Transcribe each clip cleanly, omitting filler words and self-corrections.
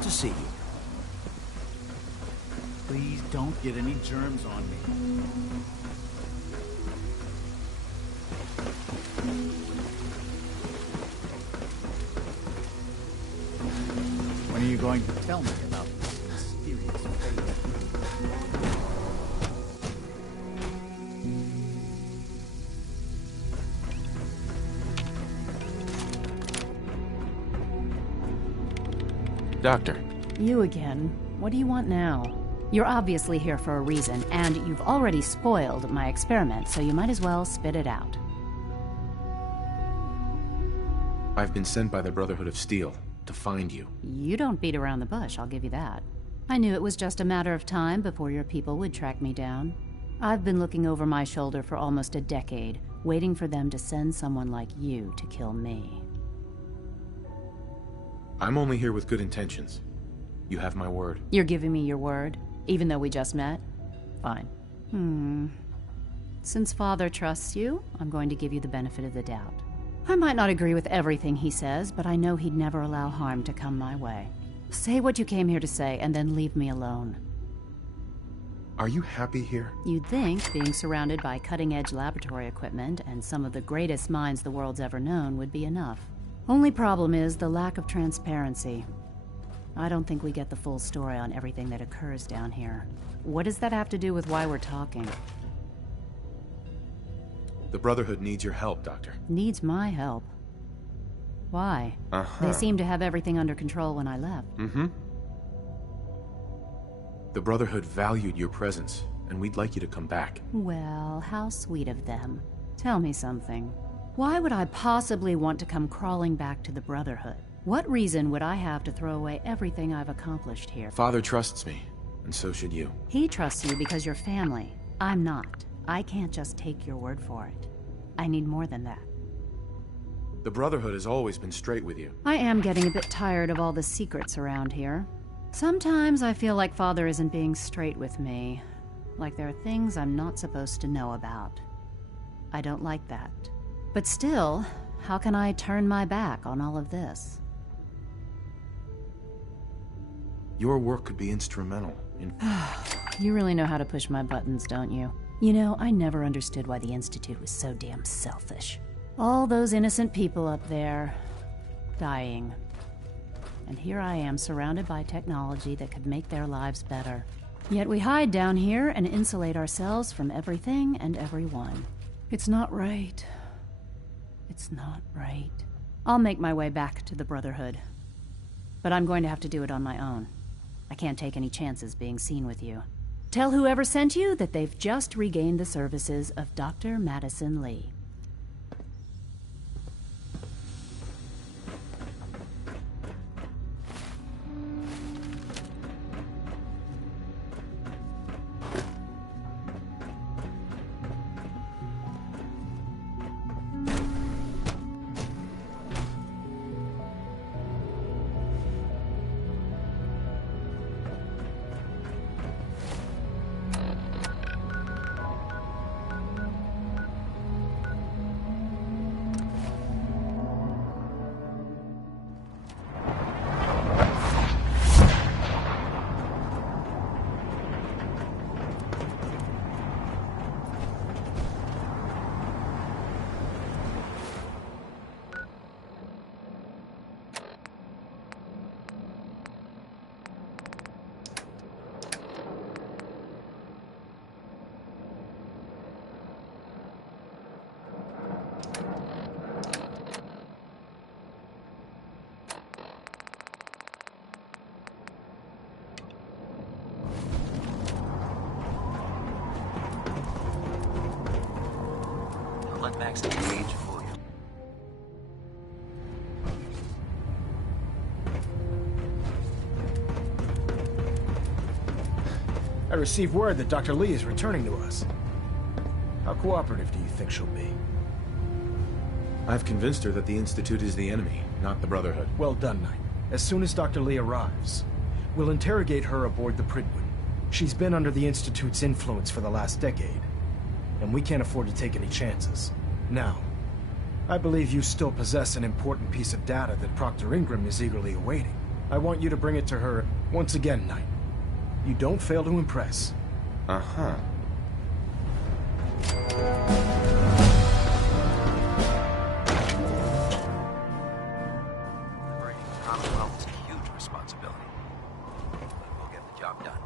Good to see you. Please don't get any germs on me. When are you going to tell me about this mysterious fate? Doctor. You again. What do you want now? You're obviously here for a reason, and you've already spoiled my experiment, so you might as well spit it out. I've been sent by the Brotherhood of Steel to find you. You don't beat around the bush, I'll give you that. I knew it was just a matter of time before your people would track me down. I've been looking over my shoulder for almost a decade, waiting for them to send someone like you to kill me. I'm only here with good intentions. You have my word. You're giving me your word, even though we just met? Fine. Since Father trusts you, I'm going to give you the benefit of the doubt. I might not agree with everything he says, but I know he'd never allow harm to come my way. Say what you came here to say, and then leave me alone. Are you happy here? You'd think being surrounded by cutting-edge laboratory equipment and some of the greatest minds the world's ever known would be enough. Only problem is the lack of transparency. I don't think we get the full story on everything that occurs down here. What does that have to do with why we're talking? The Brotherhood needs your help, Doctor. Needs my help? Why? They seemed to have everything under control when I left. The Brotherhood valued your presence, and we'd like you to come back. Well, how sweet of them. Tell me something. Why would I possibly want to come crawling back to the Brotherhood? What reason would I have to throw away everything I've accomplished here? Father trusts me, and so should you. He trusts you because you're family. I'm not. I can't just take your word for it. I need more than that. The Brotherhood has always been straight with you. I am getting a bit tired of all the secrets around here. Sometimes I feel like Father isn't being straight with me. Like there are things I'm not supposed to know about. I don't like that. But still, how can I turn my back on all of this? Your work could be instrumental in... You really know how to push my buttons, don't you? You know, I never understood why the Institute was so damn selfish. All those innocent people up there, dying. And here I am, surrounded by technology that could make their lives better. Yet we hide down here and insulate ourselves from everything and everyone. It's not right. It's not right. I'll make my way back to the Brotherhood. But I'm going to have to do it on my own. I can't take any chances being seen with you. Tell whoever sent you that they've just regained the services of Dr. Madison Lee. Max engage for you. I received word that Dr. Lee is returning to us. How cooperative do you think she'll be? I've convinced her that the Institute is the enemy, not the Brotherhood. Well done, Knight. As soon as Dr. Lee arrives, we'll interrogate her aboard the Prydwen. She's been under the Institute's influence for the last decade, and we can't afford to take any chances. Now, I believe you still possess an important piece of data that Proctor Ingram is eagerly awaiting. I want you to bring it to her once again, Knight. You don't fail to impress. Uh-huh. Liberating the Commonwealth is a huge responsibility. But we'll get the job done.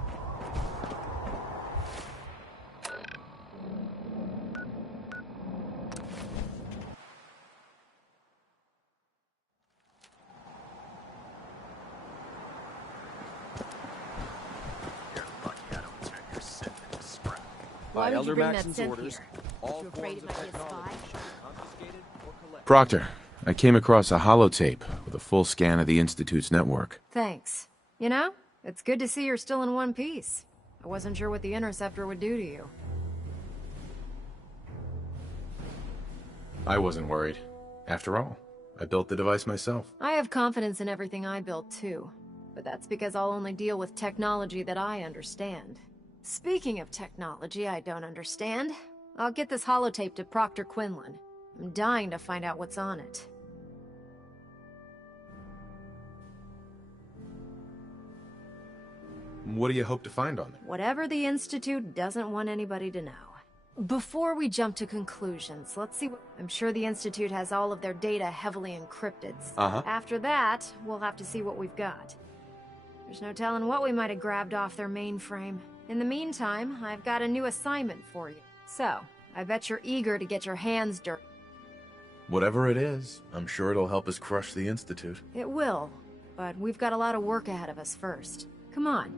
You're lucky I don't turn your synth into scrap. Why would you bring that Maxon's synth orders, here? all You afraid forms it of might be a technology spy? shall be confiscated or collected. Proctor, I came across a holotape with a full scan of the Institute's network. Thanks. You know, it's good to see you're still in one piece. I wasn't sure what the Interceptor would do to you. I wasn't worried. After all, I built the device myself. I have confidence in everything I built too, but that's because I'll only deal with technology that I understand. Speaking of technology I don't understand, I'll get this holotape to Proctor Quinlan. I'm dying to find out what's on it. What do you hope to find on there? Whatever the Institute doesn't want anybody to know. Before we jump to conclusions, let's see what... I'm sure the Institute has all of their data heavily encrypted. Uh-huh. After that, we'll have to see what we've got. There's no telling what we might have grabbed off their mainframe. In the meantime, I've got a new assignment for you. So, I bet you're eager to get your hands dirty. Whatever it is, I'm sure it'll help us crush the Institute. It will, but we've got a lot of work ahead of us first. Come on,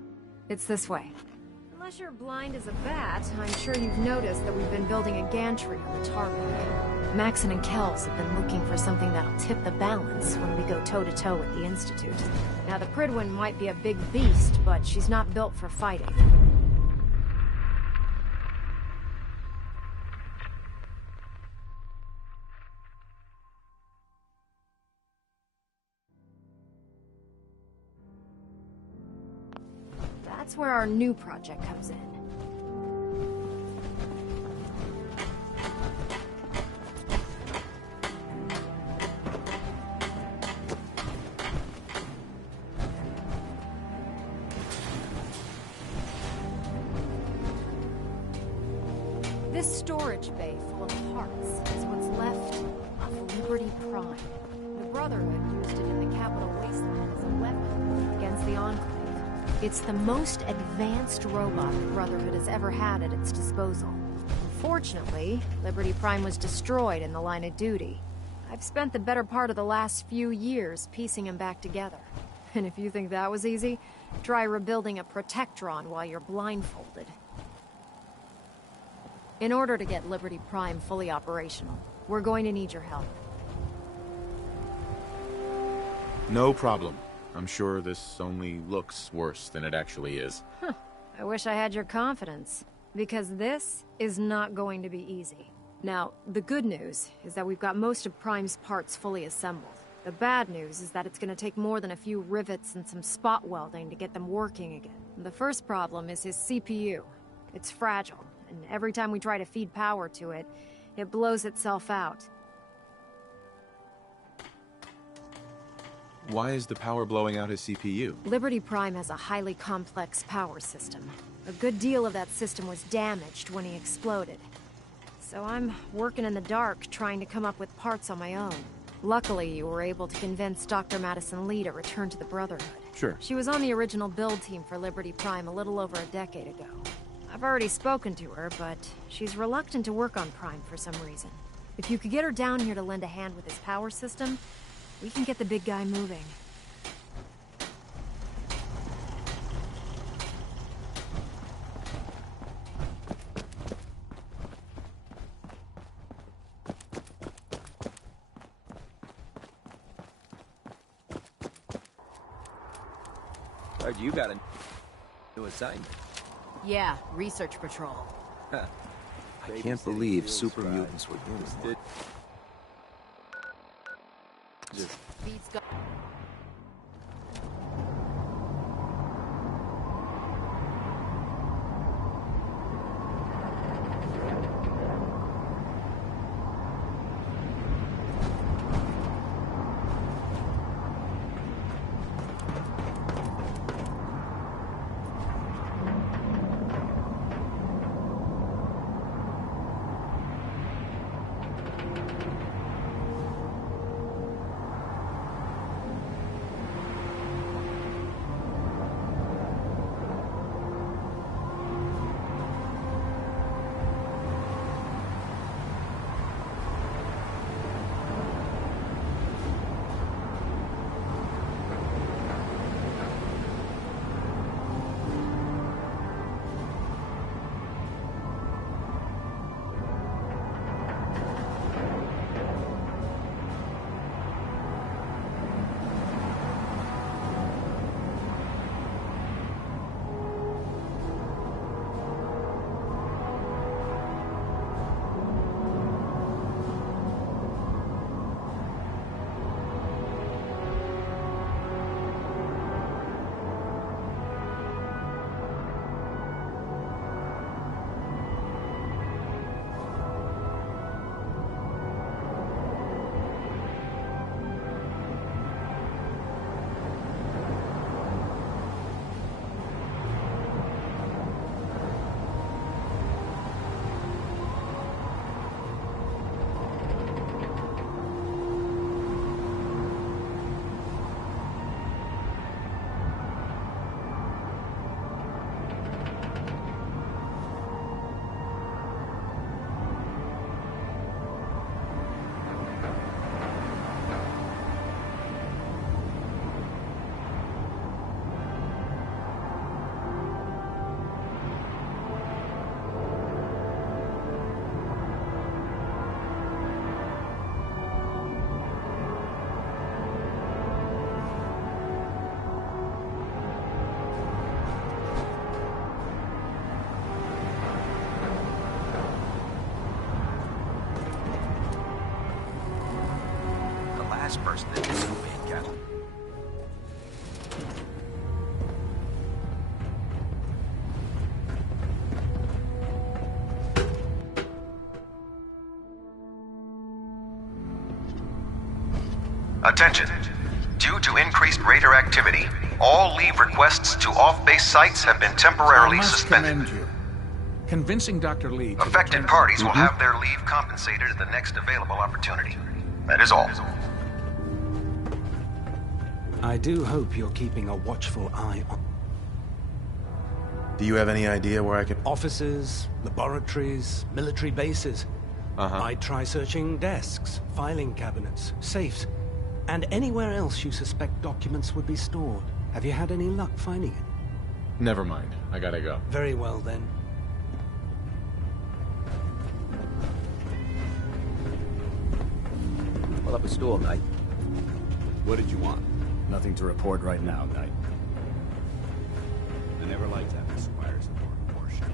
it's this way. Unless you're blind as a bat, I'm sure you've noticed that we've been building a gantry on the tarmac. Maxon and Kells have been looking for something that'll tip the balance when we go toe-to-toe with the Institute. Now, the Prydwen might be a big beast, but she's not built for fighting. That's where our new project comes in. This storage bay full of parts is what's left of Liberty Prime. The Brotherhood used it in the Capital Wasteland as a weapon against the Enclave. It's the most advanced robot the Brotherhood has ever had at its disposal. Unfortunately, Liberty Prime was destroyed in the line of duty. I've spent the better part of the last few years piecing him back together. And if you think that was easy, try rebuilding a Protectron while you're blindfolded. In order to get Liberty Prime fully operational, we're going to need your help. No problem. I'm sure this only looks worse than it actually is. I wish I had your confidence, because this is not going to be easy. Now, the good news is that we've got most of Prime's parts fully assembled. The bad news is that it's going to take more than a few rivets and some spot welding to get them working again. The first problem is his CPU. It's fragile, and every time we try to feed power to it, it blows itself out. Why is the power blowing out his CPU? Liberty Prime has a highly complex power system. A good deal of that system was damaged when he exploded. So I'm working in the dark, trying to come up with parts on my own. Luckily, you were able to convince Dr. Madison Lee to return to the Brotherhood. Sure. She was on the original build team for Liberty Prime a little over a decade ago. I've already spoken to her, but she's reluctant to work on Prime for some reason. If you could get her down here to lend a hand with his power system, we can get the big guy moving. Heard you got a new assignment. Yeah, Research Patrol. I can't believe super mutants were human. Beats go- disperse the disobeying cattle. Attention. Due to increased raider activity, all leave requests to off-base sites have been temporarily I must suspended. commend you. Convincing Dr. Lee to Affected return- parties will have their leave compensated at the next available opportunity. That is all. I do hope you're keeping a watchful eye on Do you have any idea where I could... offices, laboratories, military bases. I'd try searching desks, filing cabinets, safes, and anywhere else you suspect documents would be stored. Have you had any luck finding it? Never mind. I gotta go. Very well, then. Pull up a stool, Knight. What did you want? Nothing to report right now, Knight. I never liked having squires aboard Porsche.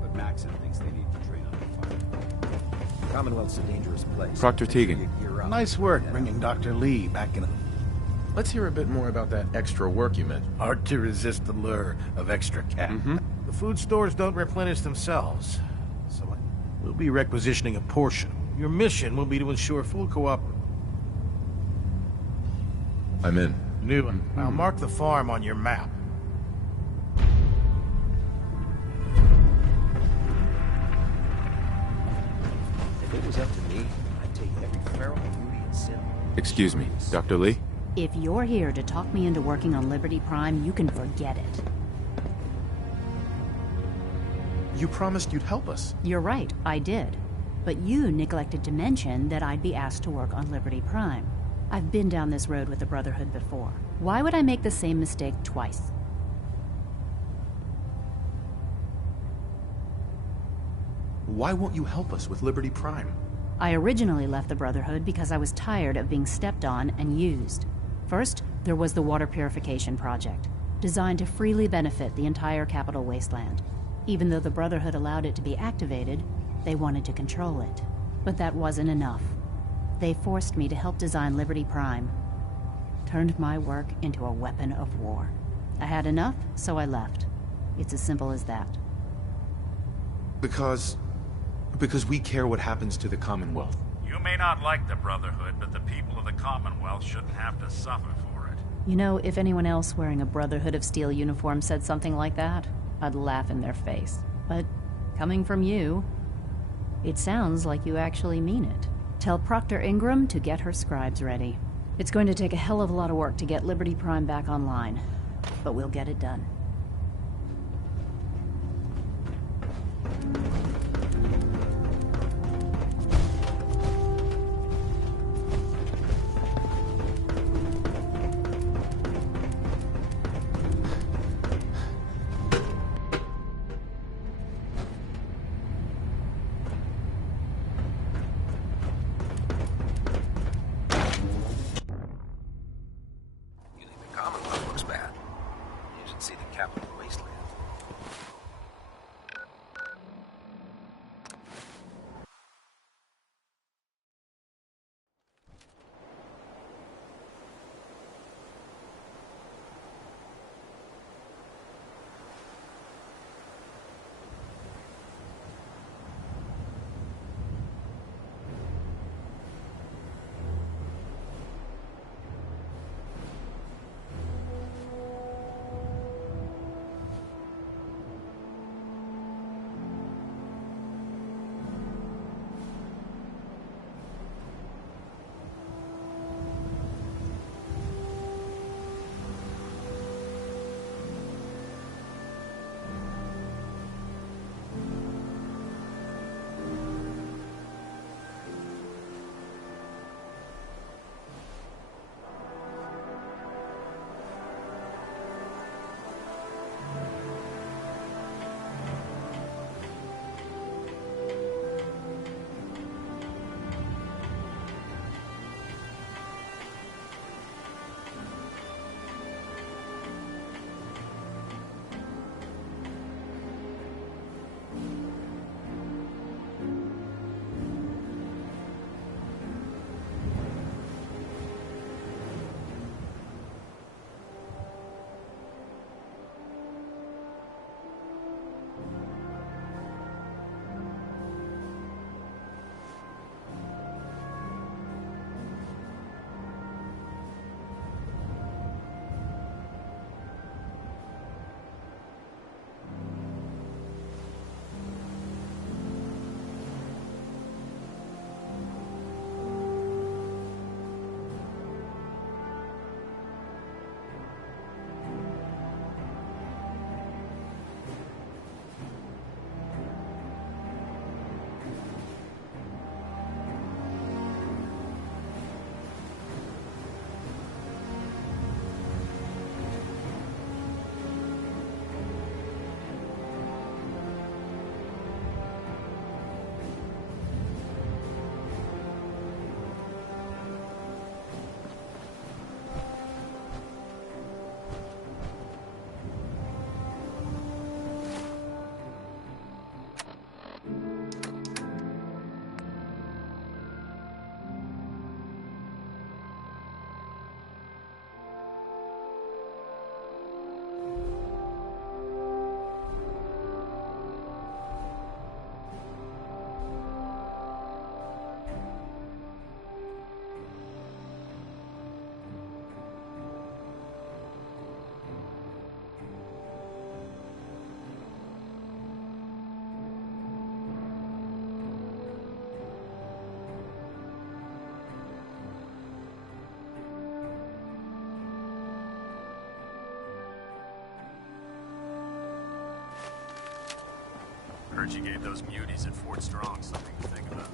But Maxon thinks they need to train on fire. Commonwealth's a dangerous place. Proctor Make sure Teagan. you gear up. Nice work bringing Dr. Lee back in. Let's hear a bit more about that extra work you meant. Hard to resist the lure of extra cash. The food stores don't replenish themselves, so we'll be requisitioning a portion. Your mission will be to ensure full cooperation. I'm in. New one. I'll mark the farm on your map. If it was up to me, I'd take every feral beauty and sin. Excuse me, Dr. Lee? If you're here to talk me into working on Liberty Prime, you can forget it. You promised you'd help us. You're right, I did. But you neglected to mention that I'd be asked to work on Liberty Prime. I've been down this road with the Brotherhood before. Why would I make the same mistake twice? Why won't you help us with Liberty Prime? I originally left the Brotherhood because I was tired of being stepped on and used. First, there was the Water Purification Project, designed to freely benefit the entire Capital Wasteland. Even though the Brotherhood allowed it to be activated, they wanted to control it. But that wasn't enough. They forced me to help design Liberty Prime. Turned my work into a weapon of war. I had enough, so I left. It's as simple as that. Because we care what happens to the Commonwealth. You may not like the Brotherhood, but the people of the Commonwealth shouldn't have to suffer for it. You know, if anyone else wearing a Brotherhood of Steel uniform said something like that, I'd laugh in their face. But coming from you, it sounds like you actually mean it. Tell Proctor Ingram to get her scribes ready. It's going to take a hell of a lot of work to get Liberty Prime back online, but we'll get it done. Heard you gave those muties at Fort Strong something to think about.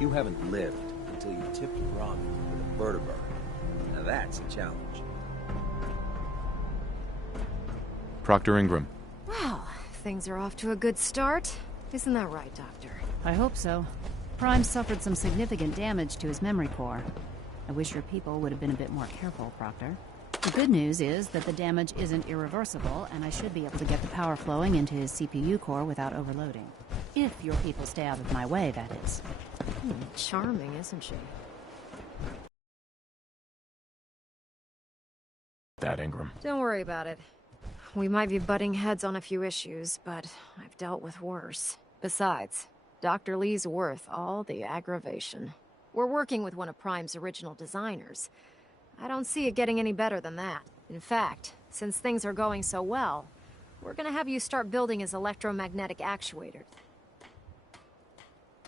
You haven't lived until you tipped Robin with a vertebra. Now that's a challenge. Proctor Ingram. Wow, things are off to a good start. Isn't that right, Doctor? I hope so. Prime suffered some significant damage to his memory core. I wish your people would have been a bit more careful, Proctor. The good news is that the damage isn't irreversible, and I should be able to get the power flowing into his CPU core without overloading. If your people stay out of my way, that is. Charming, isn't she? That Ingram. Don't worry about it. We might be butting heads on a few issues, but I've dealt with worse. Besides, Dr. Lee's worth all the aggravation. We're working with one of Prime's original designers. I don't see it getting any better than that. In fact, since things are going so well, we're gonna have you start building his electromagnetic actuator.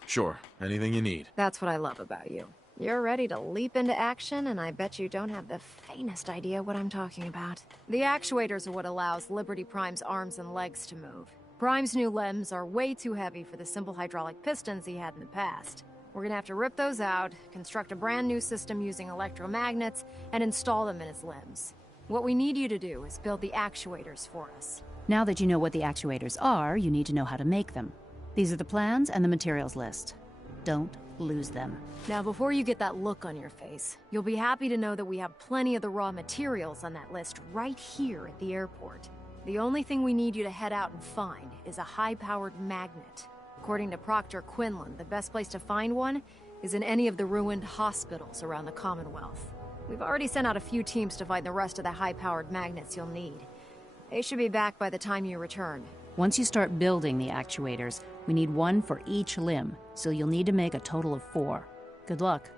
Sure, anything you need. That's what I love about you. You're ready to leap into action, and I bet you don't have the faintest idea what I'm talking about. The actuators are what allows Liberty Prime's arms and legs to move. Prime's new limbs are way too heavy for the simple hydraulic pistons he had in the past. We're gonna have to rip those out, construct a brand new system using electromagnets, and install them in his limbs. What we need you to do is build the actuators for us. Now that you know what the actuators are, you need to know how to make them. These are the plans and the materials list. Don't lose them. Now, before you get that look on your face, you'll be happy to know that we have plenty of the raw materials on that list right here at the airport. The only thing we need you to head out and find is a high-powered magnet. According to Proctor Quinlan, the best place to find one is in any of the ruined hospitals around the Commonwealth. We've already sent out a few teams to find the rest of the high-powered magnets you'll need. They should be back by the time you return. Once you start building the actuators, we need one for each limb, so you'll need to make a total of 4. Good luck.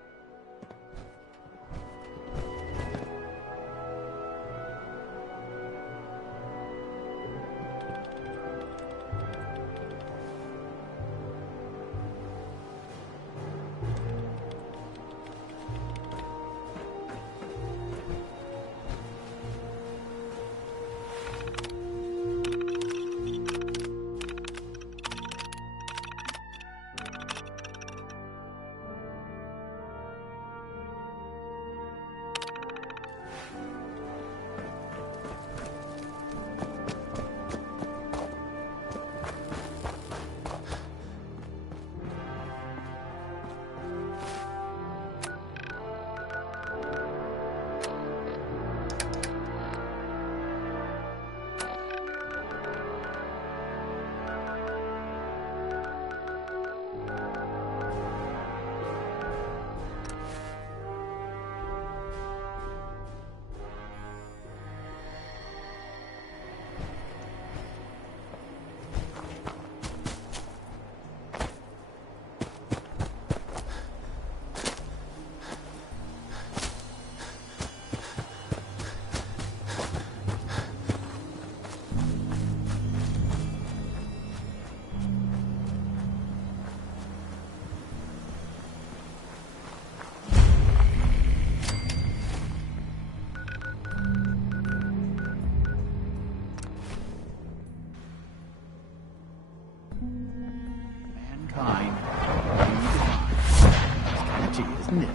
Isn't it?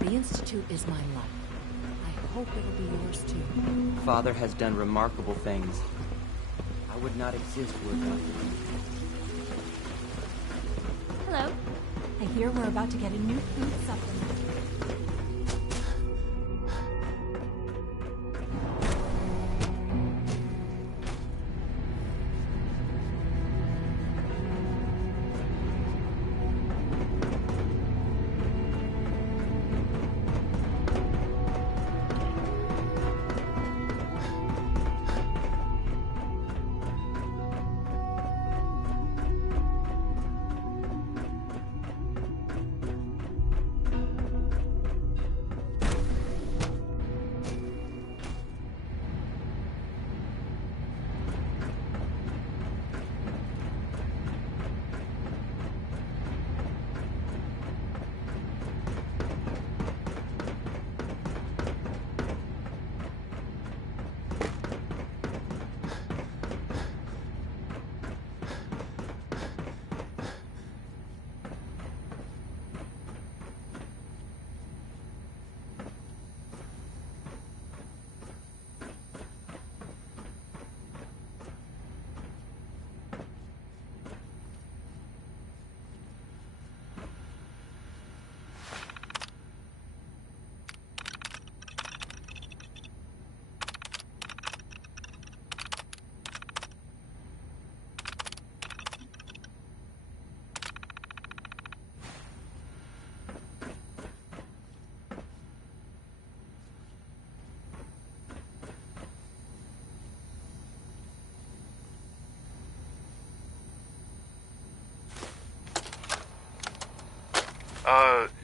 The Institute is my life. I hope it'll be yours too. Father has done remarkable things. I would not exist without him. Hello. I hear we're about to get a new food supplement.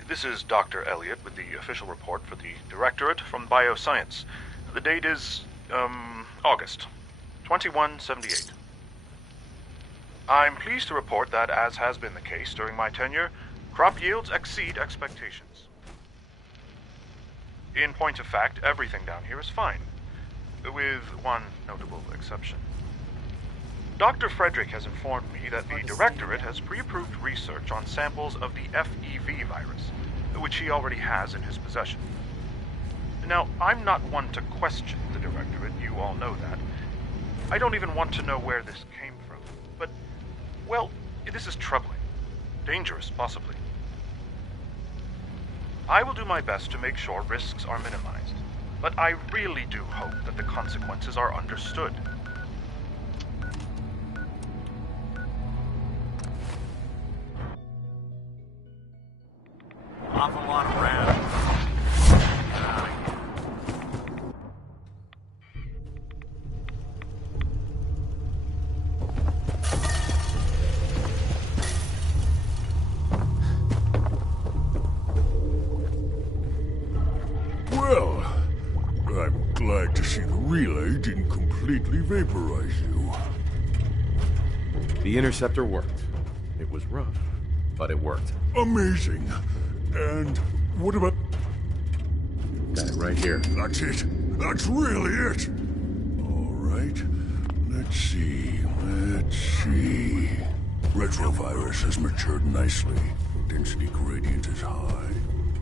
This is Dr. Elliot with the official report for the Directorate from Bioscience. The date is, August 2178. I'm pleased to report that, as has been the case during my tenure, crop yields exceed expectations. In point of fact, everything down here is fine, with one notable exception. Dr. Frederick has informed me that the Directorate has pre-approved research on samples of the FEV virus, which he already has in his possession. Now, I'm not one to question the Directorate, you all know that. I don't even want to know where this came from, but, well, this is troubling. Dangerous, possibly. I will do my best to make sure risks are minimized, but I really do hope that the consequences are understood. Awful lot of rats. Well, I'm glad to see the relay didn't completely vaporize you. The interceptor worked. It was rough, but it worked. Amazing. And what about... Got it right here. That's it. That's really it. All right. Let's see. Retrovirus has matured nicely. Density gradient is high.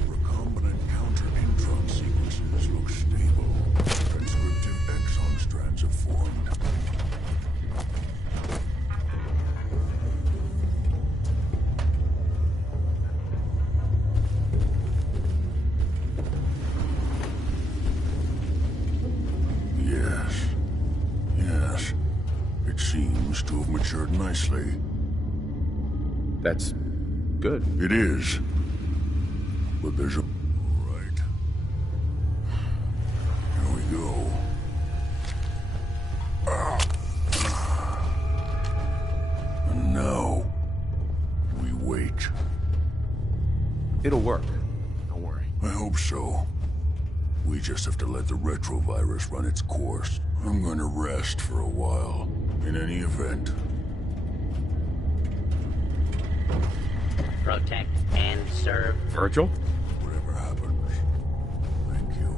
Recombinant counter-intron sequences look stable. Transcriptive exon strands have formed. Yes. It seems to have matured nicely. That's good. It is. But there's a... Right. Here we go. And now... we wait. It'll work. Don't worry. I hope so. We just have to let the retrovirus run its course. I'm going to rest for a while, in any event. Protect and serve. Virgil? Whatever happens. Thank you.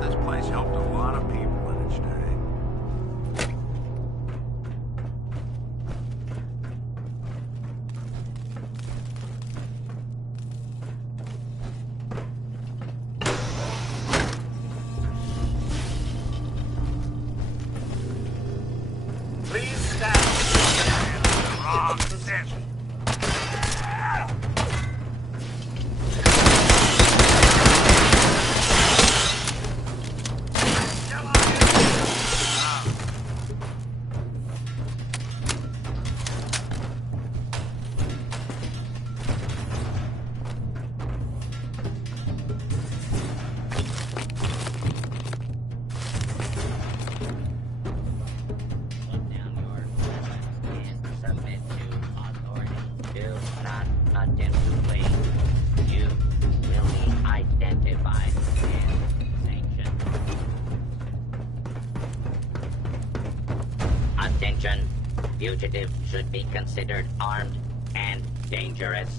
This place helped a lot of people in its day. Please stand in the wrong position. Attention, fugitive should be considered armed and dangerous.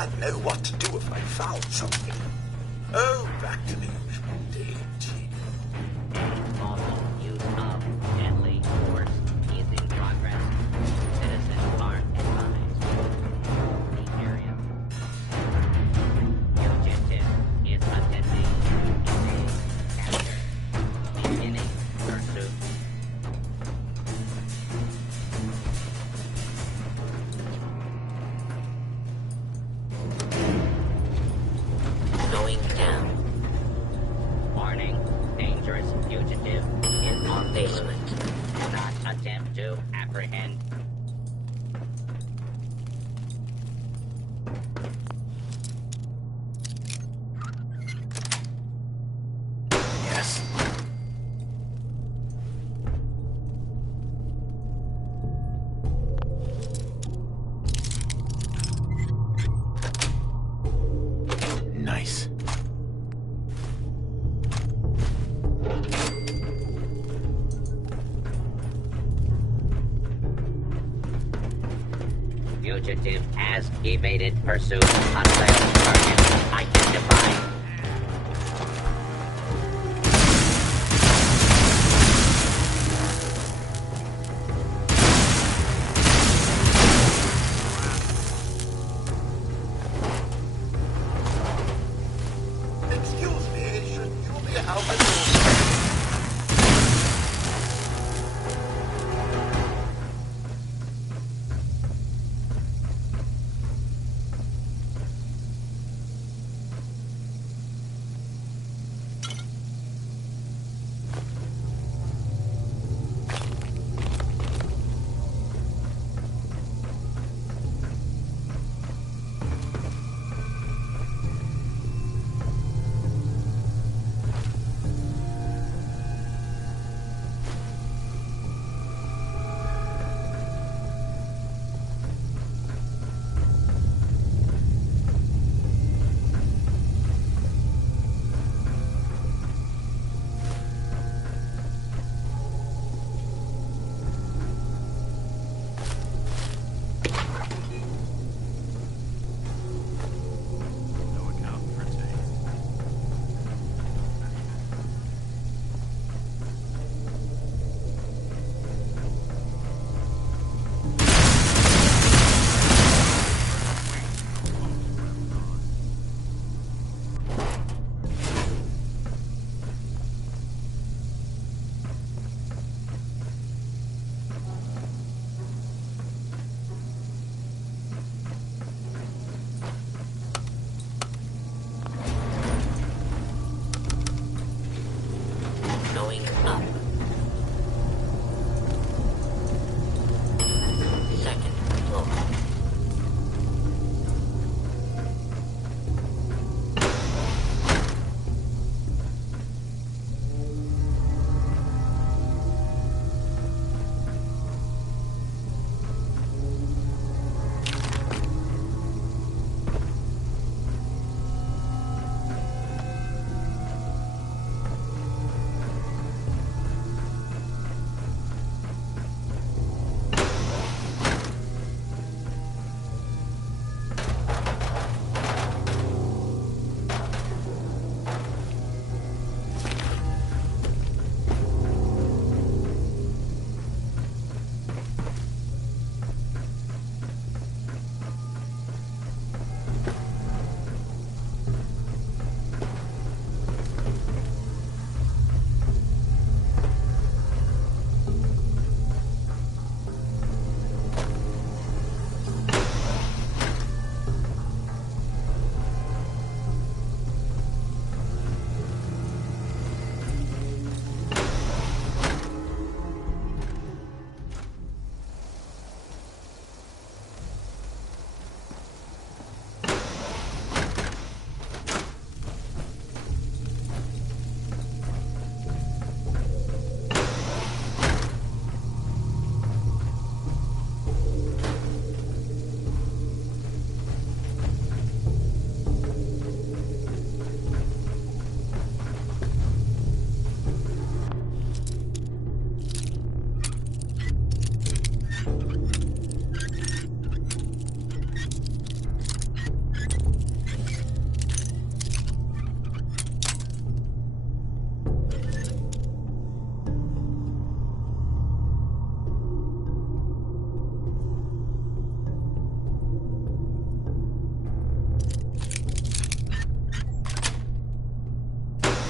I'd know what to do if I found something. Oh, back to the usual daily routine. Lawful use of deadly force is in progress. Citizens are advised. The area. Fugitive is attempting evade capture. Beginning pursuit. Going down. Warning, dangerous fugitive is on basement. Do not attempt to apprehend. Yes. Nice. Fugitive has evaded pursuit. Hostile target identified. Excuse me, should you be helping?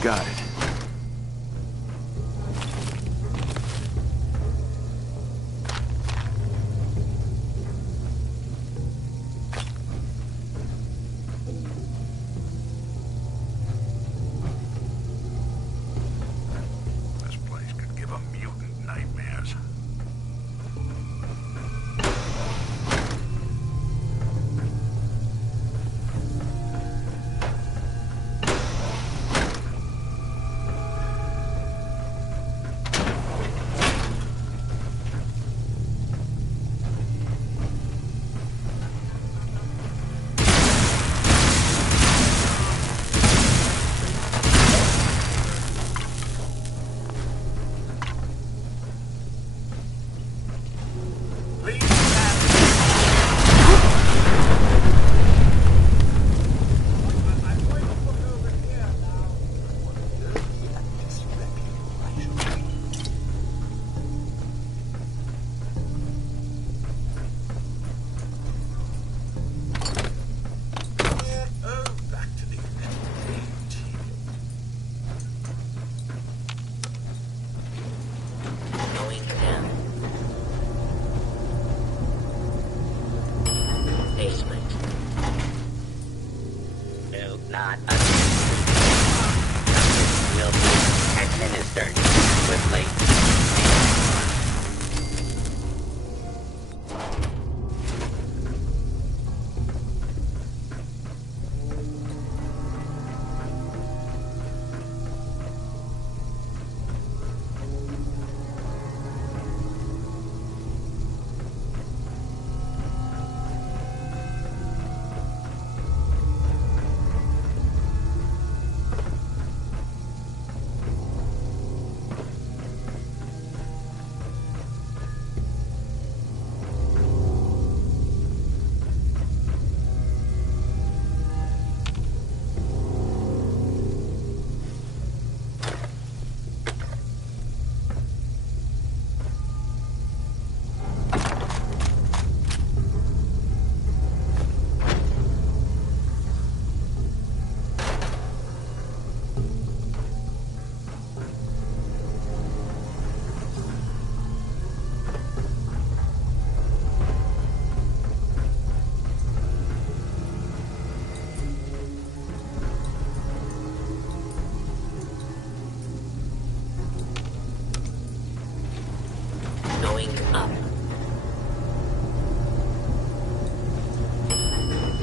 Got it. This place could give a mutant nightmares. Not will be administered swiftly. Going up.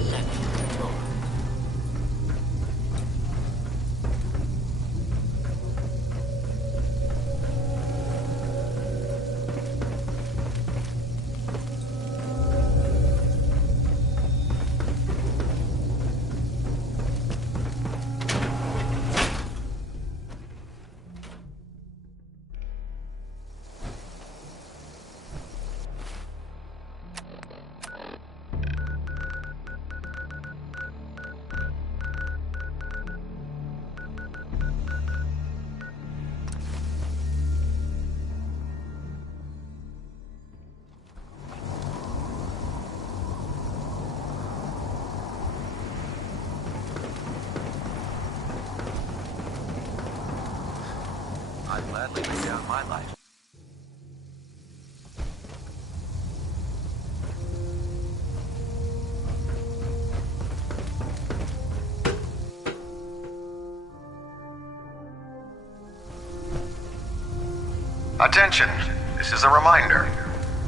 Second floor. I'd gladly lay down my life. Attention, this is a reminder.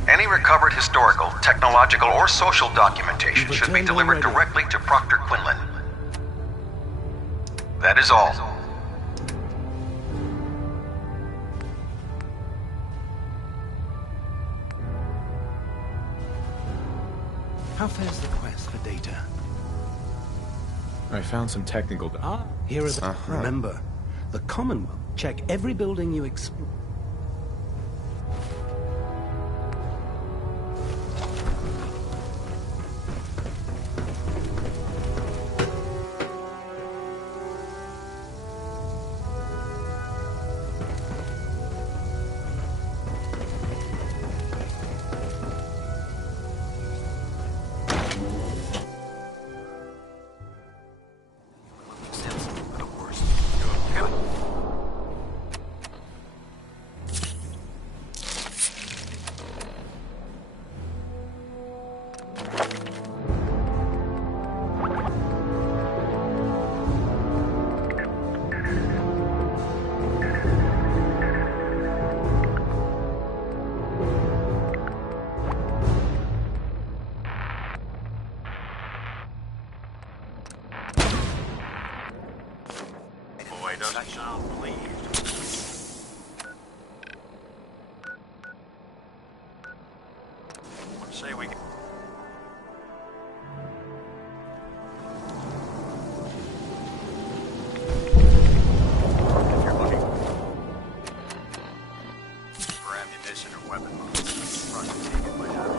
Any recovered historical, technological, or social documentation should be delivered directly to Proctor Quinlan. That is all. How fares the quest for data? I found some technical... Here are the... Remember, the Commonwealth. Check every building you explore. Kevin, doesn't sound relieved. Let's say we... If you're looking for ammunition or weapon mods, run to take it by now.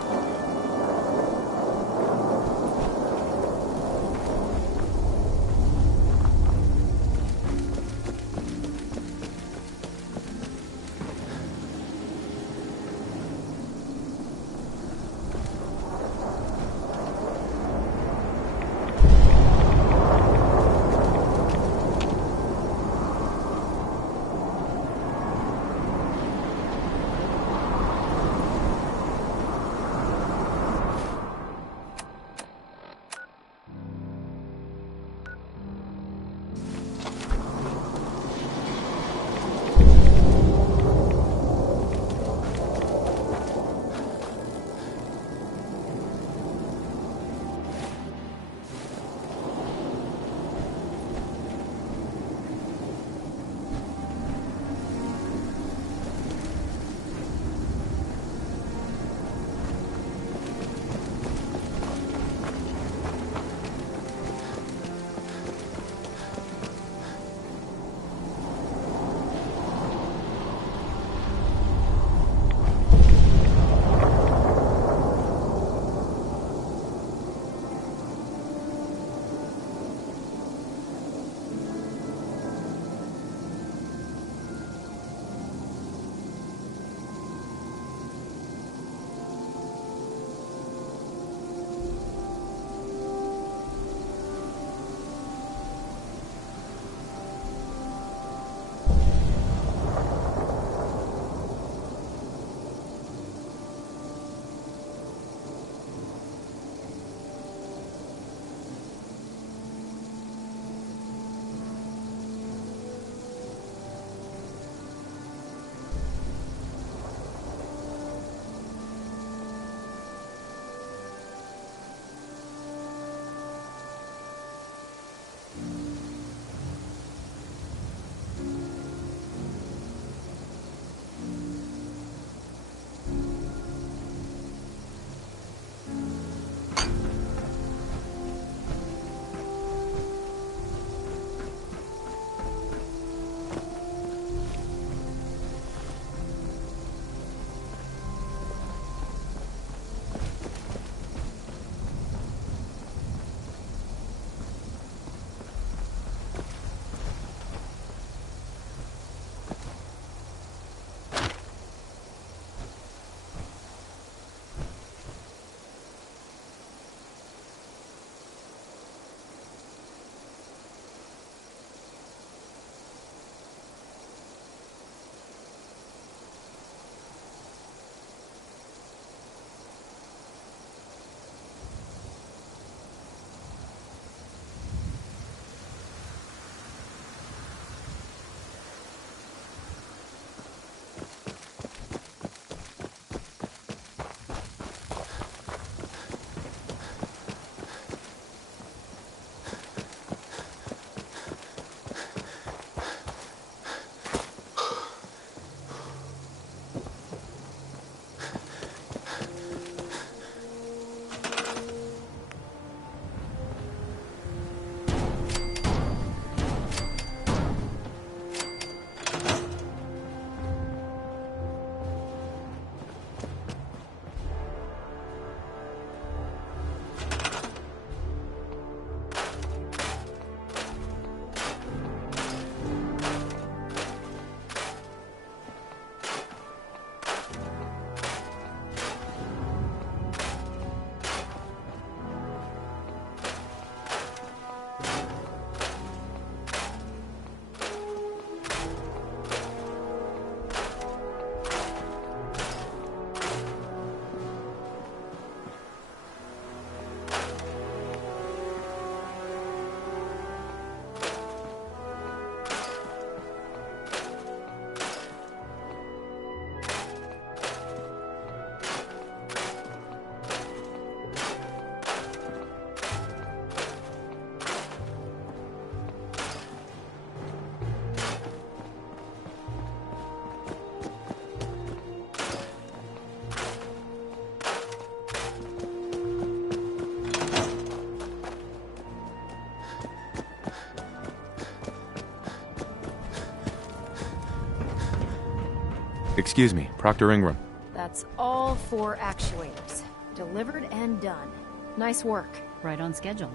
Excuse me, Proctor Ingram. That's all 4 actuators. Delivered and done. Nice work. Right on schedule.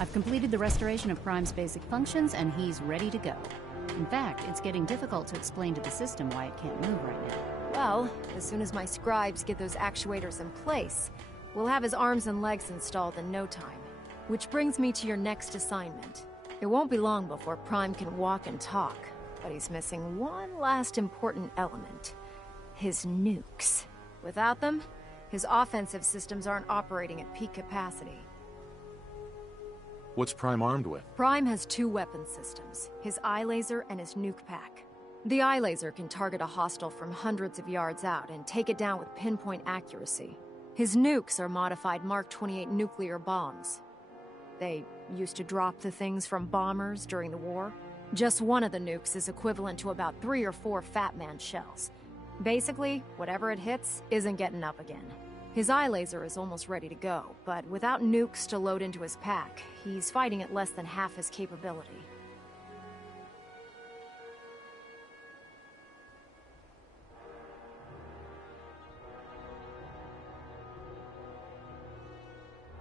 I've completed the restoration of Prime's basic functions, and he's ready to go. In fact, it's getting difficult to explain to the system why it can't move right now. Well, as soon as my scribes get those actuators in place, we'll have his arms and legs installed in no time. Which brings me to your next assignment. It won't be long before Prime can walk and talk, but he's missing one last important element. His nukes. Without them, his offensive systems aren't operating at peak capacity. What's Prime armed with? Prime has 2 weapon systems, his eye laser and his nuke pack. The eye laser can target a hostile from hundreds of yards out and take it down with pinpoint accuracy. His nukes are modified Mark 28 nuclear bombs. They used to drop the things from bombers during the war. Just one of the nukes is equivalent to about 3 or 4 Fat Man shells. Basically, whatever it hits isn't getting up again. His eye laser is almost ready to go, but without nukes to load into his pack, he's fighting at less than half his capability.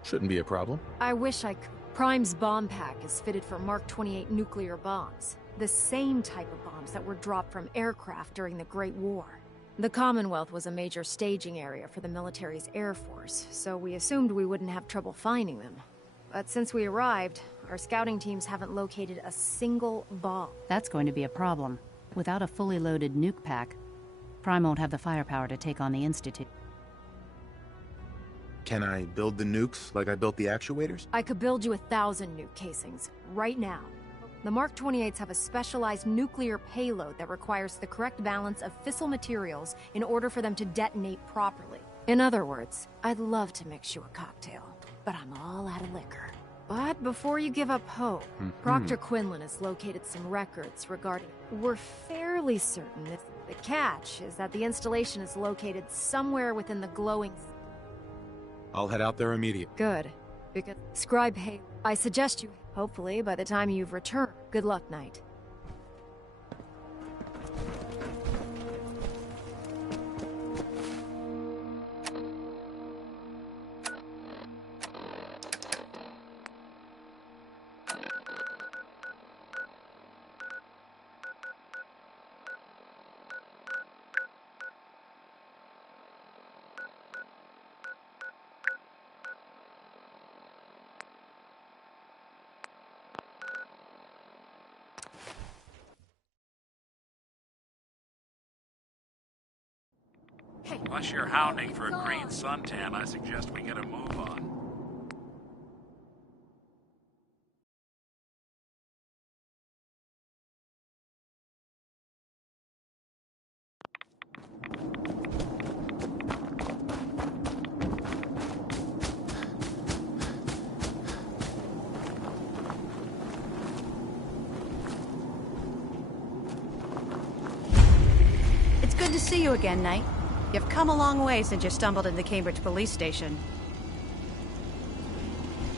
Shouldn't be a problem. I wish I could. Prime's bomb pack is fitted for Mark 28 nuclear bombs, the same type of bombs that were dropped from aircraft during the Great War. The Commonwealth was a major staging area for the military's air force, so we assumed we wouldn't have trouble finding them. But since we arrived, our scouting teams haven't located a single bomb. That's going to be a problem. Without a fully loaded nuke pack, Prime won't have the firepower to take on the Institute. Can I build the nukes like I built the actuators? I could build you 1,000 nuke casings, right now. The Mark 28s have a specialized nuclear payload that requires the correct balance of fissile materials in order for them to detonate properly. In other words, I'd love to mix you a cocktail, but I'm all out of liquor. But before you give up hope, Proctor Quinlan has located some records regarding... We're fairly certain that the catch is that the installation is located somewhere within the glowing... I'll head out there immediately. Good. Because Scribe Hay, I suggest you, hopefully by the time you've returned. Good luck, Knight. Unless you're hounding for a green suntan, I suggest we get a move on. It's good to see you again, Knight. You've come a long way since you stumbled into Cambridge Police Station.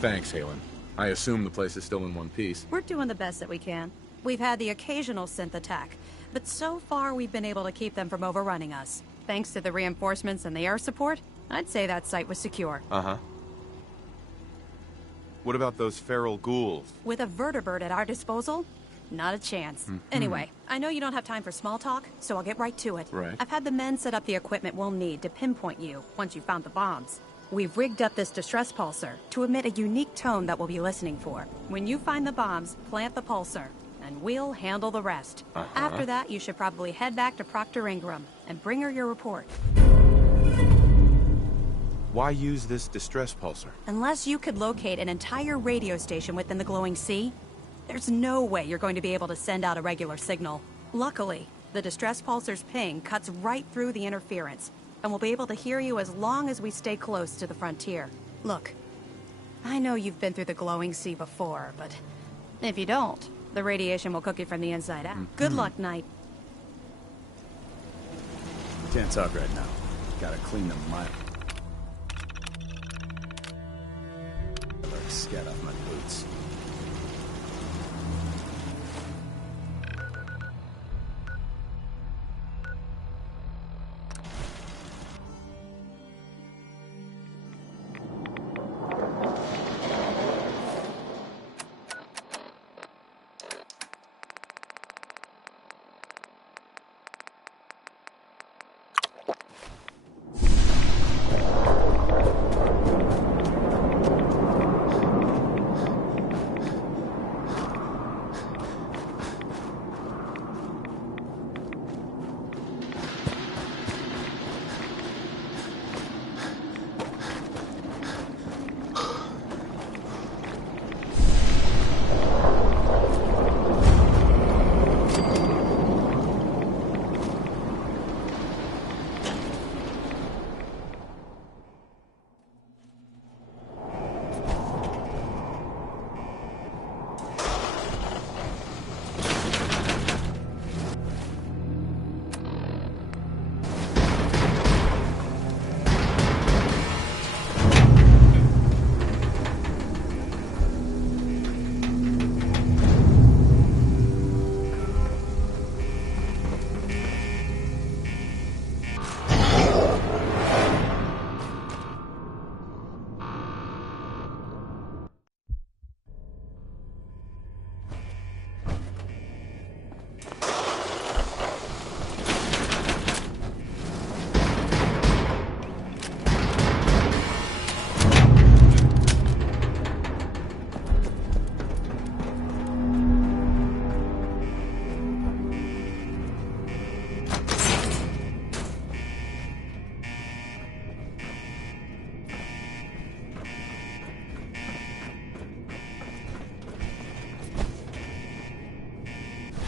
Thanks, Halen. I assume the place is still in one piece. We're doing the best that we can. We've had the occasional synth attack, but so far we've been able to keep them from overrunning us. Thanks to the reinforcements and the air support, I'd say that site was secure. Uh-huh. What about those feral ghouls? With a vertibird at our disposal? Not a chance. Anyway, I know you don't have time for small talk, so I'll get right to it. Right. I've had the men set up the equipment we'll need to pinpoint you once you've found the bombs. We've rigged up this distress pulsar to emit a unique tone that we'll be listening for. When you find the bombs, plant the pulsar, and we'll handle the rest. After that, you should probably head back to Proctor Ingram and bring her your report. Why use this distress pulsar? Unless you could locate an entire radio station within the glowing sea, there's no way you're going to be able to send out a regular signal. Luckily, the distress pulsar's ping cuts right through the interference, and we'll be able to hear you as long as we stay close to the frontier. Look, I know you've been through the glowing sea before, but if you don't, the radiation will cook you from the inside out. Good luck, Knight. Can't talk right now. Gotta clean the mud. Like scat off my boots.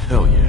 Hell yeah.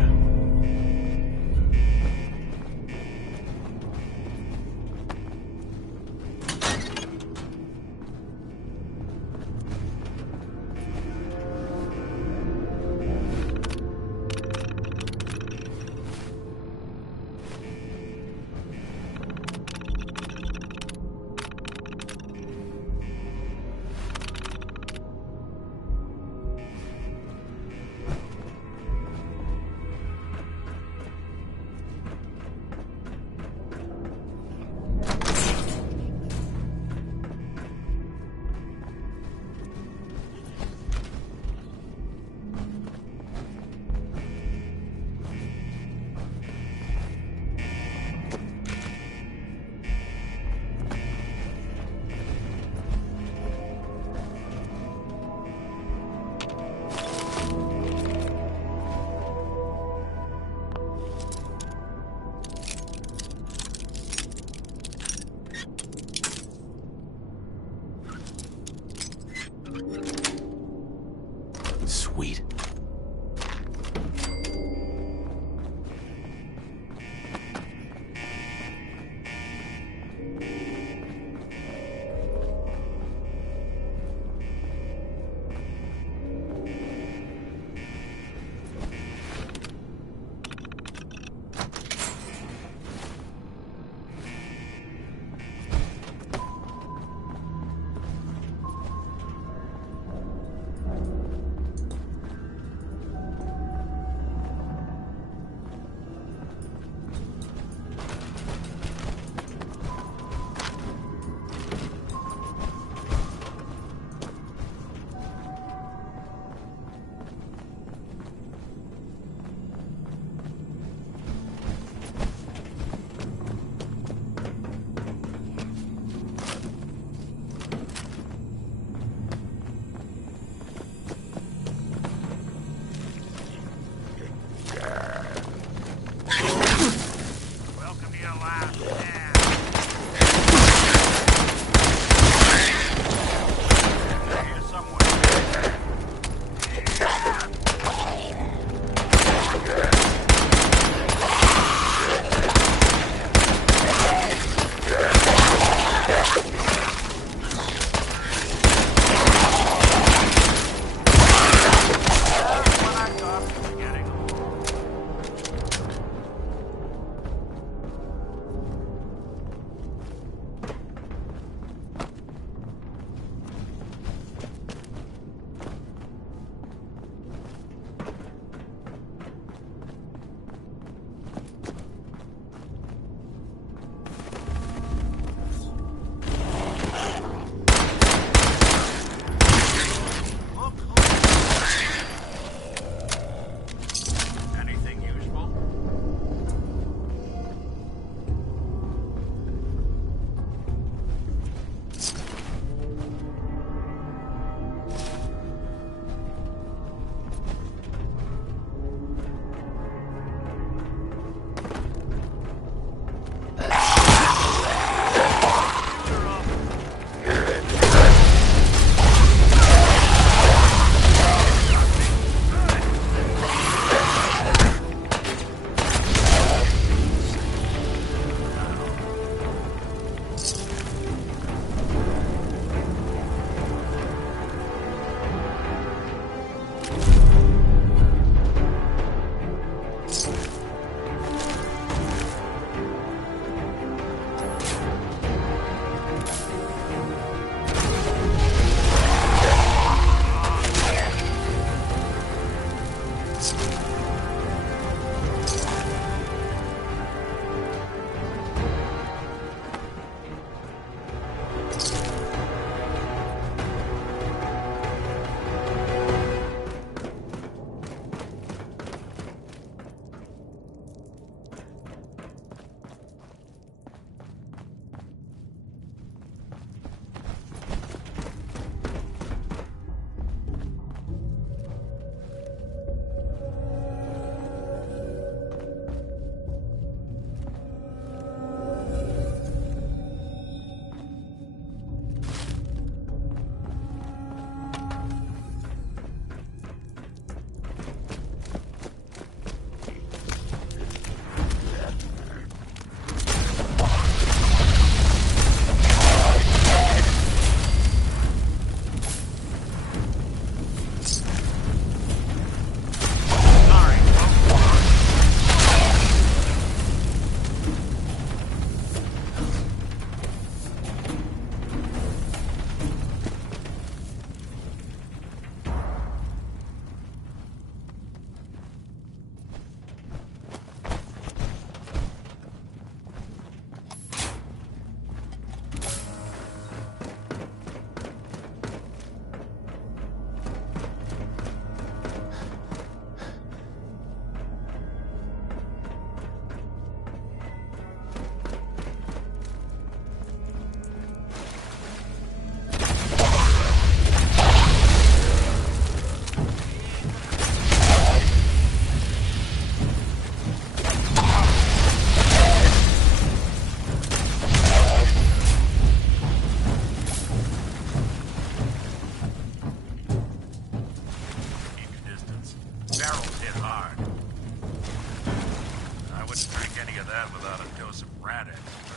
Sweet. Barrels hit hard. I wouldn't drink any of that without a dose of rat expert.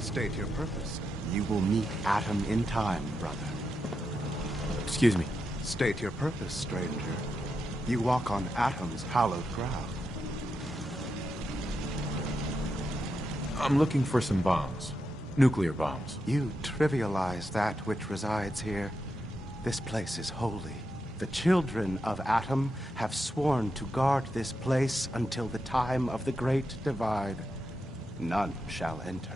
State your purpose. You will meet Atom in time, brother. Excuse me. State your purpose, stranger. You walk on Atom's hallowed ground. I'm looking for some bombs. Nuclear bombs. You trivialize that which resides here. This place is holy. The children of Atom have sworn to guard this place until the time of the Great Divide. None shall enter.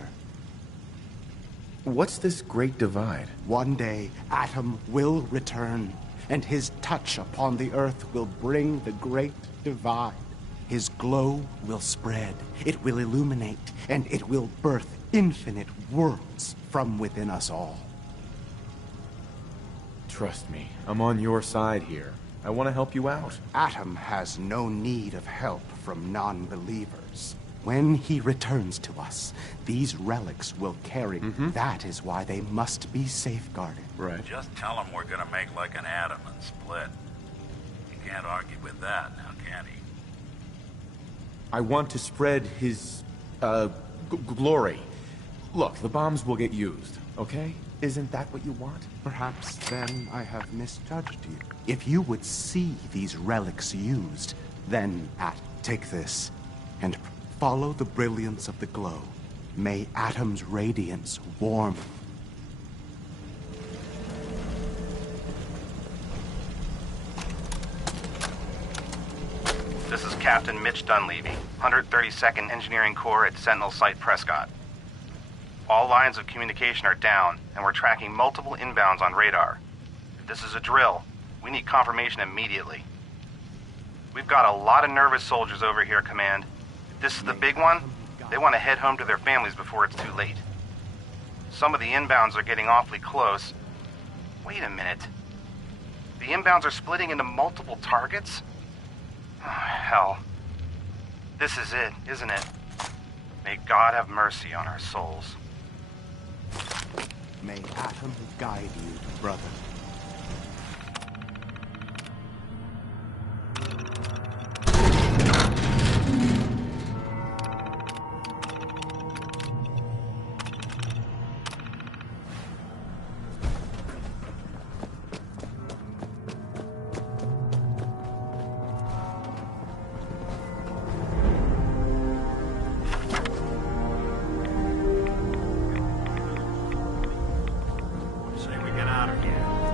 What's this Great Divide? One day, Atom will return, and his touch upon the Earth will bring the Great Divide. His glow will spread, it will illuminate, and it will birth infinite worlds from within us all. Trust me, I'm on your side here. I want to help you out. Atom has no need of help from non-believers. When he returns to us, these relics will carry. That is why they must be safeguarded. Right. Just tell him we're gonna make like an atom and split. You can't argue with that, now can he? I want to spread his, glory. Look, the bombs will get used, okay? Isn't that what you want? Perhaps then I have misjudged you. If you would see these relics used, then take this and follow the brilliance of the glow. May Atom's radiance warm. This is Captain Mitch Dunleavy, 132nd Engineering Corps at Sentinel Site Prescott. All lines of communication are down, and we're tracking multiple inbounds on radar. If this is a drill, we need confirmation immediately. We've got a lot of nervous soldiers over here, Command. If this is the big one, they want to head home to their families before it's too late. Some of the inbounds are getting awfully close. Wait a minute. The inbounds are splitting into multiple targets? Oh, hell. This is it, isn't it? May God have mercy on our souls. May Atom guide you, brother. Say we get out of here.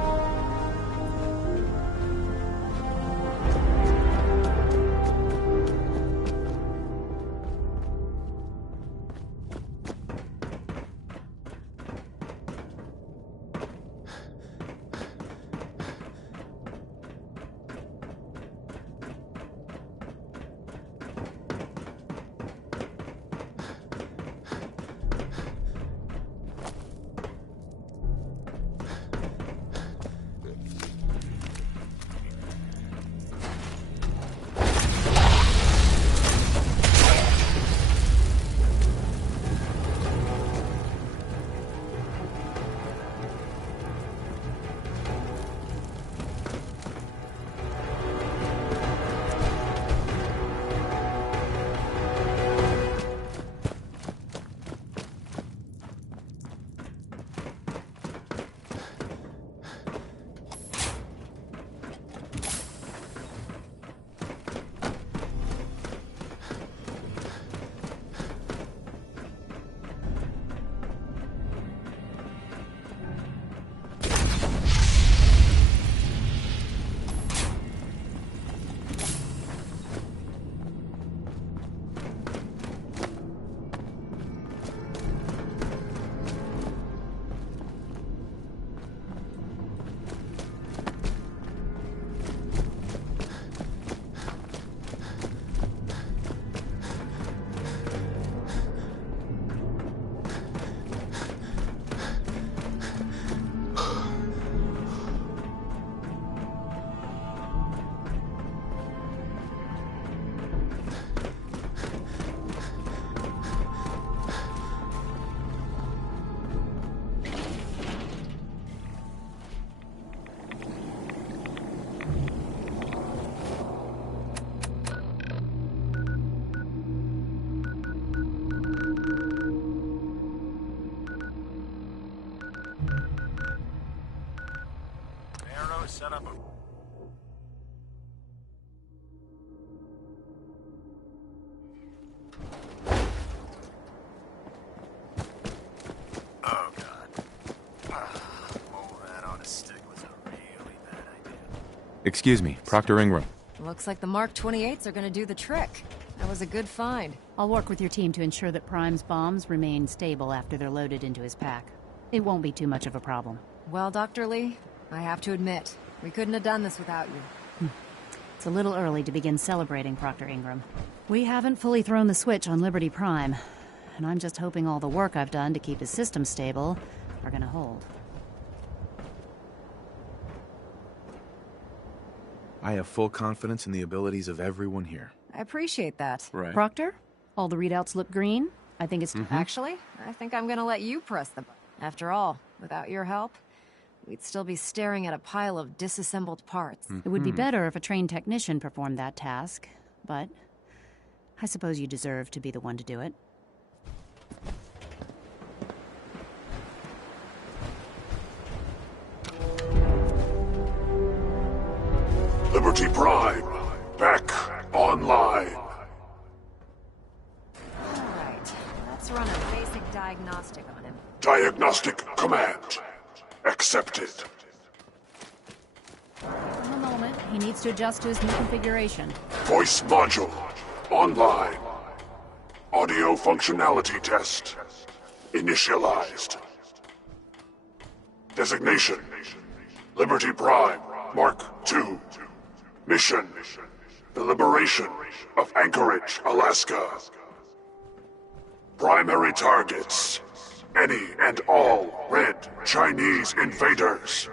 Excuse me, Proctor Ingram. Looks like the Mark 28s are gonna do the trick. That was a good find. I'll work with your team to ensure that Prime's bombs remain stable after they're loaded into his pack. It won't be too much of a problem. Well, Dr. Lee, I have to admit, we couldn't have done this without you. It's a little early to begin celebrating, Proctor Ingram. We haven't fully thrown the switch on Liberty Prime, and I'm just hoping all the work I've done to keep his system stable are gonna hold. I have full confidence in the abilities of everyone here. I appreciate that. Right. Proctor, all the readouts look green. I think it's... Actually, I think I'm gonna let you press the button. After all, without your help, we'd still be staring at a pile of disassembled parts. It would be better if a trained technician performed that task, but I suppose you deserve to be the one to do it. Liberty Prime, back online. Alright, let's run a basic diagnostic on him. Diagnostic command accepted. Give him a moment. He needs to adjust to his new configuration. Voice module online. Audio functionality test initialized. Designation: Liberty Prime Mark II. Mission: the liberation of Anchorage, Alaska. Primary targets: any and all red Chinese invaders.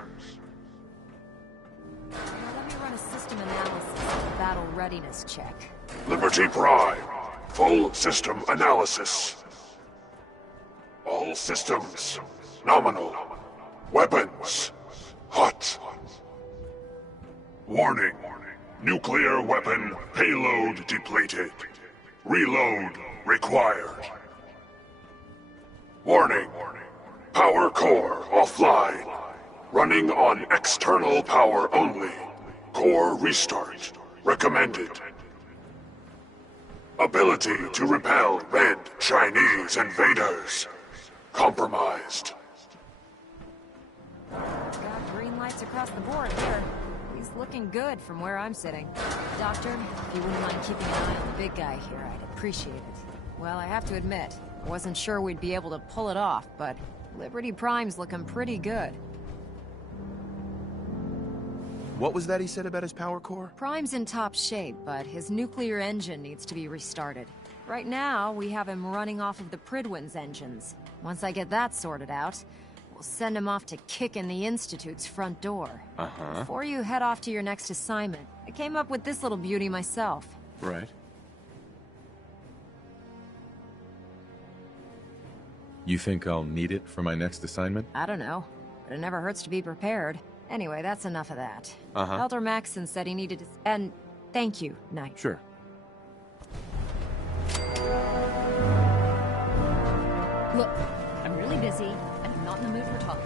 Let me run a system analysis and a battle readiness check. Liberty Prime, full system analysis. All systems nominal. Weapons hot. Warning: nuclear weapon payload depleted. Reload required. Warning: power core offline. Running on external power only. Core restart recommended. Ability to repel red Chinese invaders compromised. Got green lights across the board here. He's looking good from where I'm sitting. Doctor, if you wouldn't mind keeping an eye on the big guy here, I'd appreciate it. Well, I have to admit, I wasn't sure we'd be able to pull it off, but Liberty Prime's looking pretty good. What was that he said about his power core? Prime's in top shape, but his nuclear engine needs to be restarted. Right now, we have him running off of the Prydwen's engines. Once I get that sorted out, we'll send him off to kick in the Institute's front door. Before you head off to your next assignment, I came up with this little beauty myself. Right. You think I'll need it for my next assignment? I don't know, but it never hurts to be prepared. Anyway, that's enough of that. Elder Maxson said he needed to... And thank you, Knight. Sure. Look, I'm really busy, and I'm not in the mood for talking.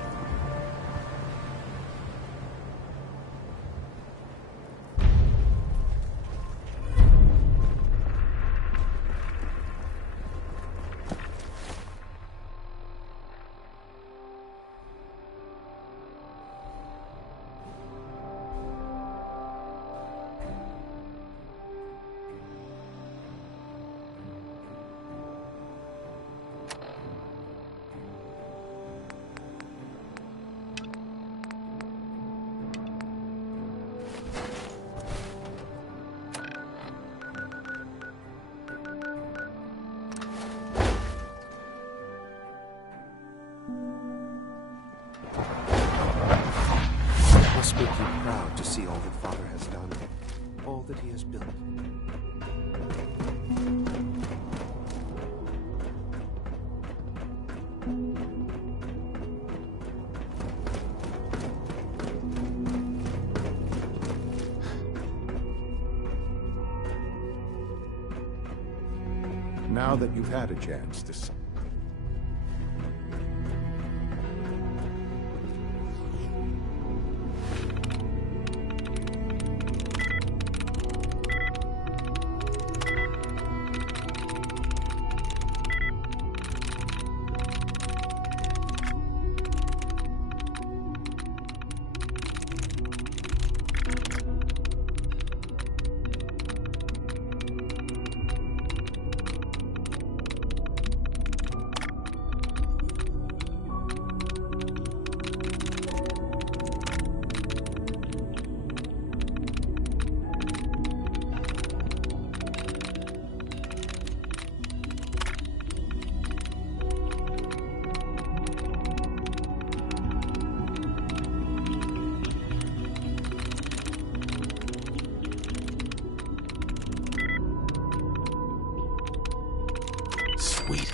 Must make you proud to see all that Father has done, all that he has built. Now that you've had a chance to see. sweet.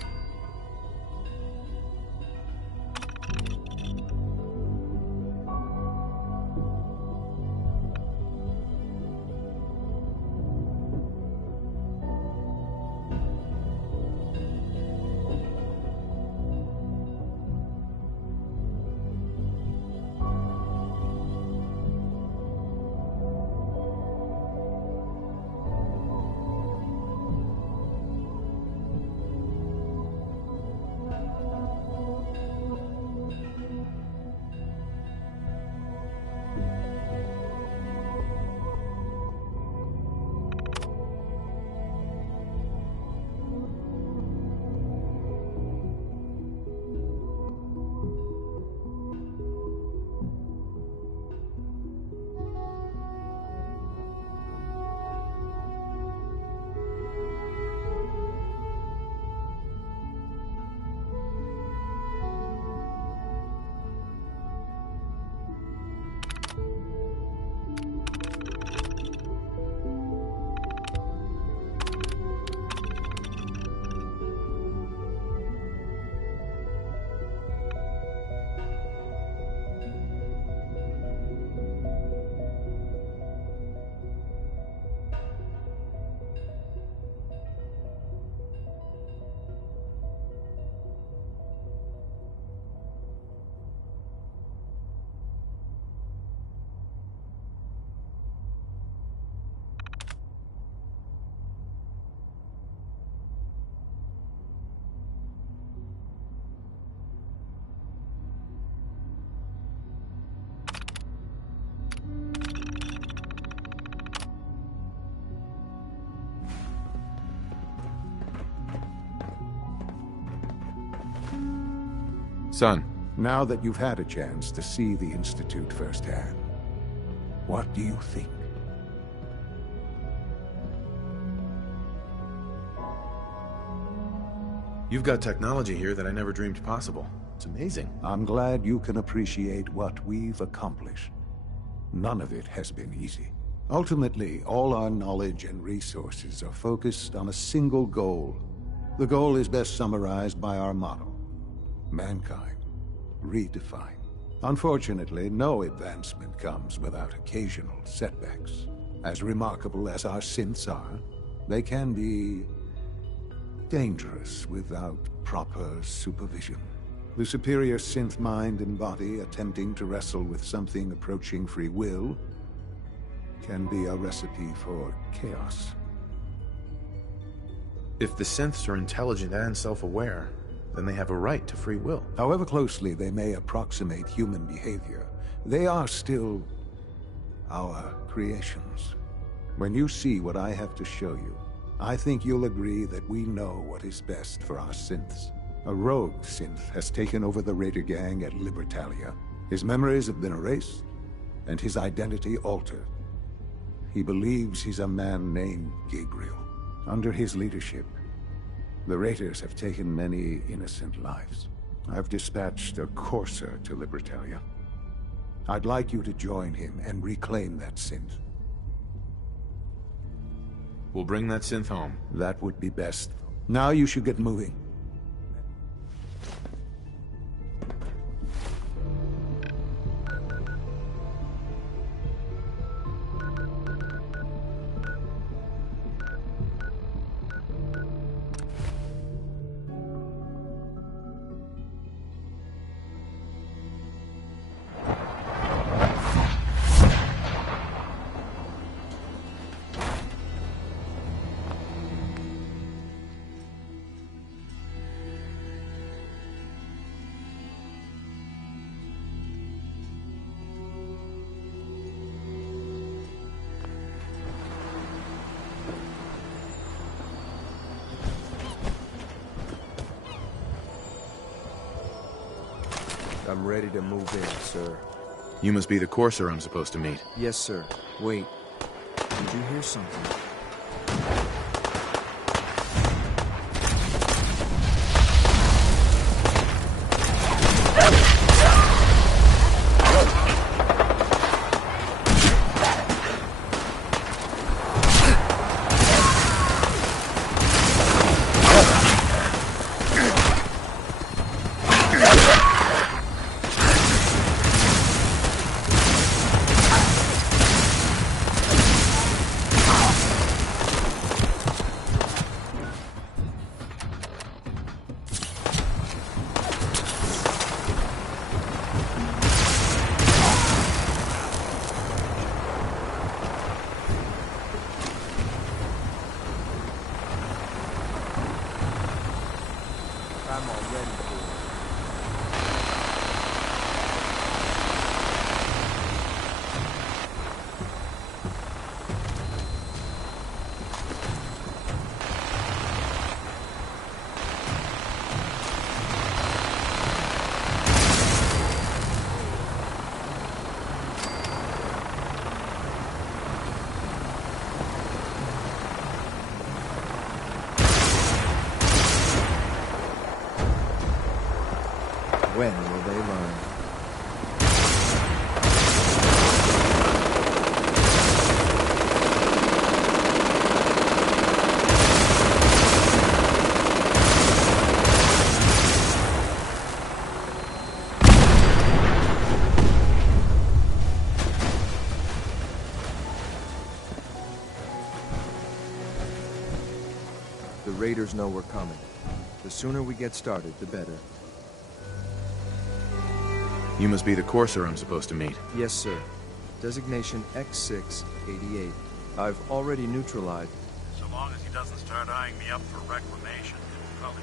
Son. Now that you've had a chance to see the Institute firsthand, what do you think? You've got technology here that I never dreamed possible. It's amazing. I'm glad you can appreciate what we've accomplished. None of it has been easy. Ultimately, all our knowledge and resources are focused on a single goal. The goal is best summarized by our motto: mankind, redefined. Unfortunately, no advancement comes without occasional setbacks. As remarkable as our synths are, they can be dangerous without proper supervision. The superior synth mind and body attempting to wrestle with something approaching free will can be a recipe for chaos. If the synths are intelligent and self-aware, then they have a right to free will. However closely they may approximate human behavior, they are still our creations. When you see what I have to show you, I think you'll agree that we know what is best for our synths. A rogue synth has taken over the Raider gang at Libertalia. His memories have been erased, and his identity altered. He believes he's a man named Gabriel. Under his leadership, the Raiders have taken many innocent lives. I've dispatched a courser to Libertalia. I'd like you to join him and reclaim that synth. We'll bring that synth home. That would be best. Now you should get moving. I'm ready to move in, sir. You must be the courser I'm supposed to meet. Yes, sir. Wait. Did you hear something? I'm all ready for it. When will they learn? The Raiders know we're coming. The sooner we get started, the better. You must be the courser I'm supposed to meet. Yes, sir. Designation X688. I've already neutralized. So long as he doesn't start eyeing me up for reclamation, it'll probably...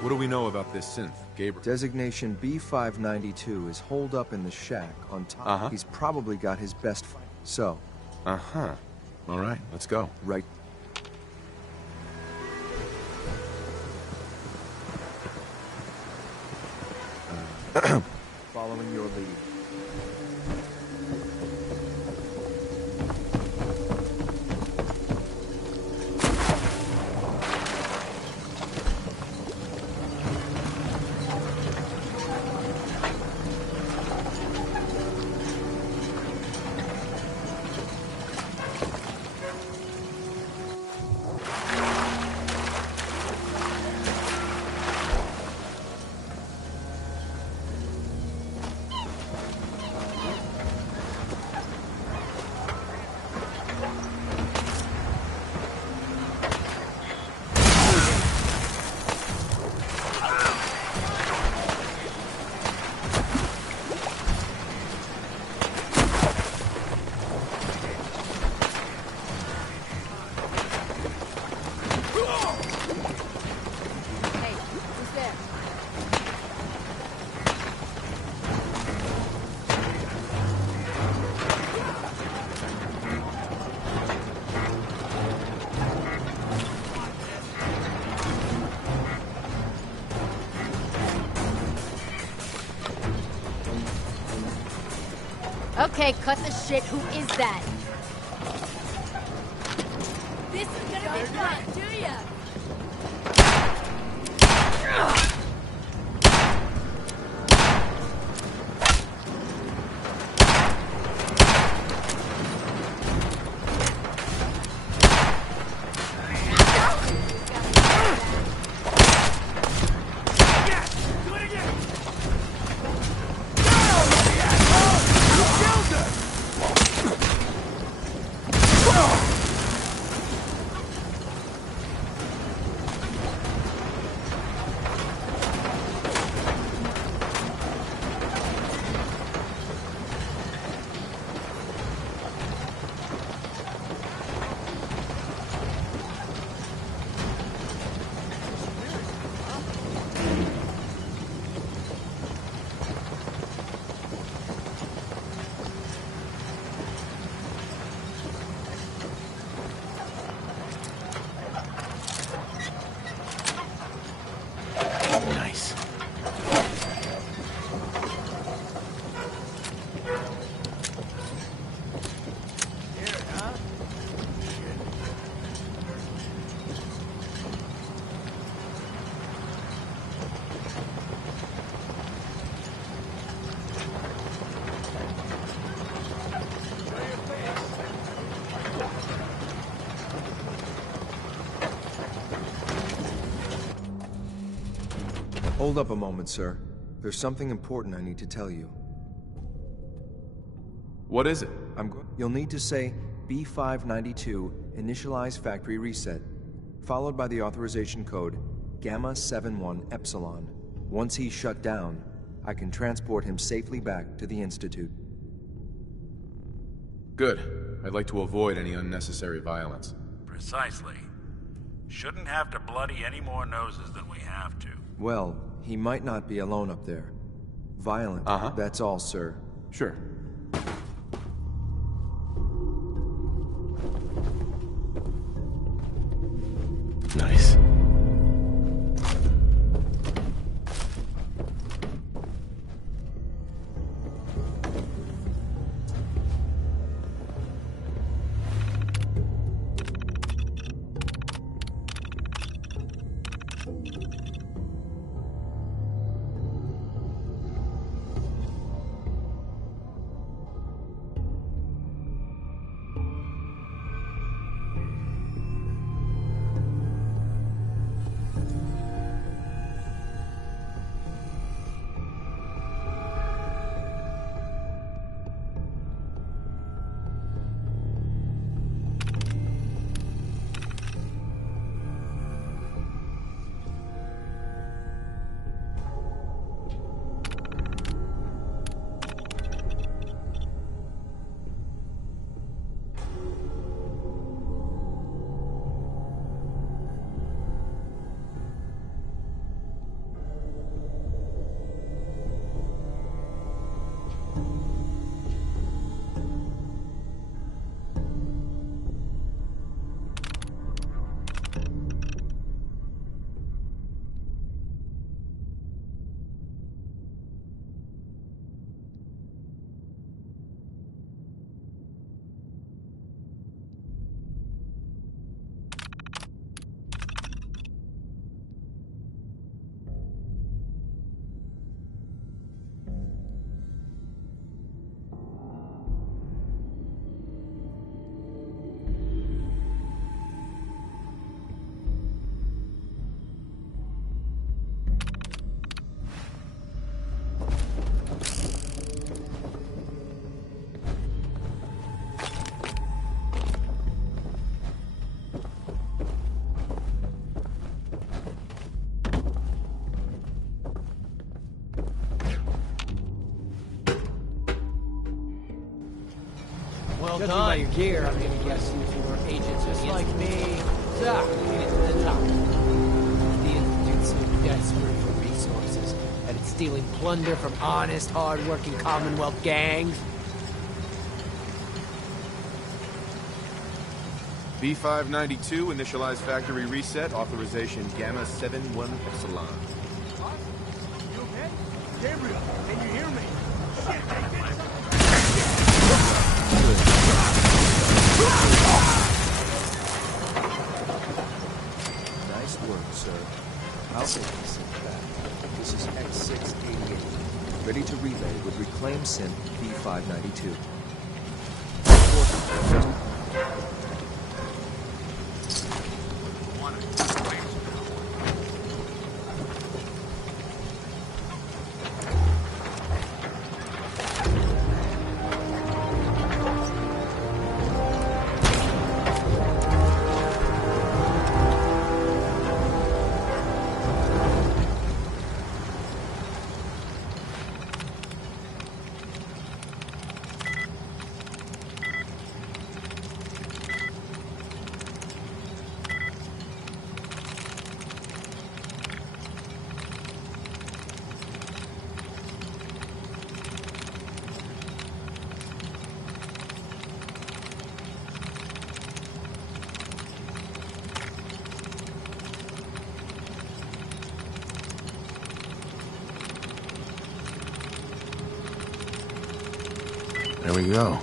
What do we know about this synth, Gabriel? Designation B592 is holed up in the shack on top. He's probably got his best so. All right, let's go. Right. Following your lead. Okay, cut the shit. Who is that? This is gonna be fun, do ya? Nice. Hold up a moment, sir. There's something important I need to tell you. What is it? You'll need to say B592, initialize factory reset, followed by the authorization code Gamma 71 Epsilon. Once he's shut down, I can transport him safely back to the Institute. Good. I'd like to avoid any unnecessary violence. Precisely. Shouldn't have to bloody any more noses than we have to. Well, he might not be alone up there. Violent, that's all, sir. Sure. Nice. Judging by your gear, I'm gonna guess you were agents just like me. Zach, made it to the top. The Institute's so desperate for resources that it's stealing plunder from honest, hard-working Commonwealth gangs. B592, initialize factory reset, authorization Gamma 71 Epsilon. You okay? Gabriel, can you hear me? Shit, Nice work, sir. I'll take this synth back. This is X688. Ready to relay with reclaim synth B592. There we go.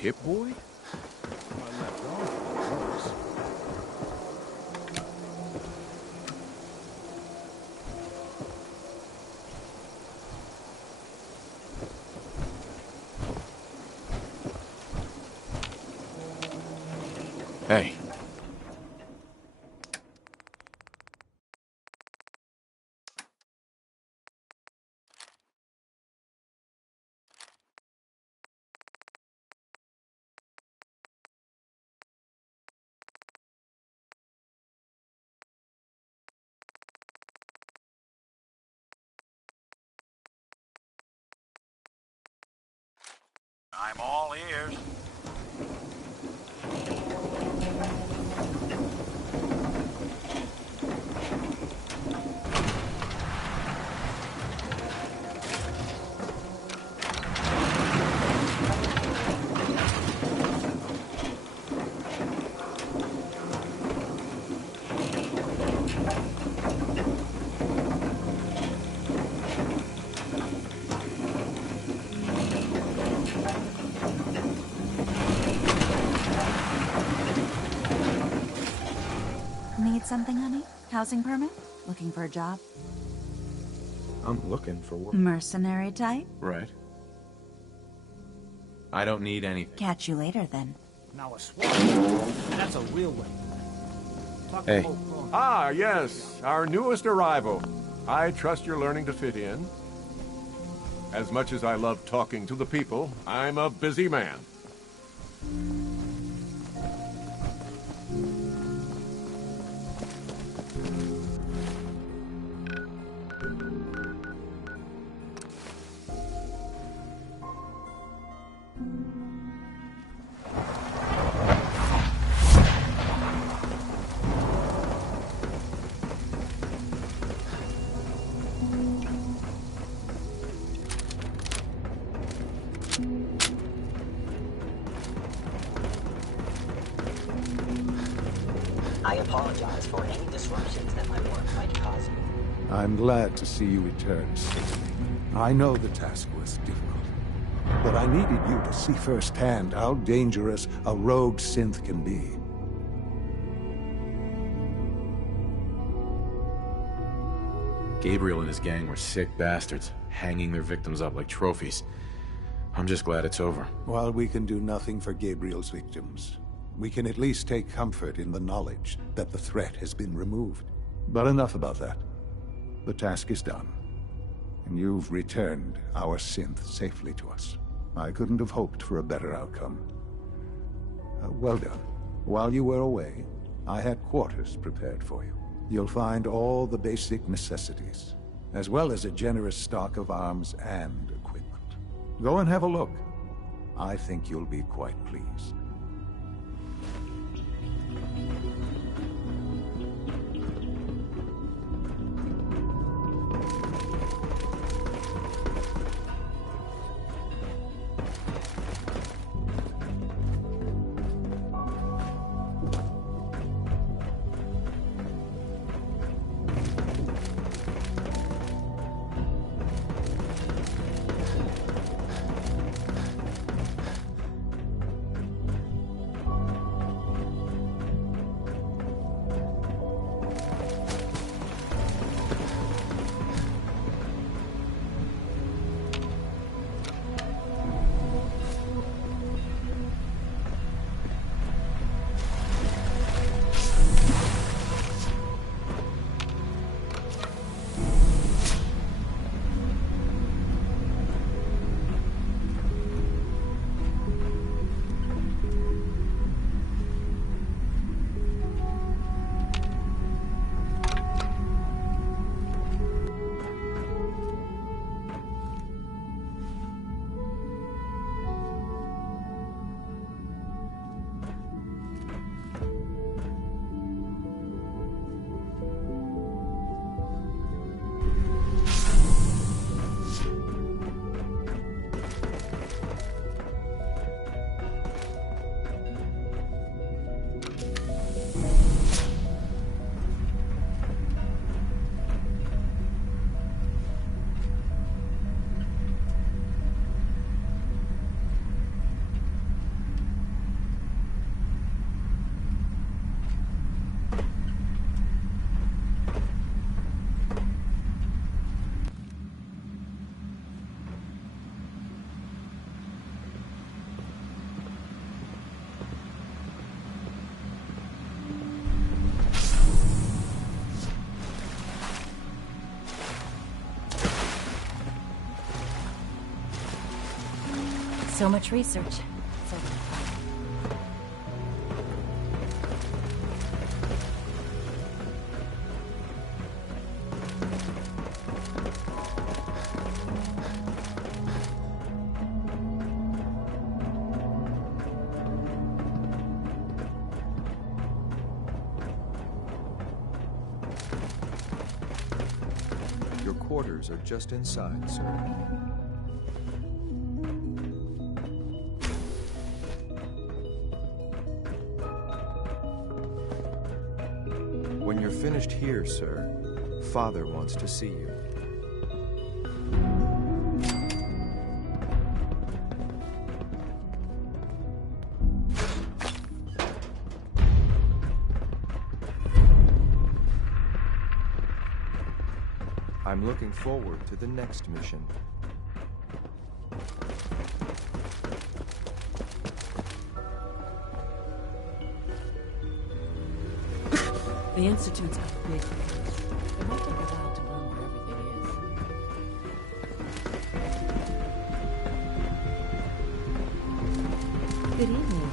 Pip-Boy? Hey. I'm all ears. Need something, honey? Housing permit? Looking for a job? I'm looking for work. Mercenary type? Right. I don't need anything. Catch you later, then. Now a swamp. That's a real one. Hey. Ah, yes, our newest arrival. I trust you're learning to fit in. As much as I love talking to the people, I'm a busy man. I apologize for any disruptions that my work might cause you. I'm glad to see you return safely. I know the task was difficult, but I needed you to see firsthand how dangerous a rogue synth can be. Gabriel and his gang were sick bastards, hanging their victims up like trophies. I'm just glad it's over. While we can do nothing for Gabriel's victims, we can at least take comfort in the knowledge that the threat has been removed. But enough about that. The task is done, and you've returned our synth safely to us. I couldn't have hoped for a better outcome. Well done. While you were away, I had quarters prepared for you. You'll find all the basic necessities, as well as a generous stock of arms and equipment. Go and have a look. I think you'll be quite pleased. So much research. So Your quarters are just inside, sir. When you're finished here, sir, Father wants to see you. I'm looking forward to the next mission. The Institute's a big place. It might take a while to learn where everything is. Good evening.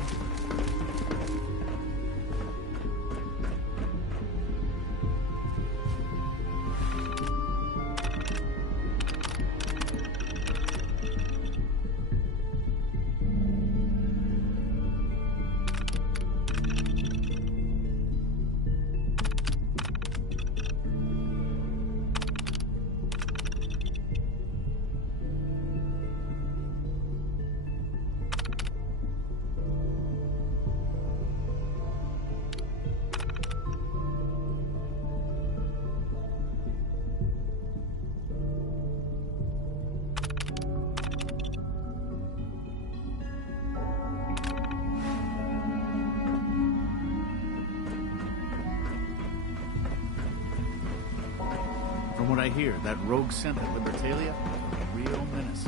From what I hear, that rogue synth at Libertalia is a real menace.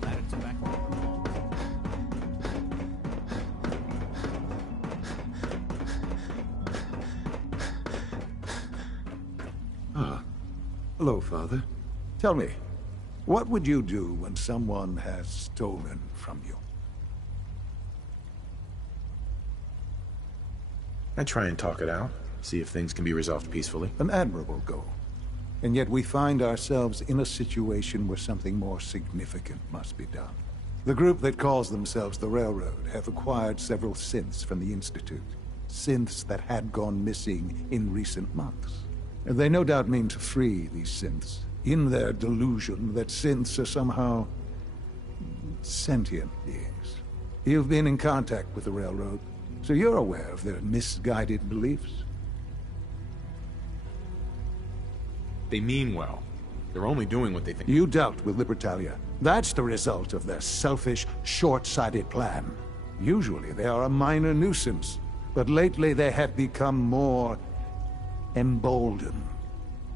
Glad it's back where it belongs. Ah. Hello, Father. Tell me, what would you do when someone has stolen from you? I try and talk it out, see if things can be resolved peacefully. An admirable goal. And yet we find ourselves in a situation where something more significant must be done. The group that calls themselves the Railroad have acquired several synths from the Institute. Synths that had gone missing in recent months. And they no doubt mean to free these synths, in their delusion that synths are somehow sentient beings. You've been in contact with the Railroad, so you're aware of their misguided beliefs. They mean well. They're only doing what they think. You dealt with Libertalia. That's the result of their selfish, short-sighted plan. Usually they are a minor nuisance, but lately they have become more emboldened.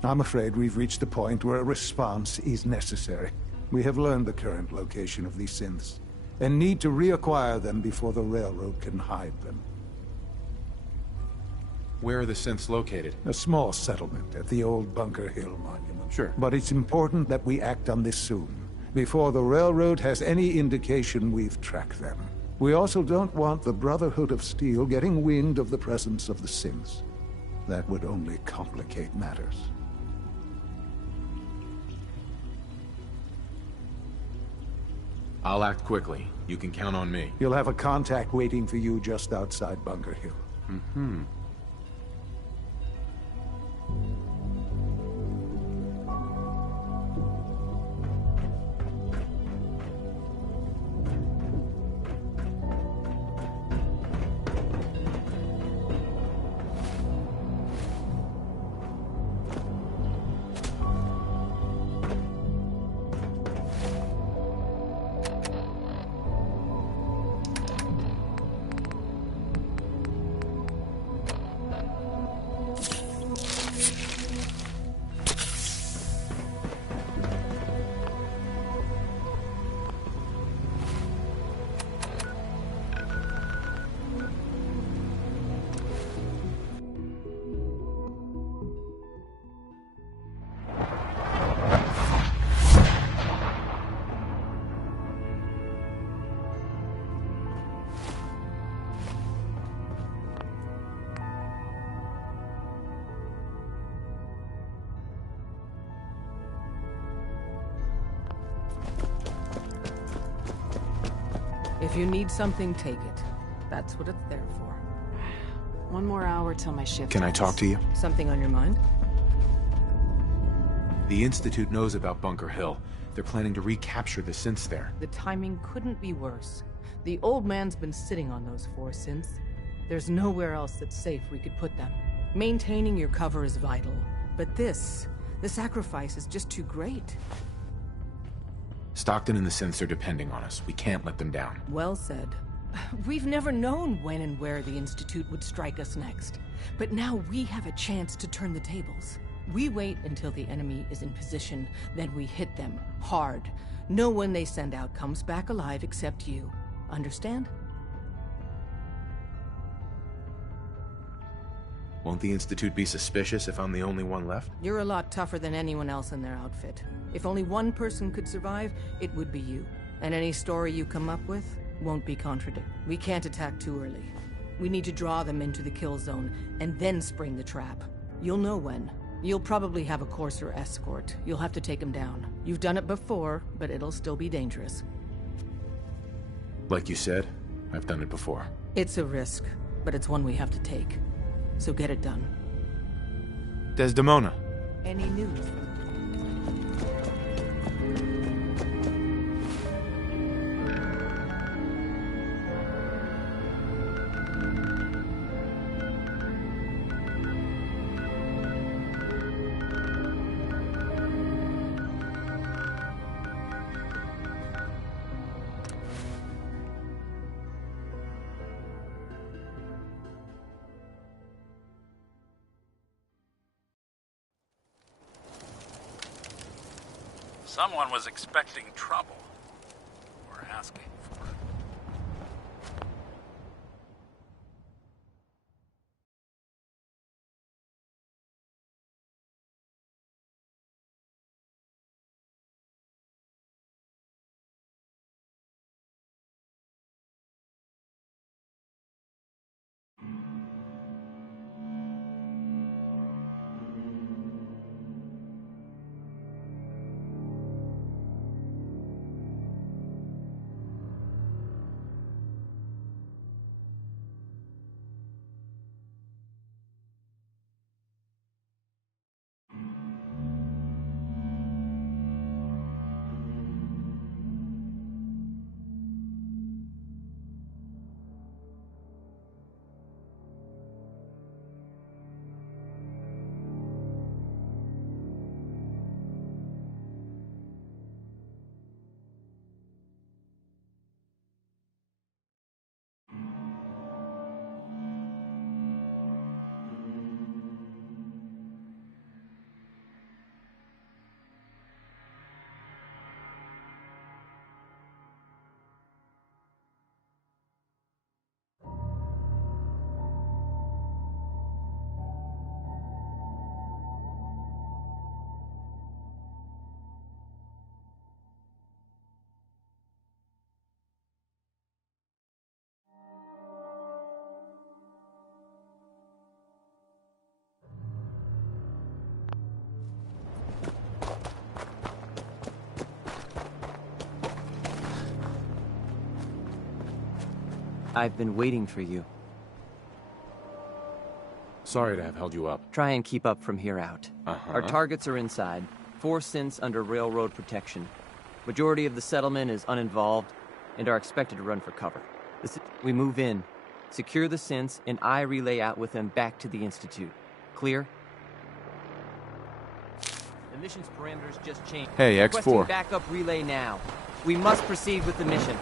I'm afraid we've reached the point where a response is necessary. We have learned the current location of these synths, and need to reacquire them before the Railroad can hide them. Where are the synths located? A small settlement at the old Bunker Hill Monument. Sure. But it's important that we act on this soon, before the Railroad has any indication we've tracked them. We also don't want the Brotherhood of Steel getting wind of the presence of the synths. That would only complicate matters. I'll act quickly. You can count on me. You'll have a contact waiting for you just outside Bunker Hill. Mm-hmm. If you need something, take it. That's what it's there for. One more hour till my shift Can I ends. talk to you? Something on your mind? The Institute knows about Bunker Hill. They're planning to recapture the synths there. The timing couldn't be worse. The old man's been sitting on those 4 synths. There's nowhere else that's safe we could put them. Maintaining your cover is vital. But the sacrifice is just too great. Stockton and the synths are depending on us. We can't let them down. Well said. We've never known when and where the Institute would strike us next. But now we have a chance to turn the tables. We wait until the enemy is in position, then we hit them hard. No one they send out comes back alive except you. Understand? Won't the Institute be suspicious if I'm the only one left? You're a lot tougher than anyone else in their outfit. If only one person could survive, it would be you. And any story you come up with won't be contradicted. We can't attack too early. We need to draw them into the kill zone, and then spring the trap. You'll know when. You'll probably have a Courser escort. You'll have to take them down. You've done it before, but it'll still be dangerous. Like you said, I've done it before. It's a risk, but it's one we have to take. So get it done. Desdemona. Any news? Someone was expecting trouble. Or asking for it. I've been waiting for you. Sorry to have held you up. Try and keep up from here out. Uh-huh. Our targets are inside. 4 synths under railroad protection. Majority of the settlement is uninvolved and are expected to run for cover. We move in, secure the synths, and I relay out with them back to the Institute. Clear? The mission's parameters just changed. Hey, X4. Requesting backup relay now. We must proceed with the mission.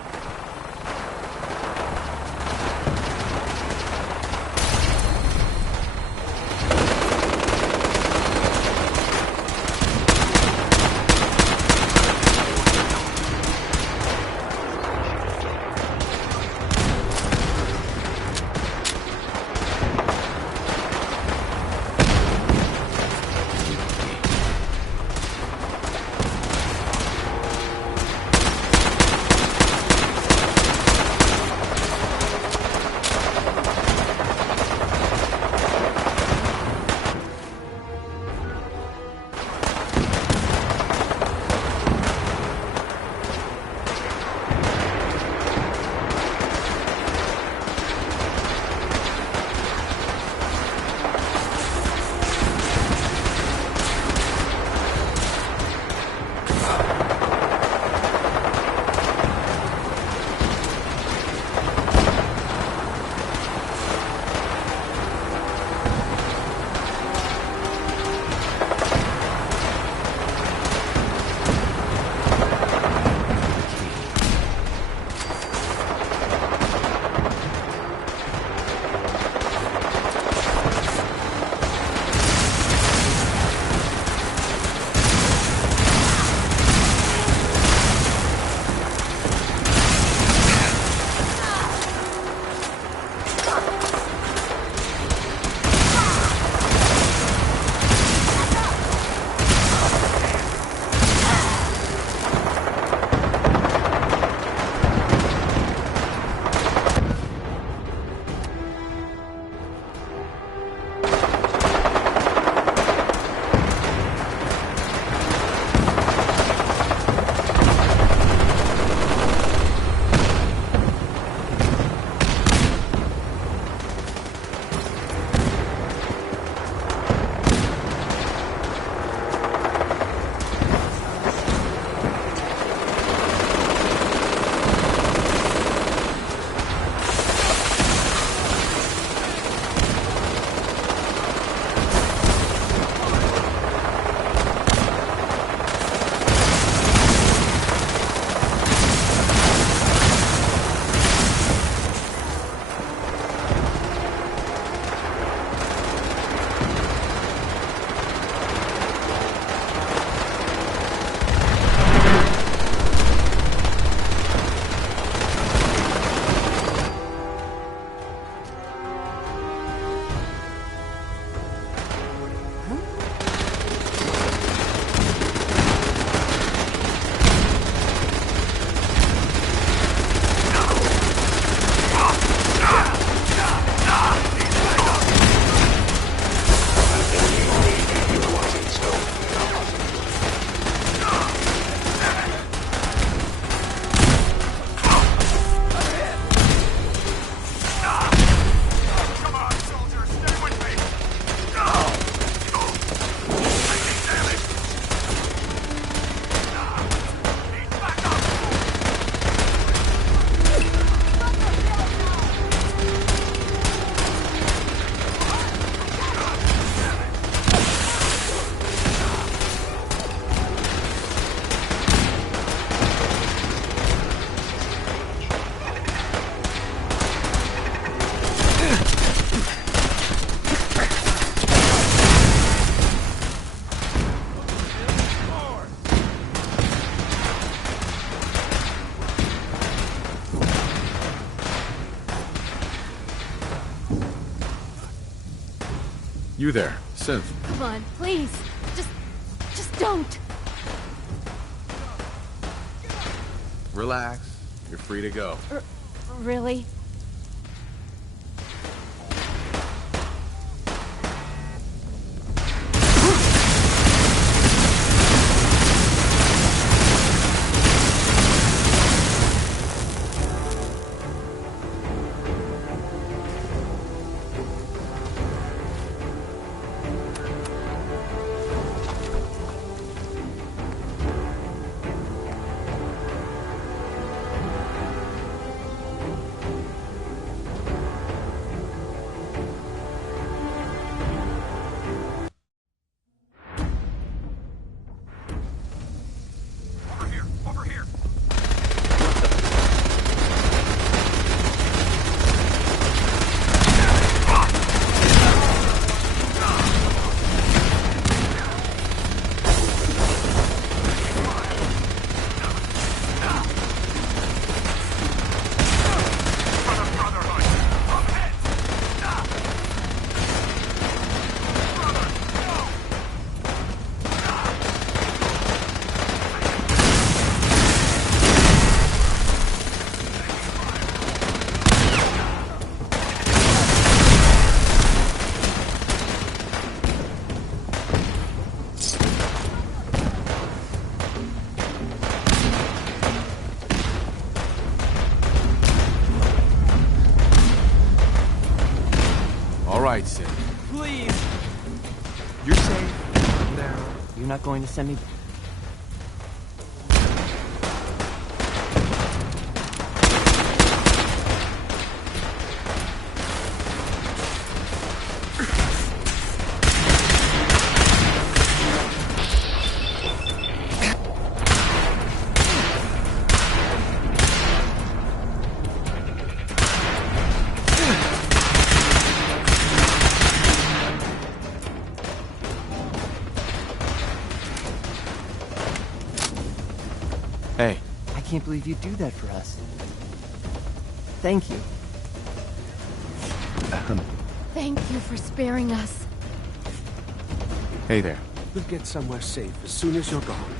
You there, Synth. Come on, please. Just don't. Relax. You're free to go. Really? Right, Sid. Please! You're safe. Now, you're not going to send me... Hey. I can't believe you'd do that for us. Thank you. Thank you for sparing us. Hey there. We'll get somewhere safe as soon as you're gone.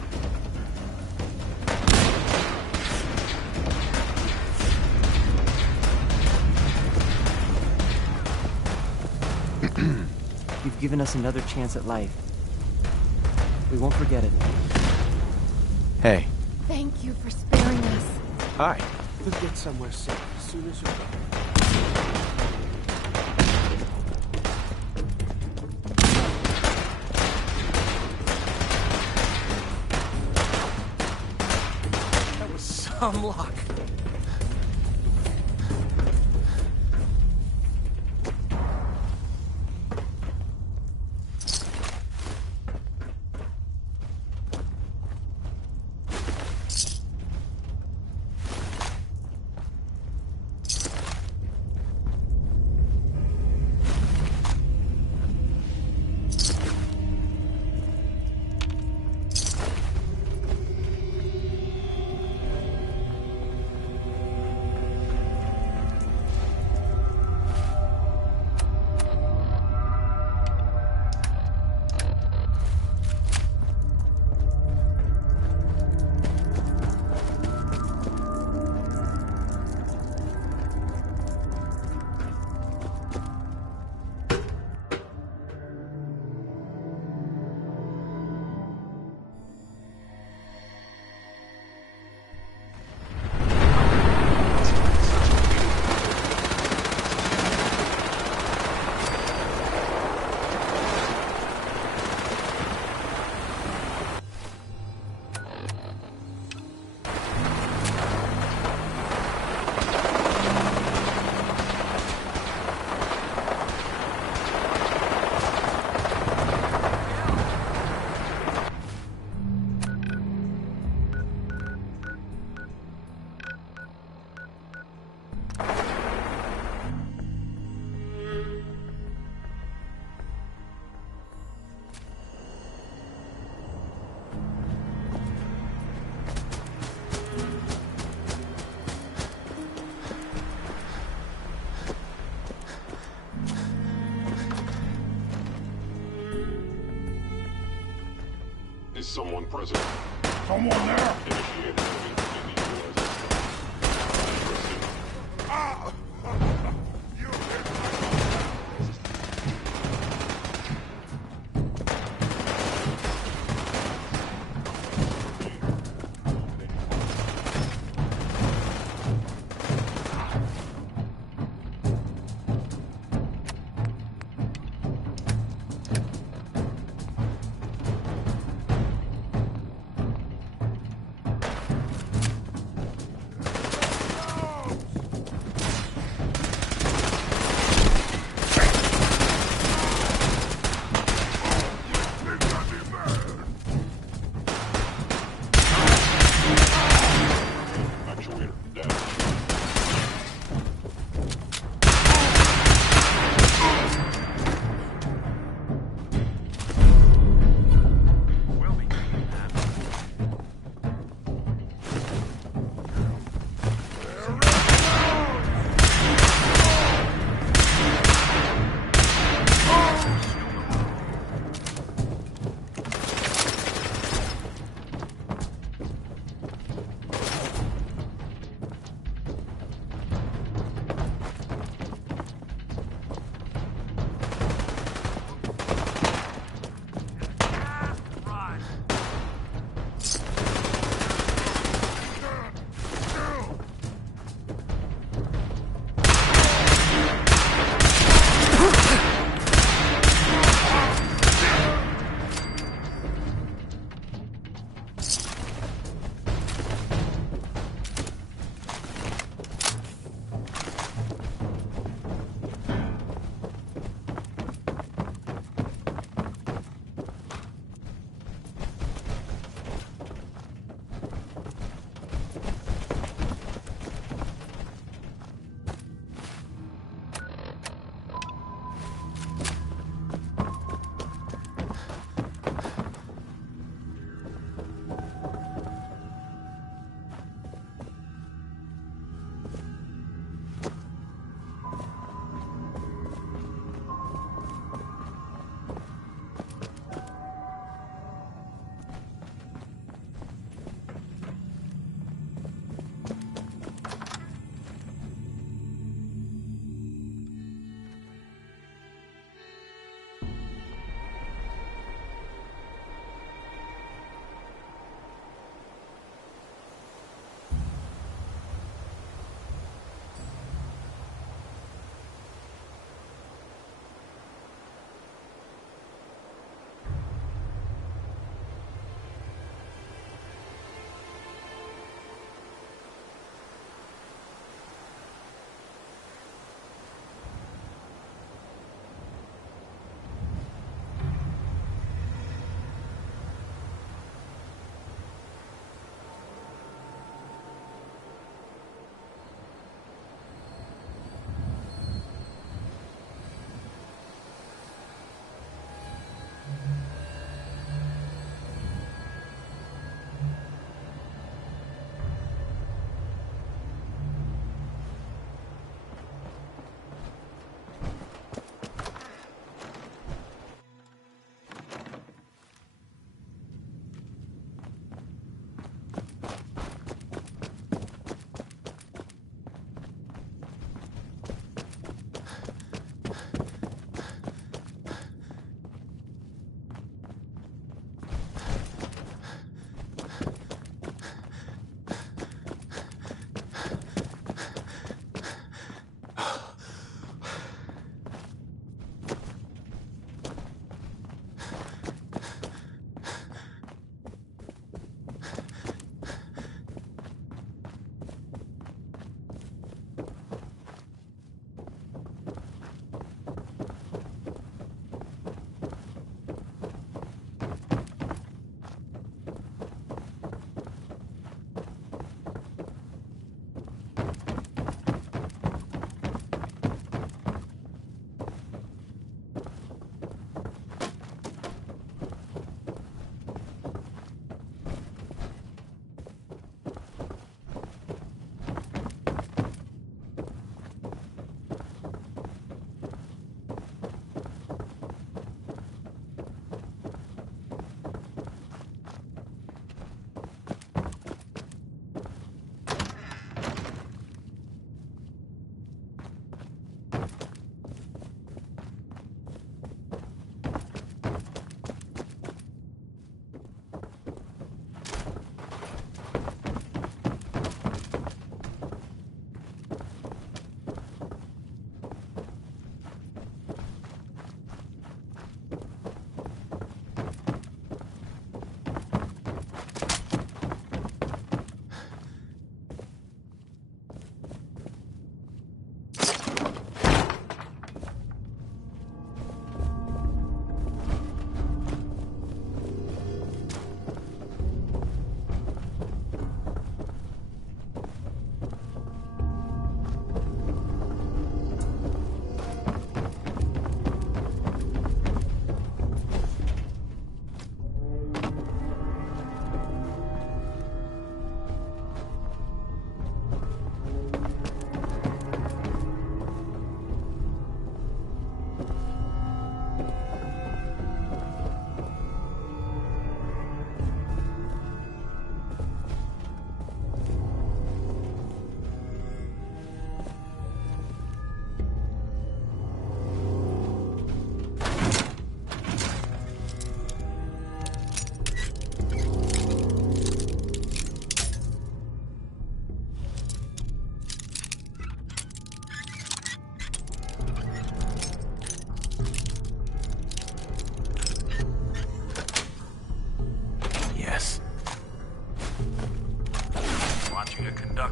You've given us another chance at life. We won't forget it. Hey. Thank you for sparing us. Hi. We'll get somewhere safe as soon as you're gone. That was some luck. someone present. Someone there! Initiate enemy Ah! You hit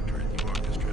conductor in the orchestra.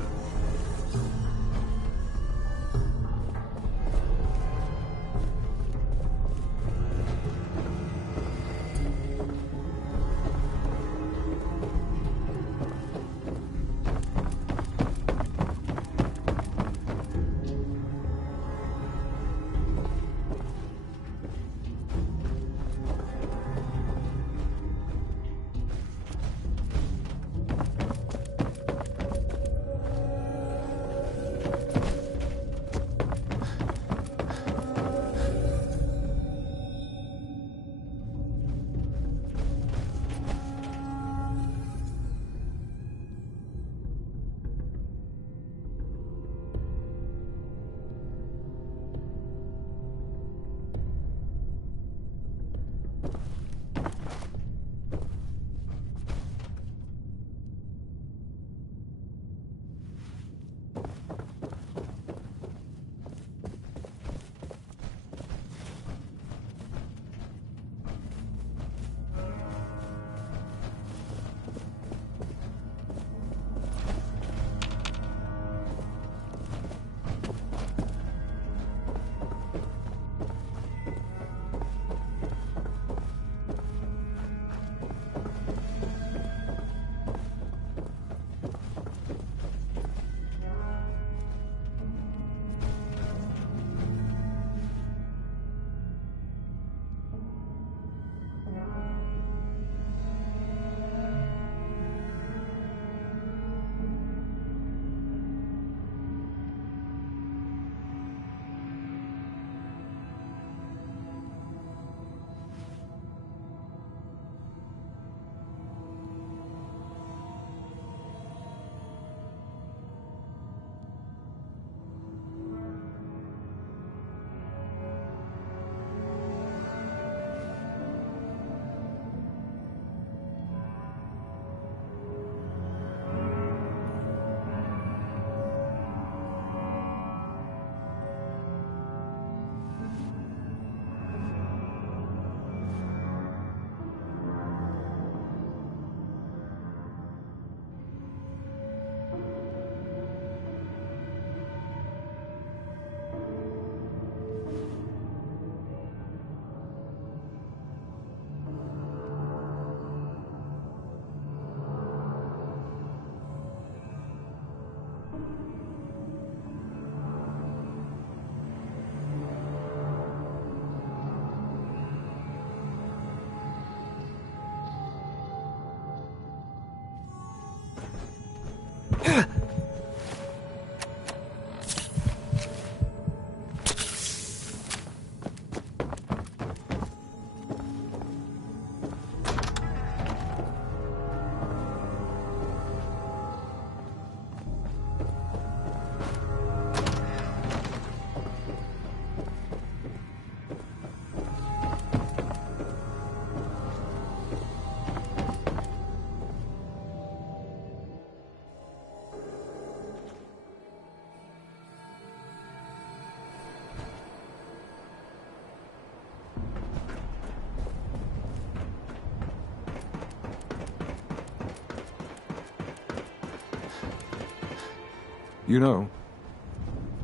You know,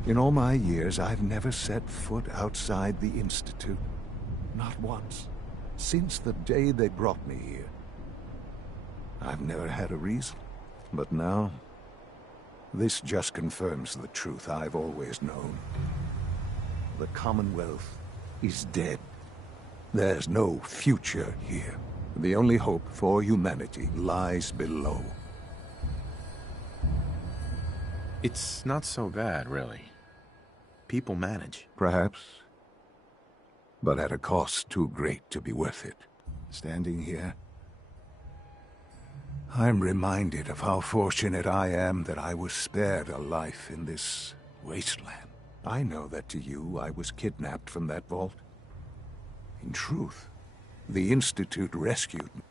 in all my years, I've never set foot outside the Institute. Not once. Since the day they brought me here. I've never had a reason. But now, this just confirms the truth I've always known. The Commonwealth is dead. There's no future here. The only hope for humanity lies below. It's not so bad, really. People manage. Perhaps. But at a cost too great to be worth it. Standing here, I'm reminded of how fortunate I am that I was spared a life in this wasteland. I know that to you, I was kidnapped from that vault. In truth, the Institute rescued me.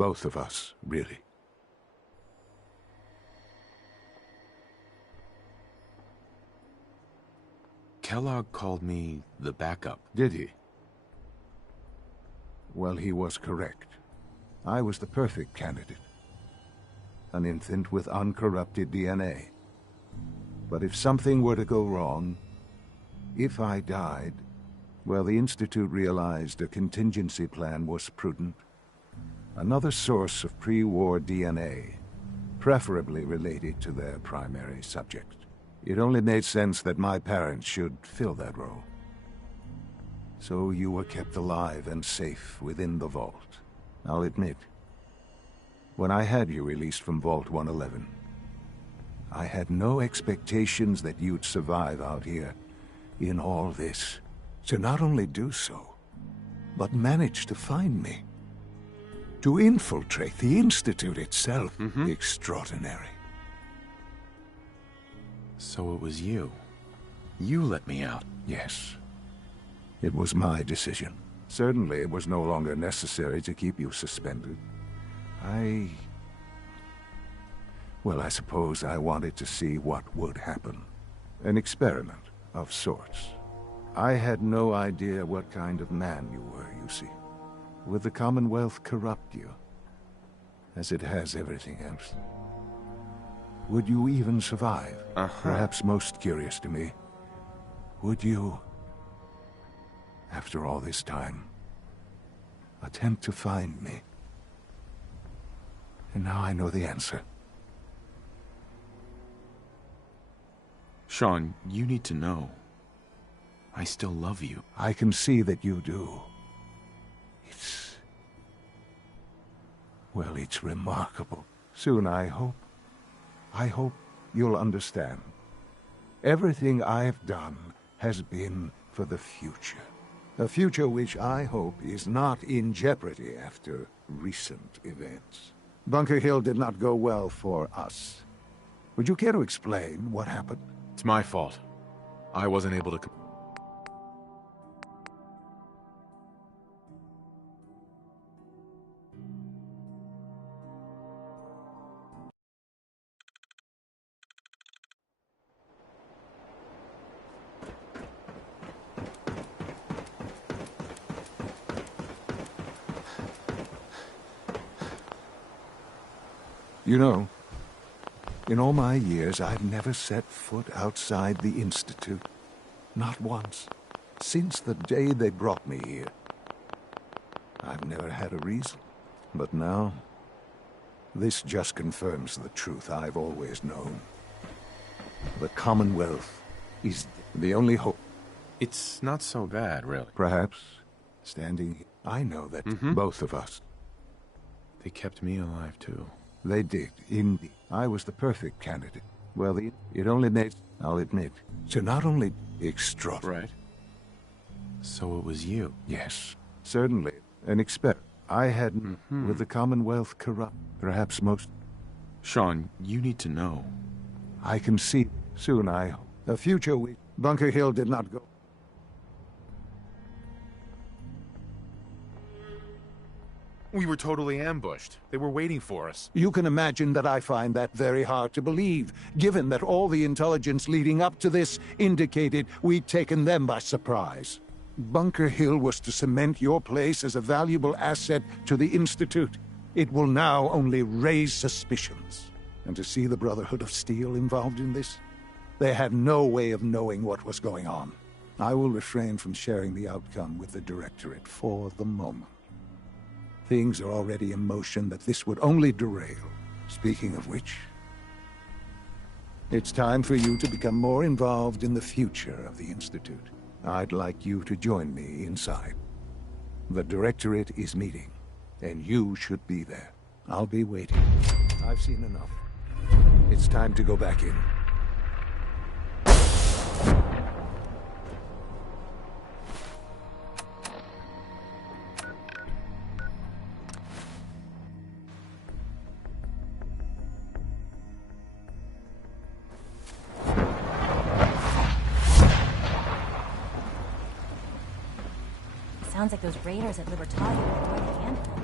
Both of us, really. Kellogg called me the backup. Did he? Well, he was correct. I was the perfect candidate. An infant with uncorrupted DNA. But if something were to go wrong, if I died, well, the Institute realized a contingency plan was prudent. Another source of pre-war DNA, preferably related to their primary subject. It only made sense that my parents should fill that role. So you were kept alive and safe within the vault. I'll admit, when I had you released from Vault 111, I had no expectations that you'd survive out here in all this. To not only do so, but manage to find me. To infiltrate the Institute itself. Extraordinary. So it was you. You let me out. Yes. It was my decision. Certainly it was no longer necessary to keep you suspended. Well, I suppose I wanted to see what would happen. An experiment of sorts. I had no idea what kind of man you were, you see. Would the Commonwealth corrupt you? As it has everything else. Would you even survive? Perhaps most curious to me, would you, after all this time, attempt to find me? And now I know the answer. Sean, you need to know. I still love you. I can see that you do. Well, it's remarkable. Soon, I hope you'll understand. Everything I've done has been for the future. A future which I hope is not in jeopardy after recent events. Bunker Hill did not go well for us. Would you care to explain what happened? It's my fault. I wasn't able to... You know, in all my years, I've never set foot outside the Institute. Not once. Since the day they brought me here. I've never had a reason. But now, this just confirms the truth I've always known. The Commonwealth is the only hope. It's not so bad, really. Perhaps, standing here, I know that both of us. They kept me alive, too. They did, indeed. I was the perfect candidate. Well, it only made, I'll admit, to not only extraordinary. Right. So it was you. Yes, certainly. An experiment. I had, with the Commonwealth corrupt, perhaps most... Sean, you need to know. I can see, soon I hope, a future we... Bunker Hill did not go. We were totally ambushed. They were waiting for us. You can imagine that I find that very hard to believe, given that all the intelligence leading up to this indicated we'd taken them by surprise. Bunker Hill was to cement your place as a valuable asset to the Institute. It will now only raise suspicions. And to see the Brotherhood of Steel involved in this? They had no way of knowing what was going on. I will refrain from sharing the outcome with the Directorate for the moment. Things are already in motion that this would only derail. Speaking of which, it's time for you to become more involved in the future of the Institute. I'd like you to join me inside. The Directorate is meeting, and you should be there. I'll be waiting. I've seen enough. It's time to go back in. Sounds like those raiders at Libertalia are doing the handful.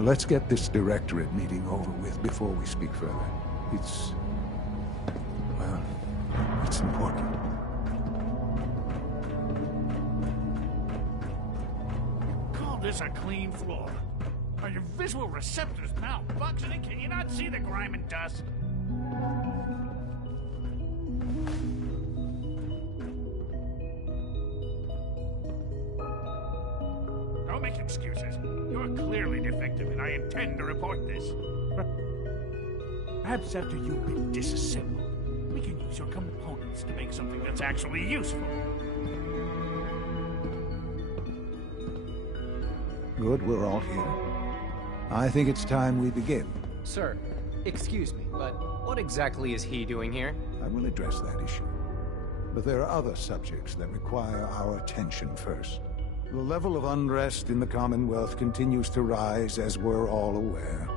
Let's get this directorate meeting over with before we speak further. Well, it's important. Call this a clean floor? Are your visual receptors malfunctioning? Can you not see the grime and dust? Don't make excuses. You're clearly defective, and I intend to report this. Perhaps after you've been disassembled, we can use your components to make something that's actually useful. Good, we're all here. I think it's time we begin. Sir, excuse me, but what exactly is he doing here? I will address that issue. But there are other subjects that require our attention first. The level of unrest in the Commonwealth continues to rise, as we're all aware.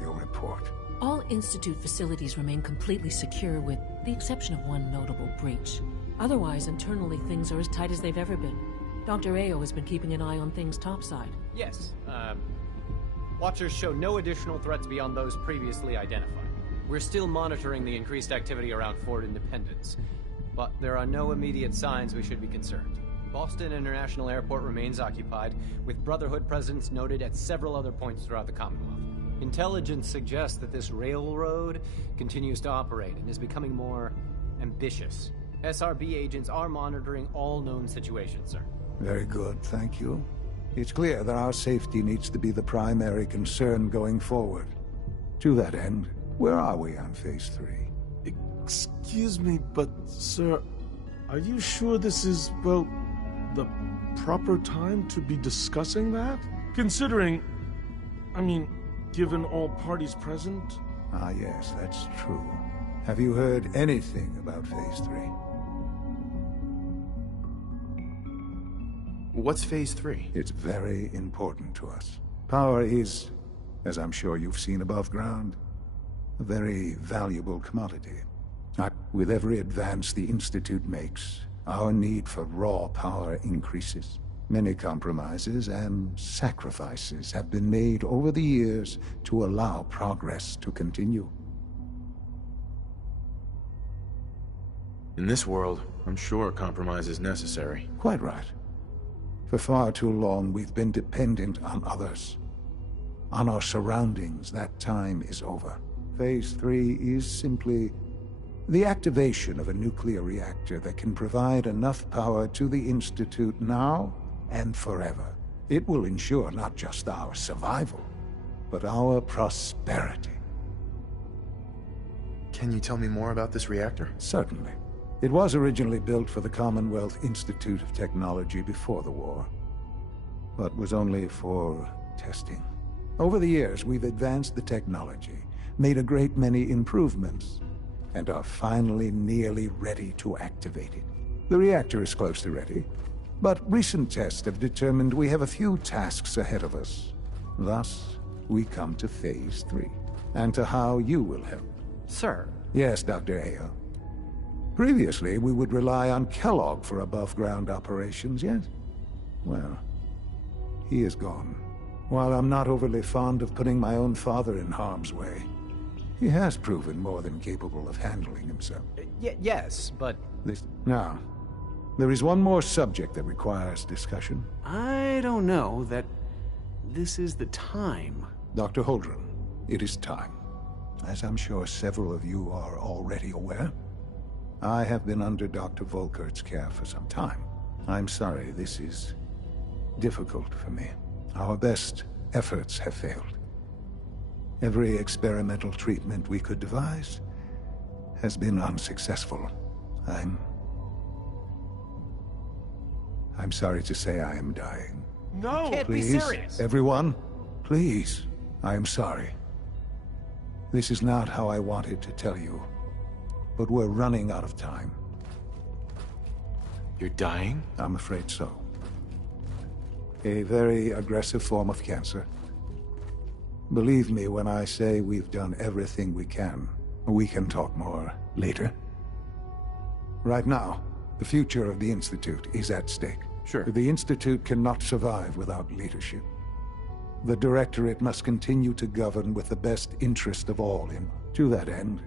Your report. All Institute facilities remain completely secure, with the exception of one notable breach. Otherwise, internally, things are as tight as they've ever been. Dr. Ayo has been keeping an eye on things topside. Yes, Watchers show no additional threats beyond those previously identified. We're still monitoring the increased activity around Fort Independence, but there are no immediate signs we should be concerned. Boston International Airport remains occupied, with Brotherhood presence noted at several other points throughout the Commonwealth. Intelligence suggests that this railroad continues to operate and is becoming more ambitious. SRB agents are monitoring all known situations, sir. Very good, thank you. It's clear that our safety needs to be the primary concern going forward. To that end, where are we on Phase 3? Excuse me, but, sir, are you sure this is, well, the proper time to be discussing that? Considering, given all parties present? Ah, yes, that's true. Have you heard anything about Phase 3? What's Phase 3? It's very important to us. Power is, as I'm sure you've seen above ground, a very valuable commodity. With every advance the Institute makes, our need for raw power increases. Many compromises and sacrifices have been made over the years to allow progress to continue. In this world, I'm sure compromise is necessary. Quite right. For far too long, we've been dependent on others. On our surroundings. That time is over. Phase 3 is simply the activation of a nuclear reactor that can provide enough power to the Institute now and forever. It will ensure not just our survival, but our prosperity. Can you tell me more about this reactor? Certainly. It was originally built for the Commonwealth Institute of Technology before the war, but was only for testing. Over the years, we've advanced the technology, made a great many improvements, and are finally nearly ready to activate it. The reactor is close to ready, but recent tests have determined we have a few tasks ahead of us. Thus, we come to Phase 3, and to how you will help. Sir? Yes, Dr. Ayo. Previously, we would rely on Kellogg for above-ground operations, yes? Well, he is gone. While I'm not overly fond of putting my own father in harm's way, he has proven more than capable of handling himself. Yes, but... Now, there is one more subject that requires discussion. I don't know that this is the time. Dr. Holdren, it is time. As I'm sure several of you are already aware, I have been under Dr. Volkert's care for some time. I'm sorry this is difficult for me. Our best efforts have failed. Every experimental treatment we could devise has been unsuccessful. I'm sorry to say I am dying. No! You can't Please, be serious! Everyone, please, I am sorry. This is not how I wanted to tell you, but we're running out of time. You're dying? I'm afraid so. A very aggressive form of cancer. Believe me when I say we've done everything we can. We can talk more later. Right now, the future of the Institute is at stake. Sure. The Institute cannot survive without leadership. The Directorate must continue to govern with the best interest of all in. To that end,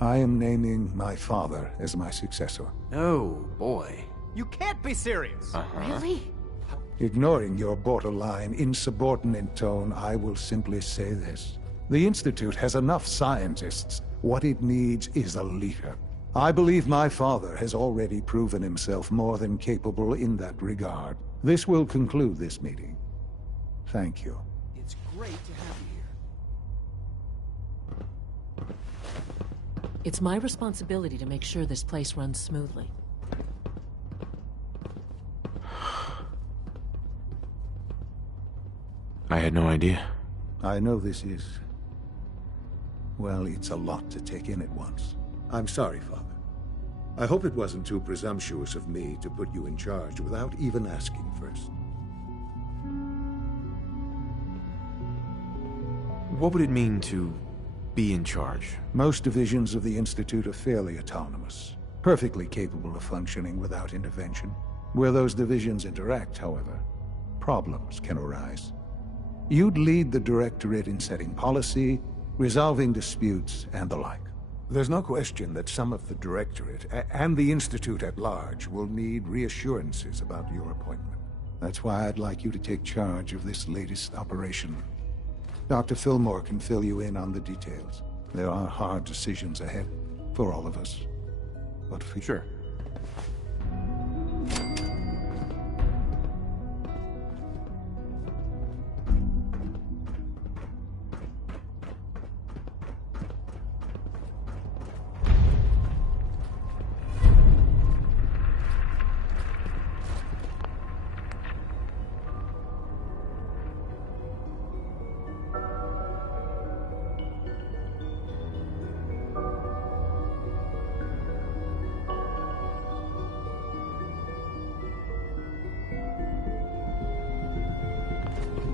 I am naming my father as my successor. Oh, boy. You can't be serious! Really? Ignoring your borderline, insubordinate tone, I will simply say this. The Institute has enough scientists. What it needs is a leader. I believe my father has already proven himself more than capable in that regard. This will conclude this meeting. Thank you. It's great to have you here. It's my responsibility to make sure this place runs smoothly. I had no idea. I know this is... well, it's a lot to take in at once. I'm sorry, Father. I hope it wasn't too presumptuous of me to put you in charge without even asking first. What would it mean to be in charge? Most divisions of the Institute are fairly autonomous, perfectly capable of functioning without intervention. Where those divisions interact, however, problems can arise. You'd lead the Directorate in setting policy, resolving disputes, and the like. There's no question that some of the Directorate and the Institute at large will need reassurances about your appointment. That's why I'd like you to take charge of this latest operation. Dr. Fillmore can fill you in on the details. There are hard decisions ahead for all of us. But for Sure.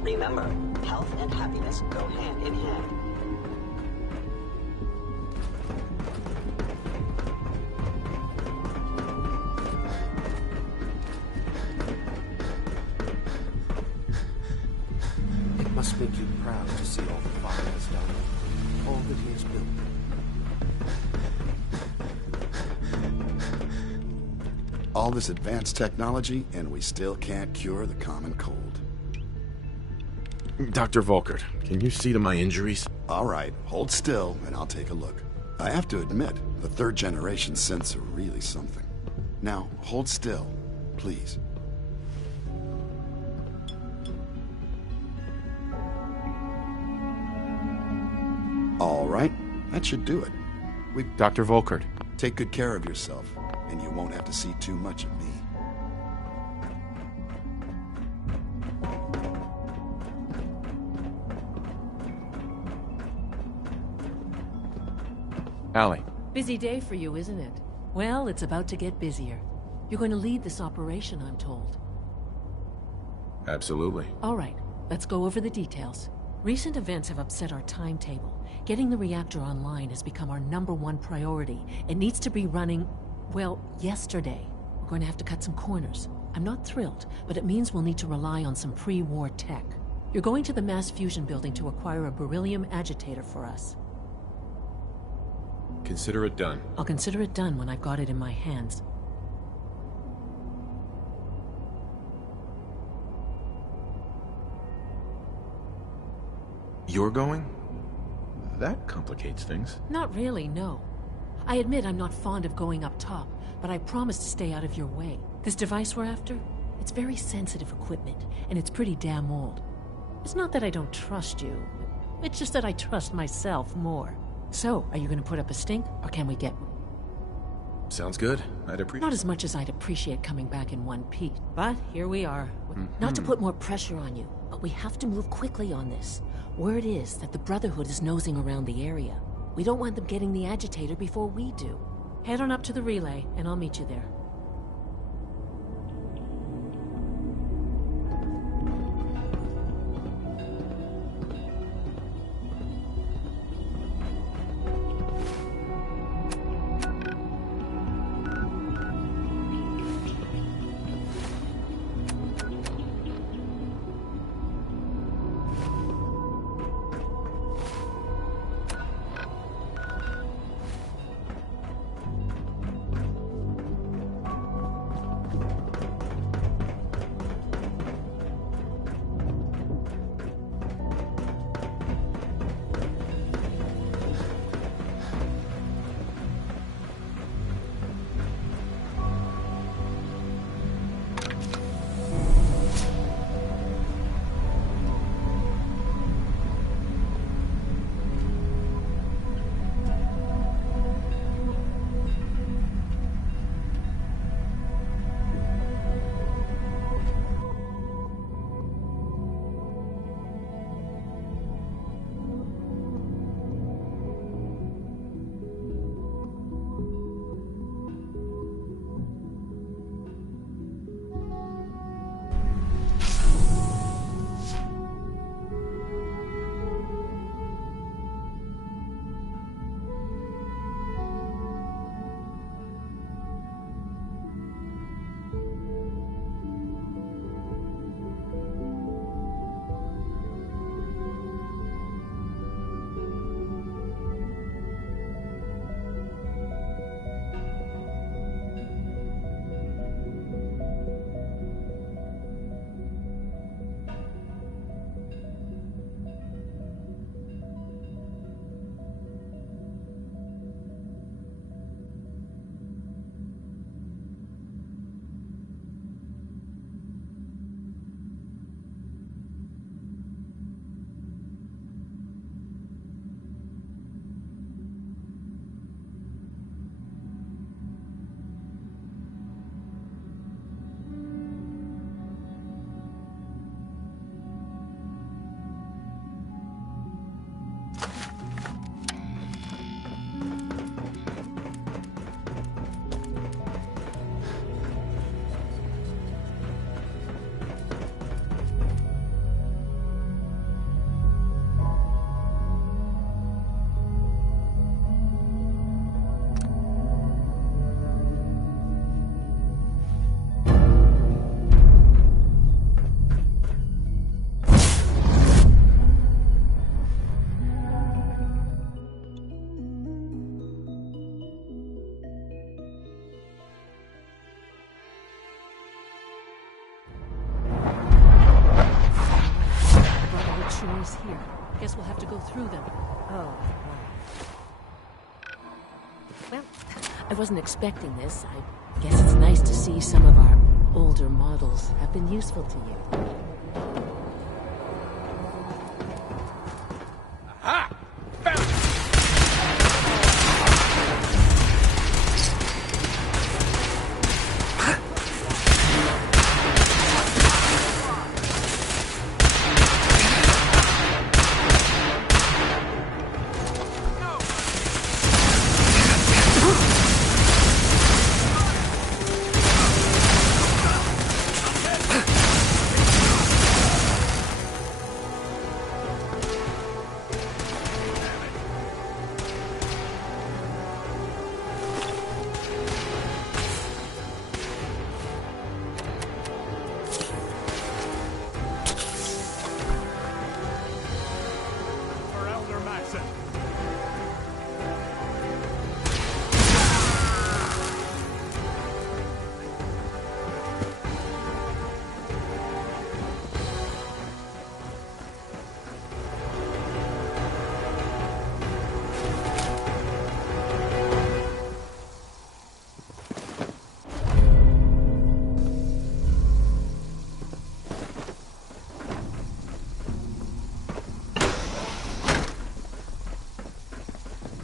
Remember, health and happiness go hand in hand. It must make you proud to see all the Father has done, all that he has built. All this advanced technology, and we still can't cure the common cold. Dr. Volkert, can you see to my injuries? All right, hold still, and I'll take a look. I have to admit, the third-generation synths are really something. Now, hold still, please. All right, that should do it. Dr. Volkert. Take good care of yourself, and you won't have to see too much of me. Allie. Busy day for you, isn't it? Well, it's about to get busier. You're going to lead this operation, I'm told. Absolutely. All right, let's go over the details. Recent events have upset our timetable. Getting the reactor online has become our #1 priority. It needs to be running, well, yesterday. We're going to have to cut some corners. I'm not thrilled, but it means we'll need to rely on some pre-war tech. You're going to the mass fusion building to acquire a beryllium agitator for us. Consider it done. I'll consider it done when I've got it in my hands. You're going? That complicates things. Not really, no. I admit I'm not fond of going up top, but I promise to stay out of your way. This device we're after? It's very sensitive equipment, and it's pretty damn old. It's not that I don't trust you. It's just that I trust myself more. So, are you going to put up a stink, or can we get... Sounds good. I'd appreciate... Not as much as I'd appreciate coming back in one piece. But here we are. Not to put more pressure on you, but we have to move quickly on this. Word is that the Brotherhood is nosing around the area. We don't want them getting the agitator before we do. Head on up to the relay, and I'll meet you there. tunnels here. Guess we'll have to go through them. Oh. Well, I wasn't expecting this. I guess it's nice to see some of our older models have been useful to you. Aha!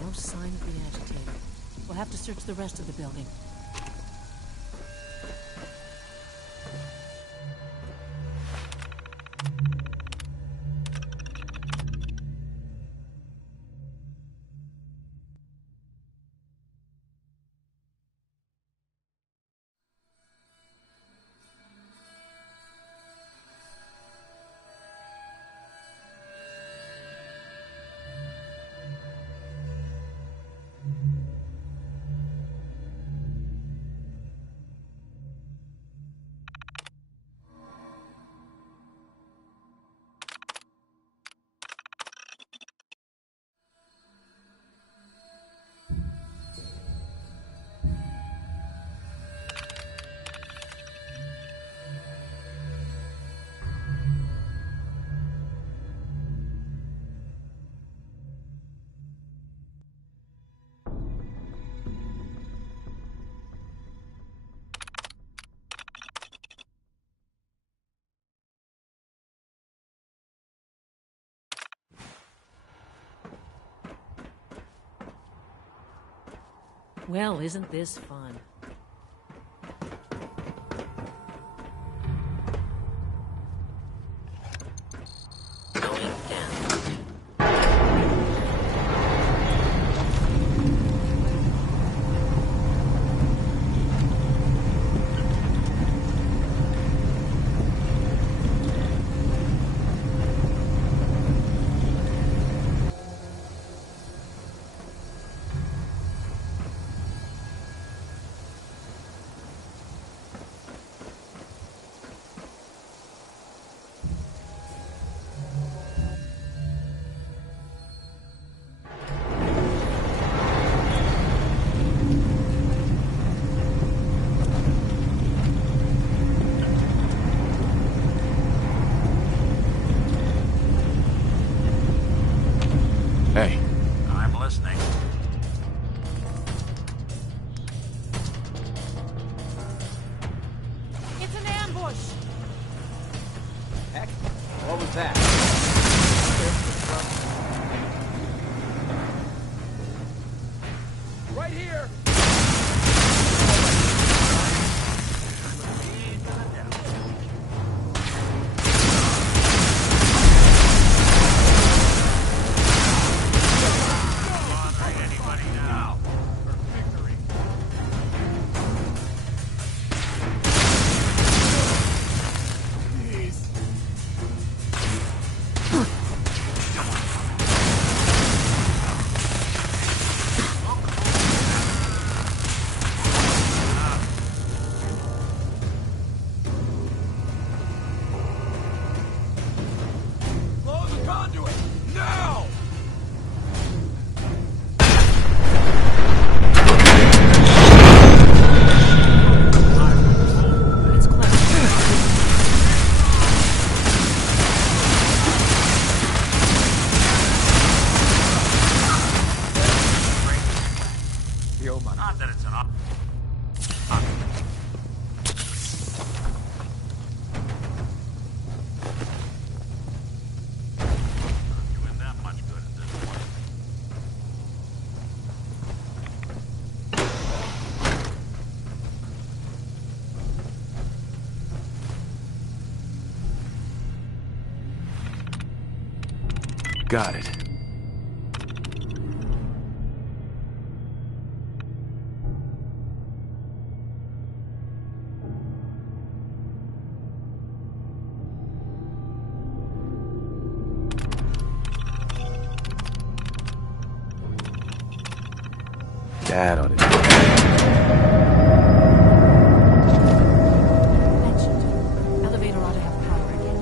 No sign of the agitator. We'll have to search the rest of the building. Well, isn't this fun? Hey. I'm listening. It's an ambush! Heck, what was that? Right here! Got it. That ought to do it. Elevator ought to have power again.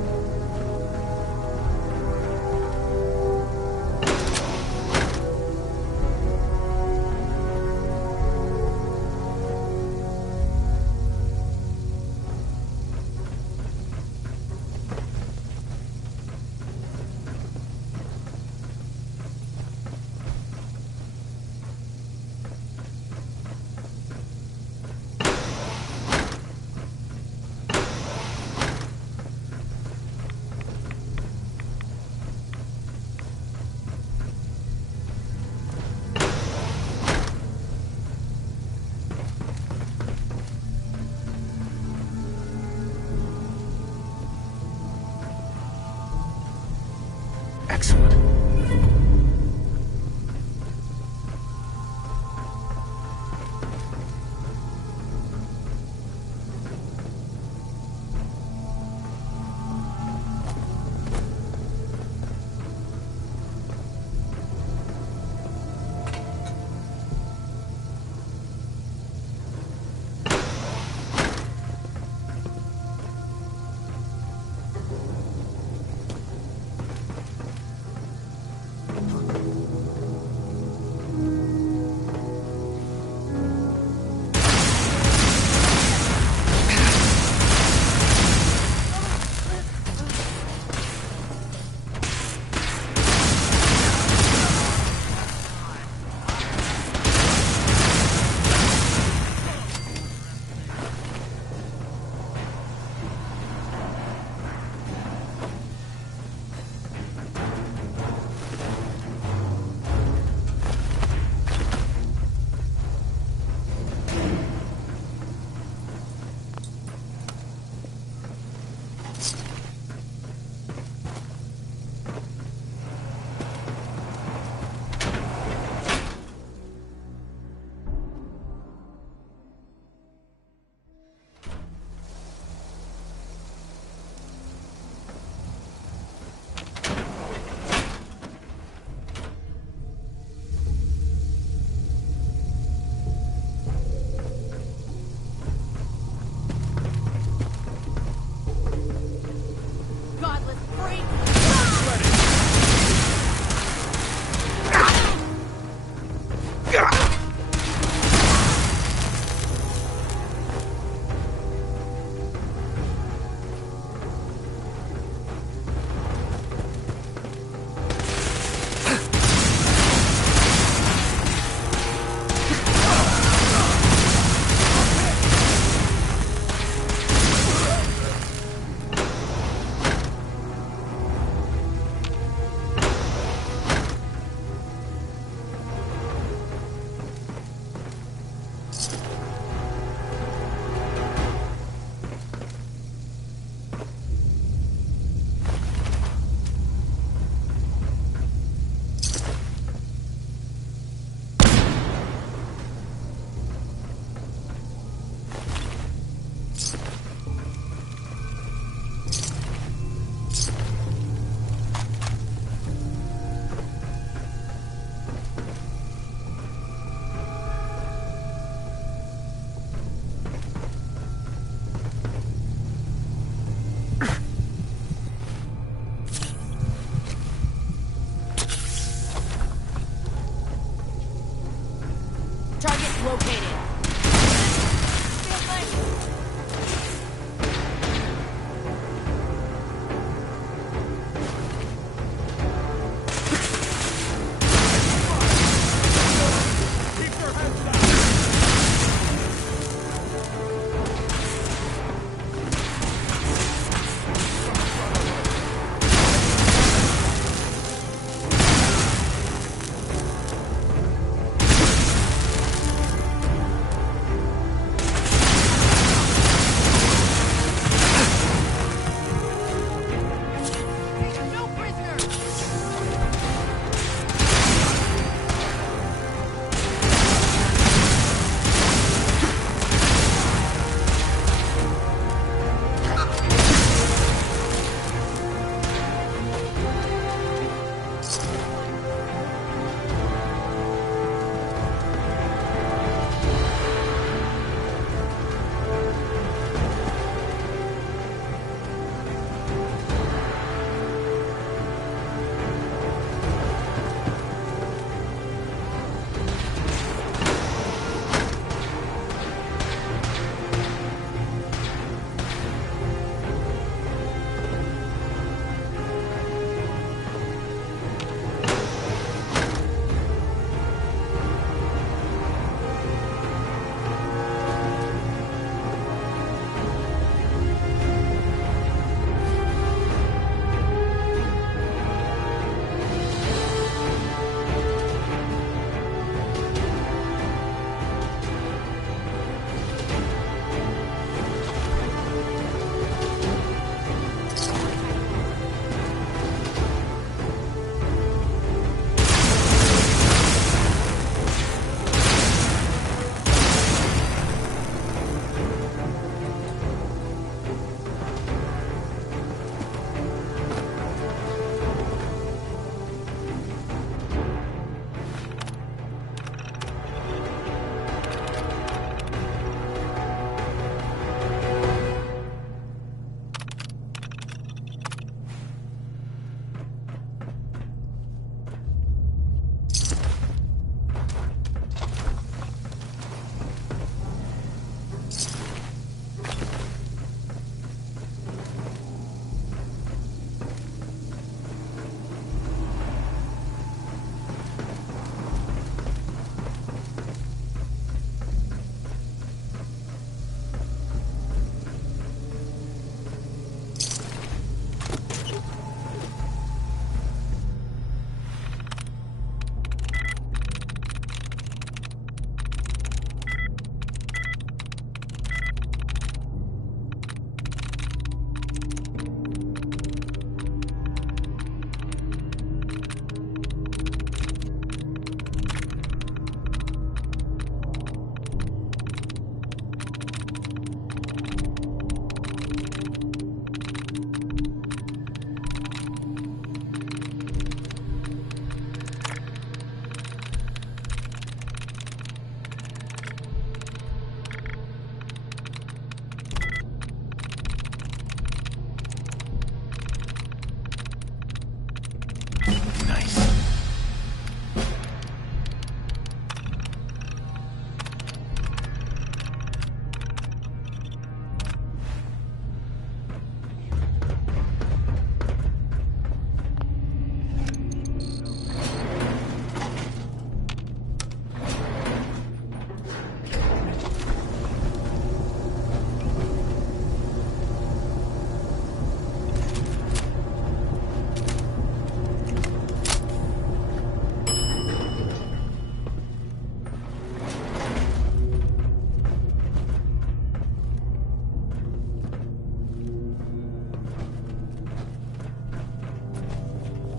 Excellent.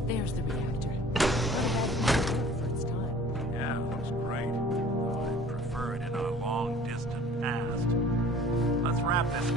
There's the reactor. For its time. Yeah, it looks great. Though I'd prefer it in our long, distant past. Let's wrap this.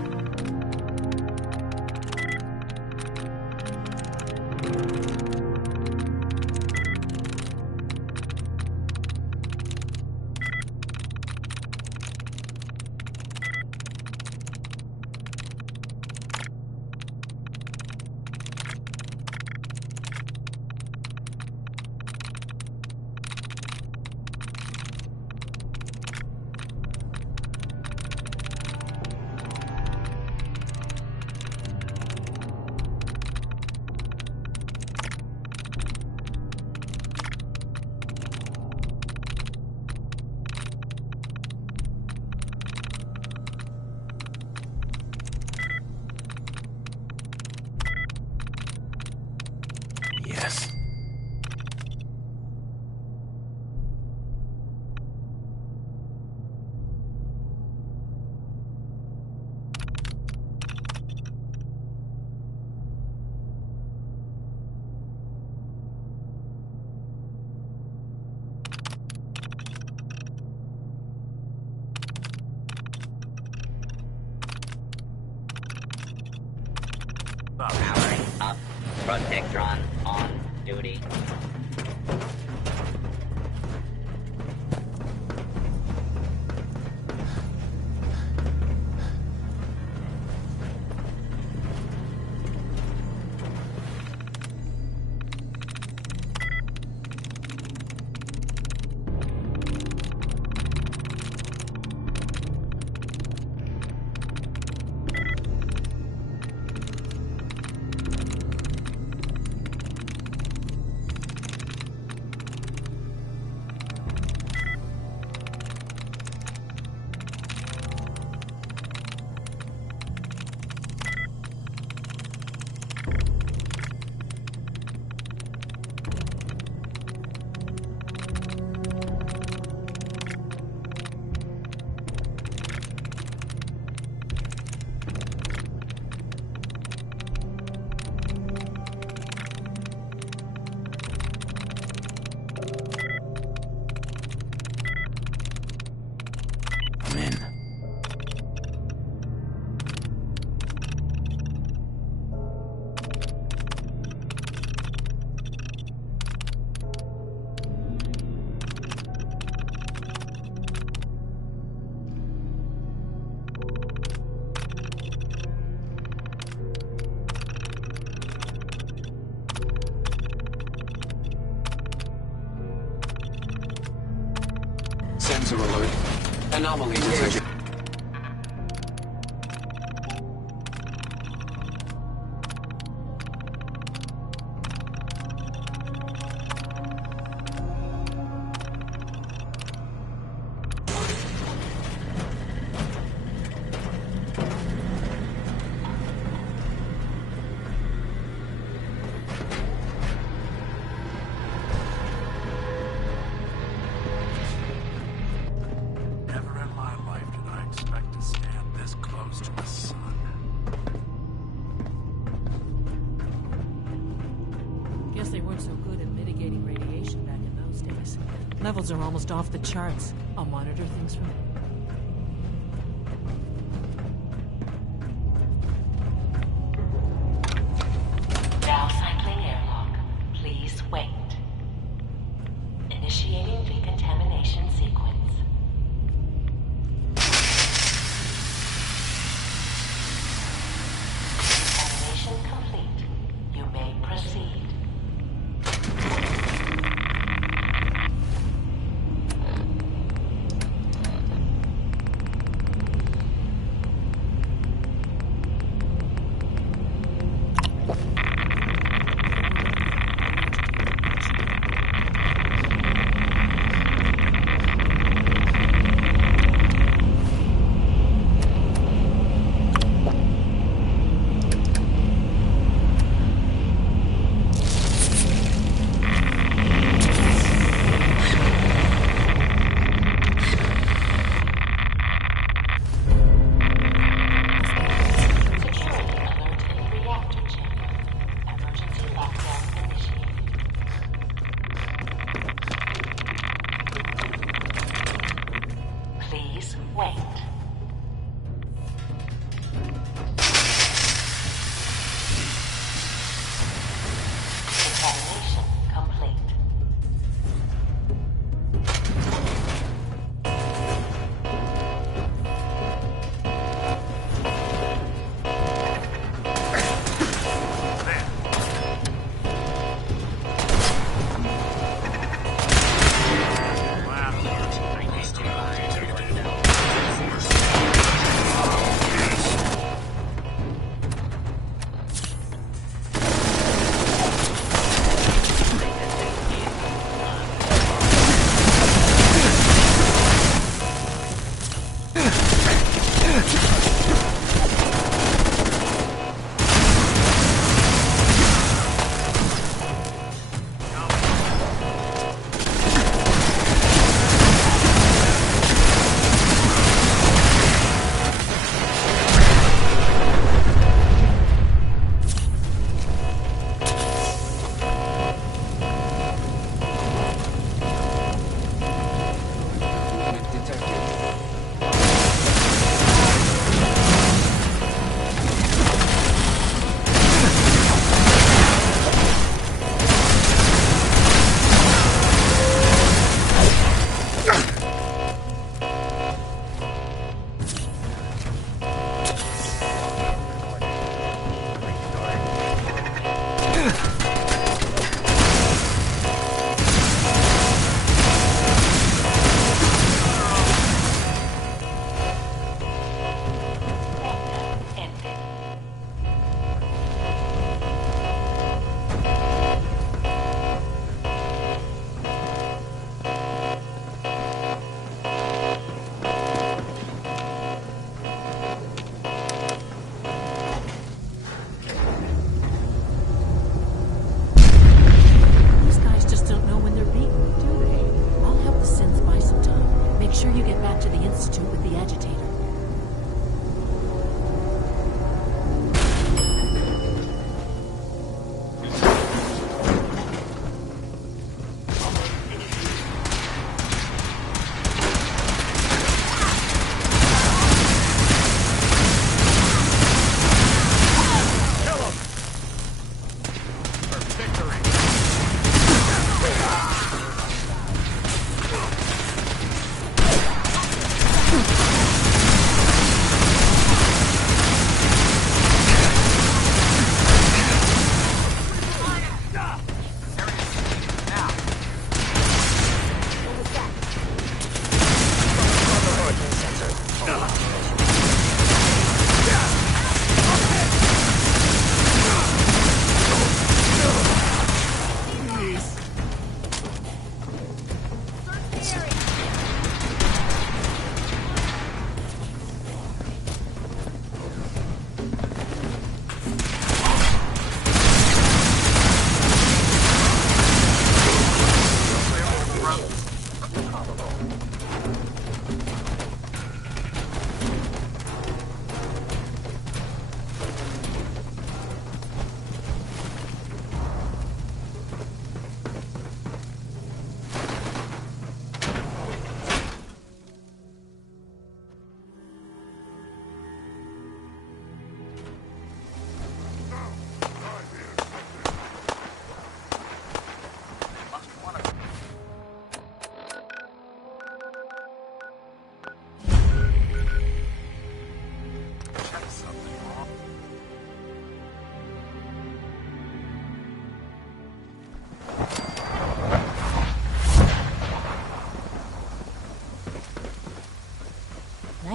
Yes. Powering up. Protectron on duty. Sensor alert. Anomaly detected. Levels are almost off the charts. I'll monitor things from here. Now cycling airlock. Please wait. Initiating decontamination sequence. Decontamination complete. You may proceed.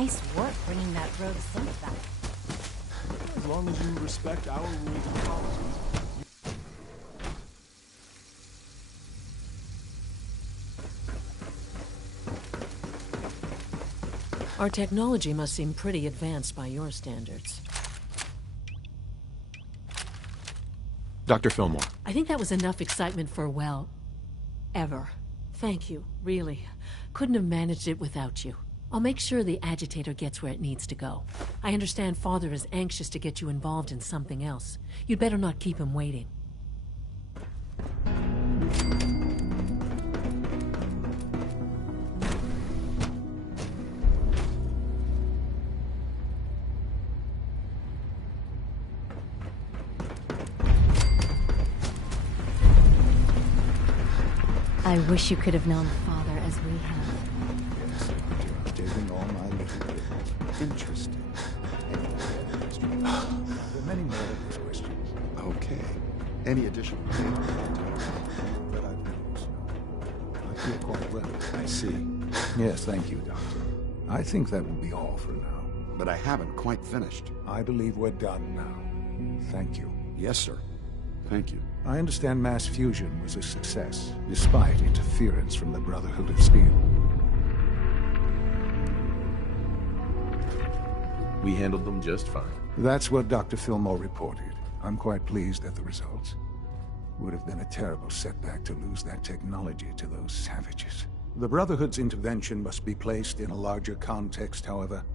Nice work bringing that rogue synth back. As long as you respect our rules and policies. Our technology must seem pretty advanced by your standards. Dr. Fillmore. I think that was enough excitement for, well, ever. Thank you, really. Couldn't have managed it without you. I'll make sure the agitator gets where it needs to go. I understand Father is anxious to get you involved in something else. You'd better not keep him waiting. I wish you could have known Father as we have. Yes, I'm taking all my little bit. Interesting. There are many more of these questions. Okay. Any additional data? That I've noticed. I feel quite well. I see. Yes, thank you, Doctor. I think that will be all for now. But I haven't quite finished. I believe we're done now. Thank you. Yes, sir. Thank you. I understand mass fusion was a success, despite interference from the Brotherhood of Steel. We handled them just fine. That's what Dr. Fillmore reported. I'm quite pleased at the results. Would have been a terrible setback to lose that technology to those savages. The Brotherhood's intervention must be placed in a larger context, however,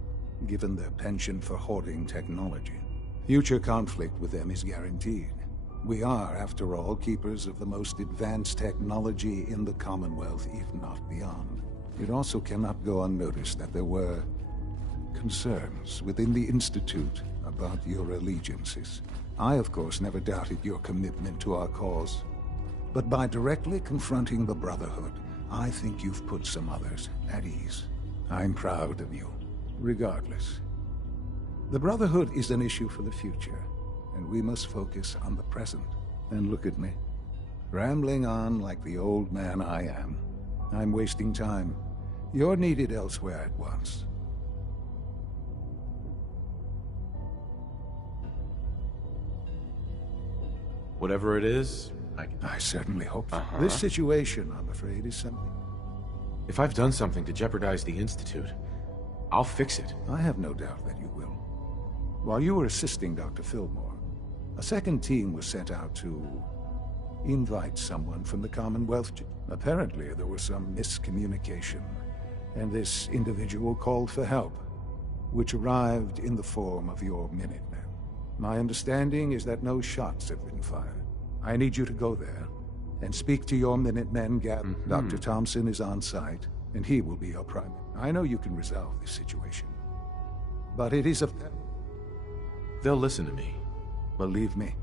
given their penchant for hoarding technology. Future conflict with them is guaranteed. We are, after all, keepers of the most advanced technology in the Commonwealth, if not beyond. It also cannot go unnoticed that there were concerns within the Institute about your allegiances. I, of course, never doubted your commitment to our cause. But by directly confronting the Brotherhood, I think you've put some others at ease. I'm proud of you, regardless. The Brotherhood is an issue for the future, and we must focus on the present. And look at me, rambling on like the old man I am. I'm wasting time. You're needed elsewhere at once. Whatever it is, I certainly hope so. This situation, I'm afraid, is something. If I've done something to jeopardize the Institute, I'll fix it. I have no doubt that you will. While you were assisting Dr. Fillmore, a second team was sent out to invite someone from the Commonwealth. Apparently, there was some miscommunication, and this individual called for help, which arrived in the form of your Minutemen. My understanding is that no shots have been fired. I need you to go there and speak to your Minutemen. Dr. Thompson is on site, and he will be your primate. I know you can resolve this situation, but it is a... They'll listen to me. Believe me.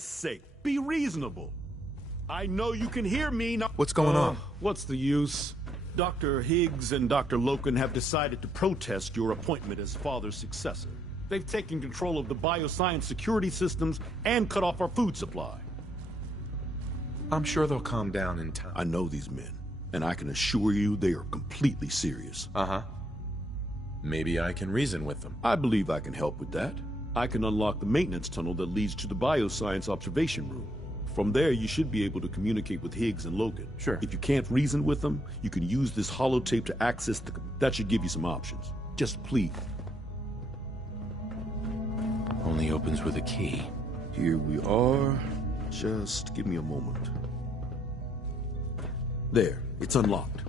Sake, be reasonable. I know you can hear me now. What's going on? What's the use? Dr. Higgs and Dr. Loken have decided to protest your appointment as Father's successor. They've taken control of the bioscience security systems and cut off our food supply. I'm sure they'll calm down in time. I know these men, and I can assure you they are completely serious. Maybe I can reason with them. I believe I can help with that. I can unlock the maintenance tunnel that leads to the bioscience observation room. From there, you should be able to communicate with Higgs and Logan. Sure. If you can't reason with them, you can use this holotape to access the... That should give you some options. Just please. Only opens with a key. Here we are. Just give me a moment. There, it's unlocked.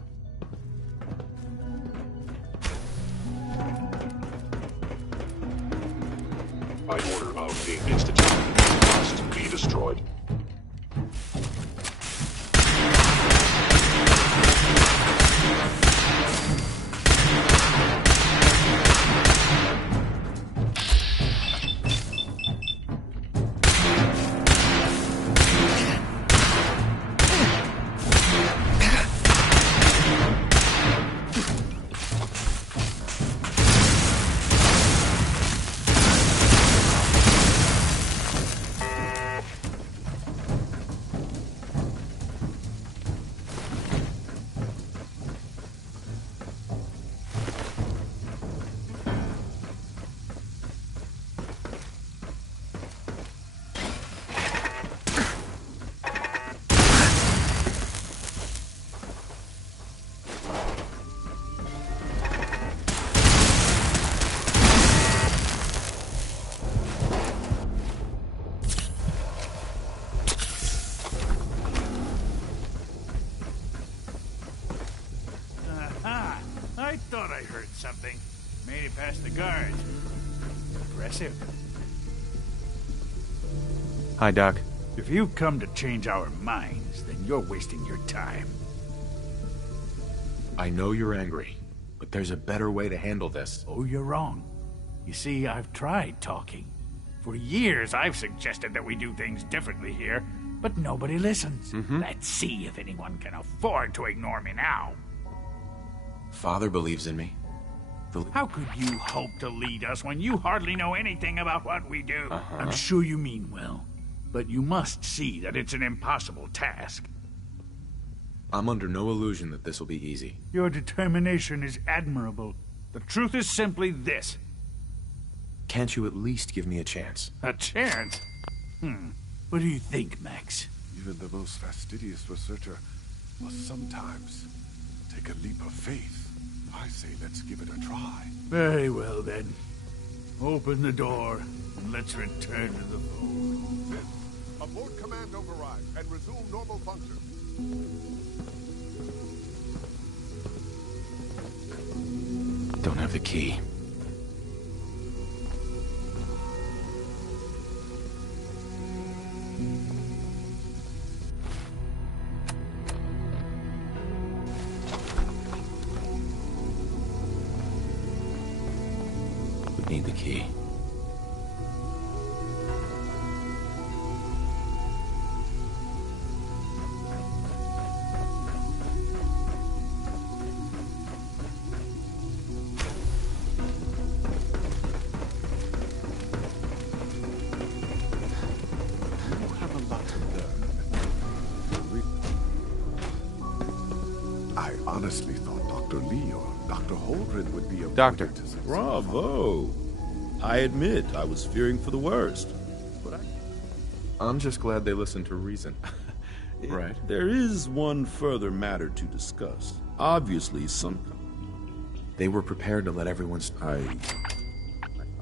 By order of the Institute, it must be destroyed. the guard. Impressive. Hi, Doc. If you come to change our minds, then you're wasting your time. I know you're angry, but there's a better way to handle this. Oh, you're wrong. You see, I've tried talking. For years, I've suggested that we do things differently here, but nobody listens. Let's see if anyone can afford to ignore me now. Father believes in me. How could you hope to lead us when you hardly know anything about what we do? I'm sure you mean well, but you must see that it's an impossible task. I'm under no illusion that this will be easy. Your determination is admirable. The truth is simply this. Can't you at least give me a chance? A chance? What do you think, Max? Even the most fastidious researcher must sometimes take a leap of faith. I say let's give it a try. Very well, then. Open the door, and let's return to the fold. Abort command override and resume normal function. Don't have the key. We need the key. I honestly thought Dr. Lee or Dr. Holdren would be a Doctor. Bravo! I admit, I was fearing for the worst. But I'm just glad they listened to reason. Right. There is one further matter to discuss. Obviously, They were prepared to let everyone...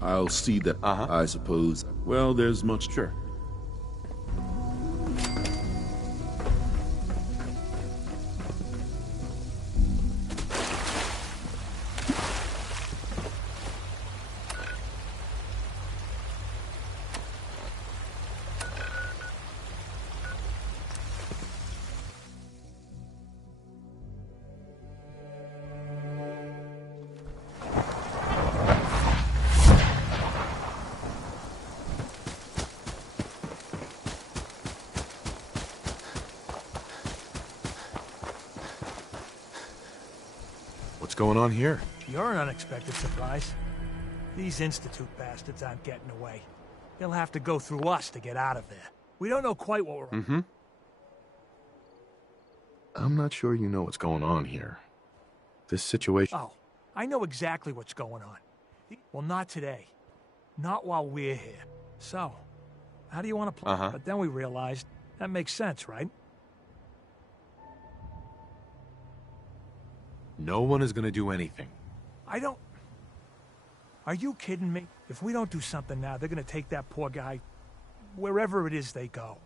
I'll see that, I suppose. Well, there's much... Sure. What's going on here? You're an unexpected surprise. These Institute bastards aren't getting away. They'll have to go through us to get out of there. We don't know quite what we're... I'm not sure you know what's going on here. This situation... Oh, I know exactly what's going on. Well, not today. Not while we're here. So, how do you want to play? But then we realized that makes sense, right? No one is going to do anything. I don't... Are you kidding me? If we don't do something now, they're going to take that poor guy wherever it is they go.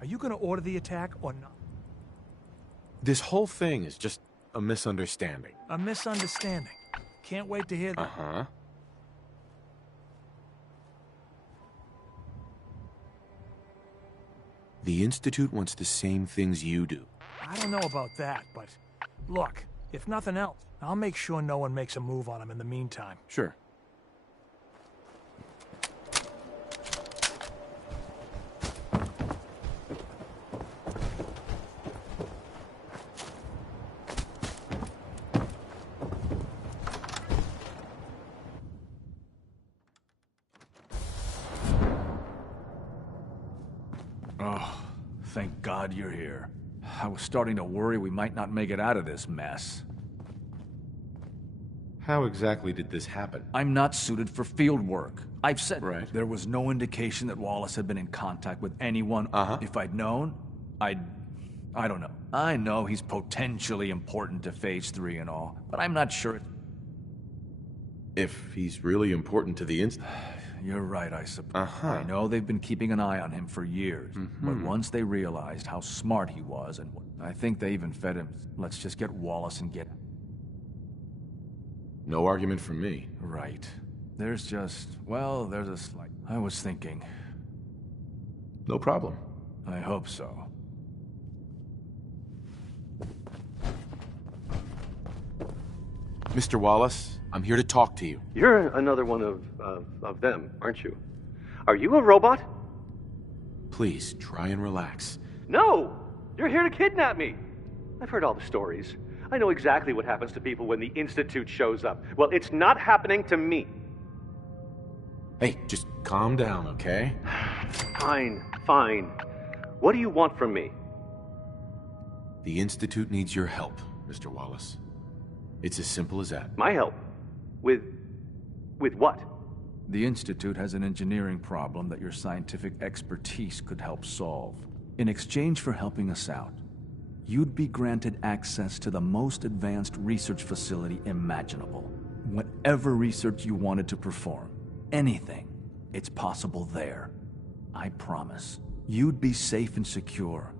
Are you going to order the attack or not? This whole thing is just a misunderstanding. A misunderstanding. Can't wait to hear that. The Institute wants the same things you do. I don't know about that, but... Look, if nothing else, I'll make sure no one makes a move on him in the meantime. Sure. Oh, thank God you're here. I was starting to worry we might not make it out of this mess. How exactly did this happen? I'm not suited for field work. I've said there was no indication that Wallace had been in contact with anyone. If I'd known, I don't know. I know he's potentially important to Phase 3 and all, but I'm not sure... If he's really important to the Institute... You're right, I suppose. I know they've been keeping an eye on him for years, but once they realized how smart he was, and I think they even fed him, let's just get Wallace and get... No argument from me. Right. There's just... well, there's a slight... I was thinking... No problem. I hope so. Mr. Wallace, I'm here to talk to you. You're another one of them, aren't you? Are you a robot? Please, try and relax. No! You're here to kidnap me! I've heard all the stories. I know exactly what happens to people when the Institute shows up. Well, it's not happening to me. Hey, just calm down, okay? Fine, fine. What do you want from me? The Institute needs your help, Mr. Wallace. It's as simple as that. My help? With what? The Institute has an engineering problem that your scientific expertise could help solve. In exchange for helping us out, you'd be granted access to the most advanced research facility imaginable. Whatever research you wanted to perform, anything, it's possible there. I promise. You'd be safe and secure.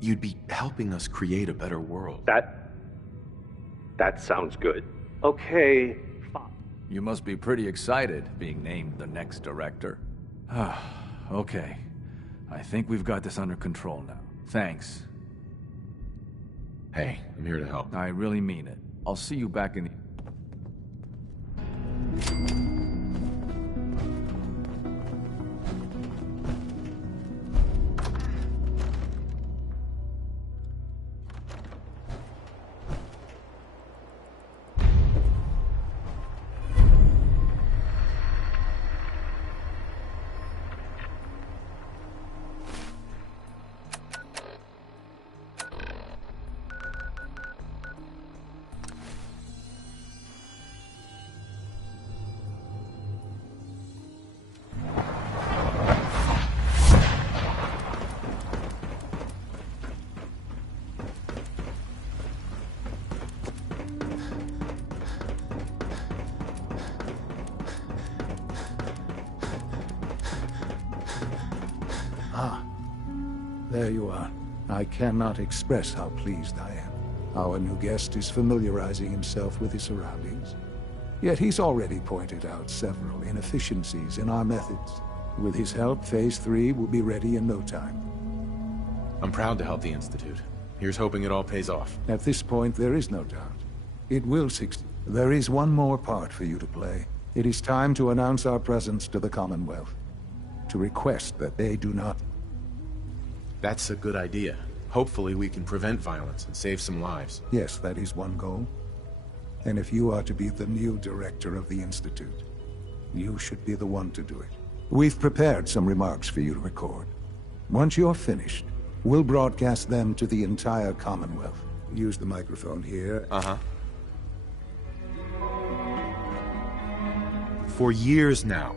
You'd be helping us create a better world. That sounds good. Okay, fine. You must be pretty excited being named the next director. Okay. I think we've got this under control now. Thanks. Hey, I'm here to help. I really mean it. I'll see you back in the... There you are. I cannot express how pleased I am. Our new guest is familiarizing himself with his surroundings. Yet he's already pointed out several inefficiencies in our methods. With his help, Phase 3 will be ready in no time. I'm proud to help the Institute. Here's hoping it all pays off. At this point, there is no doubt. It will succeed. There is one more part for you to play. It is time to announce our presence to the Commonwealth. To request that they do not... That's a good idea. Hopefully we can prevent violence and save some lives. Yes, that is one goal. And if you are to be the new director of the Institute, you should be the one to do it. We've prepared some remarks for you to record. Once you're finished, we'll broadcast them to the entire Commonwealth. Use the microphone here. Uh-huh. For years now,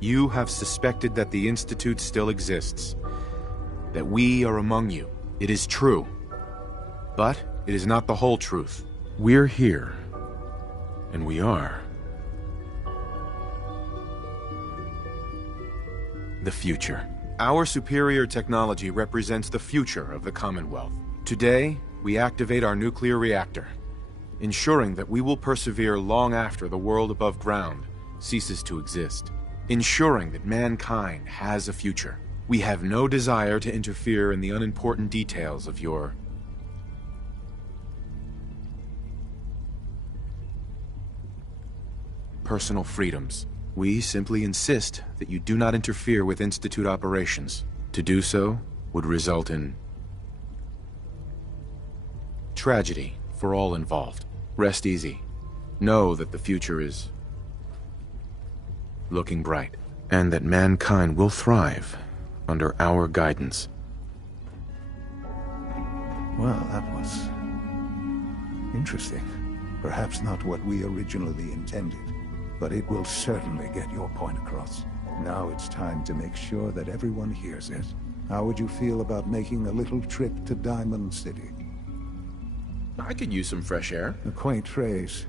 you have suspected that the Institute still exists. That we are among you. It is true. But it is not the whole truth. We're here. And we are. The future. Our superior technology represents the future of the Commonwealth. Today, we activate our nuclear reactor, ensuring that we will persevere long after the world above ground ceases to exist. Ensuring that mankind has a future. We have no desire to interfere in the unimportant details of your... personal freedoms. We simply insist that you do not interfere with Institute operations. To do so would result in... tragedy for all involved. Rest easy. Know that the future is... looking bright. And that mankind will thrive under our guidance. Well, that was... interesting. Perhaps not what we originally intended, but it will certainly get your point across. Now it's time to make sure that everyone hears it. How would you feel about making a little trip to Diamond City? I could use some fresh air. A quaint phrase,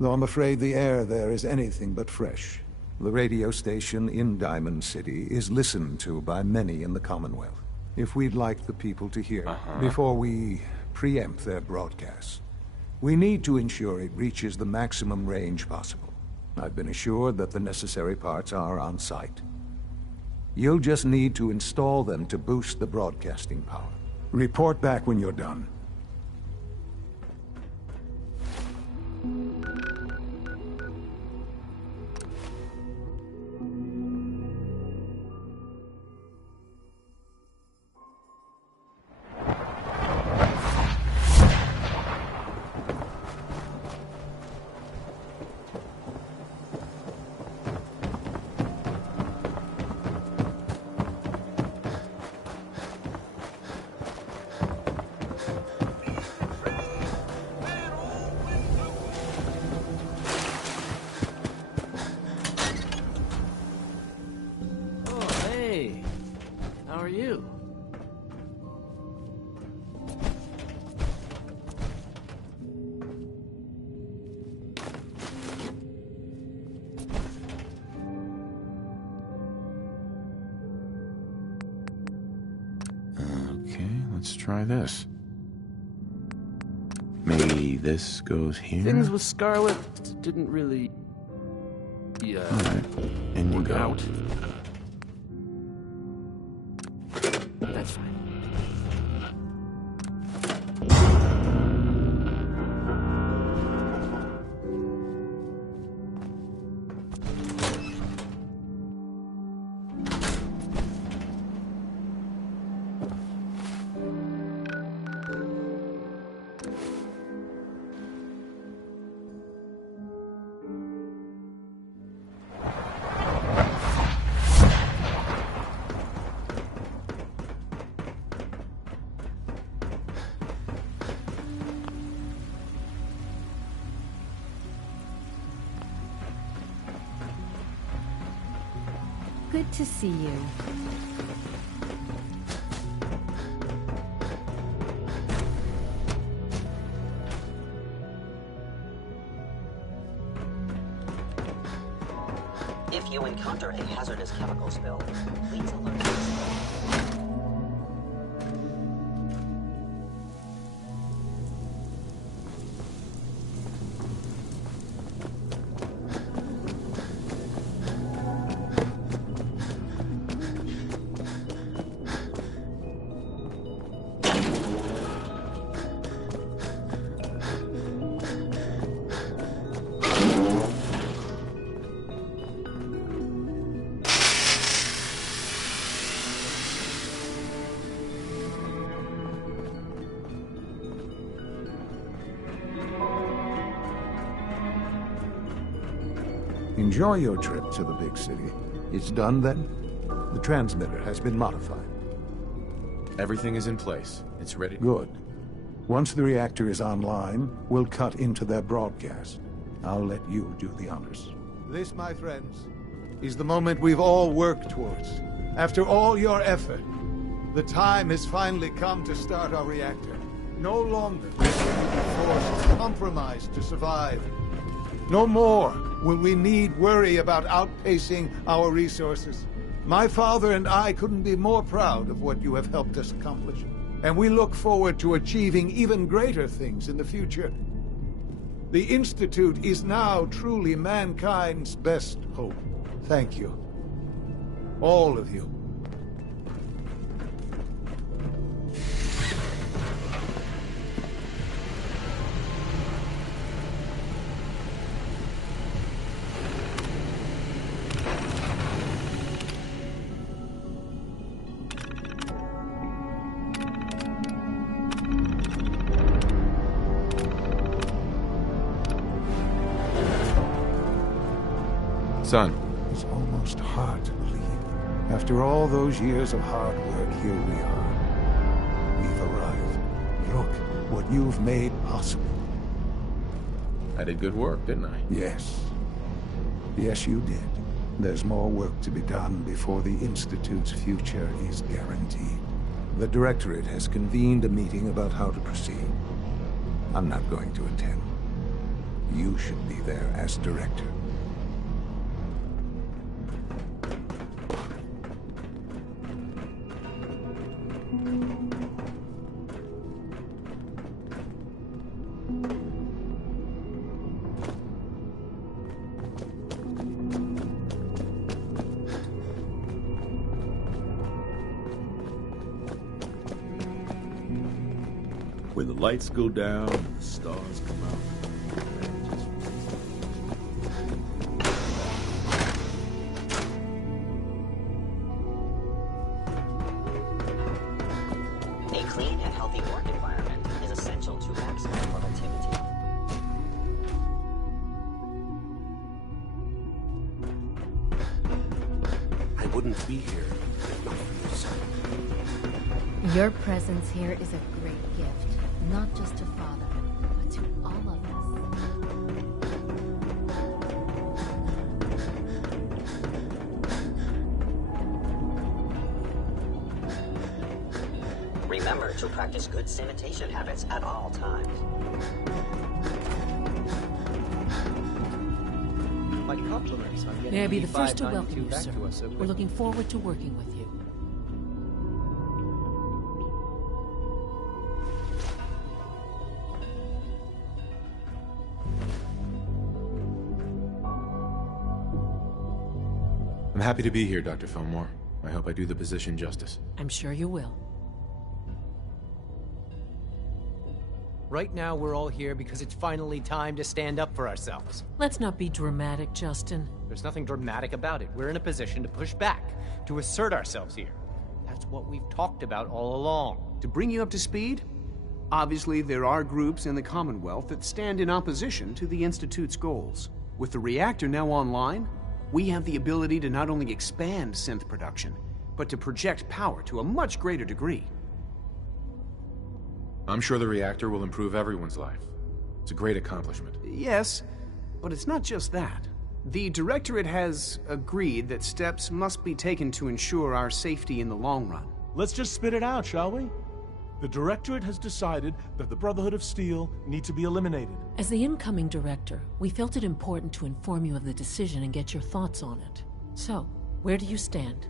though I'm afraid the air there is anything but fresh. The radio station in Diamond City is listened to by many in the Commonwealth. If we'd like the people to hear, before we preempt their broadcasts, We need to ensure it reaches the maximum range possible. I've been assured that the necessary parts are on site. You'll just need to install them to boost the broadcasting power. Report back when you're done. Let's try this. Maybe this goes here? Things with Scarlet didn't really... Alright, in you go. Out. That's fine. Good to see you. If you encounter a hazardous chemical spill, please alert us. Enjoy your trip to the big city. It's done then? The transmitter has been modified. Everything is in place. It's ready. Good. Once the reactor is online, we'll cut into their broadcast. I'll let you do the honors. This, my friends, is the moment we've all worked towards. After all your effort, the time has finally come to start our reactor. No longer will we be forced, compromised to survive. No more will we need worry about outpacing our resources. My father and I couldn't be more proud of what you have helped us accomplish. And we look forward to achieving even greater things in the future. The Institute is now truly mankind's best hope. Thank you. All of you. Son. It's almost hard to believe. After all those years of hard work, here we are. We've arrived. Look what you've made possible. I did good work, didn't I? Yes. Yes, you did. There's more work to be done before the Institute's future is guaranteed. The Directorate has convened a meeting about how to proceed. I'm not going to attend. You should be there as Director. When the lights go down and the stars come out. A clean and healthy work environment is essential to maximum productivity. I wouldn't be here if not for you, son. Your presence here is a great gift, not just to Father, but to all of us. Remember to practice good sanitation habits at all times. My compliments on getting May I be the first to E592 welcome you, back sir. to us so We're quickly. looking forward to working with you. I'm happy to be here, Dr. Fillmore. I hope I do the position justice. I'm sure you will. Right now, we're all here because it's finally time to stand up for ourselves. Let's not be dramatic, Justin. There's nothing dramatic about it. We're in a position to push back, to assert ourselves here. That's what we've talked about all along. To bring you up to speed, obviously there are groups in the Commonwealth that stand in opposition to the Institute's goals. With the reactor now online, we have the ability to not only expand synth production, but to project power to a much greater degree. I'm sure the reactor will improve everyone's life. It's a great accomplishment. Yes, but it's not just that. The Directorate has agreed that steps must be taken to ensure our safety in the long run. Let's just spit it out, shall we? The Directorate has decided that the Brotherhood of Steel need to be eliminated. As the incoming director, we felt it important to inform you of the decision and get your thoughts on it. So, where do you stand?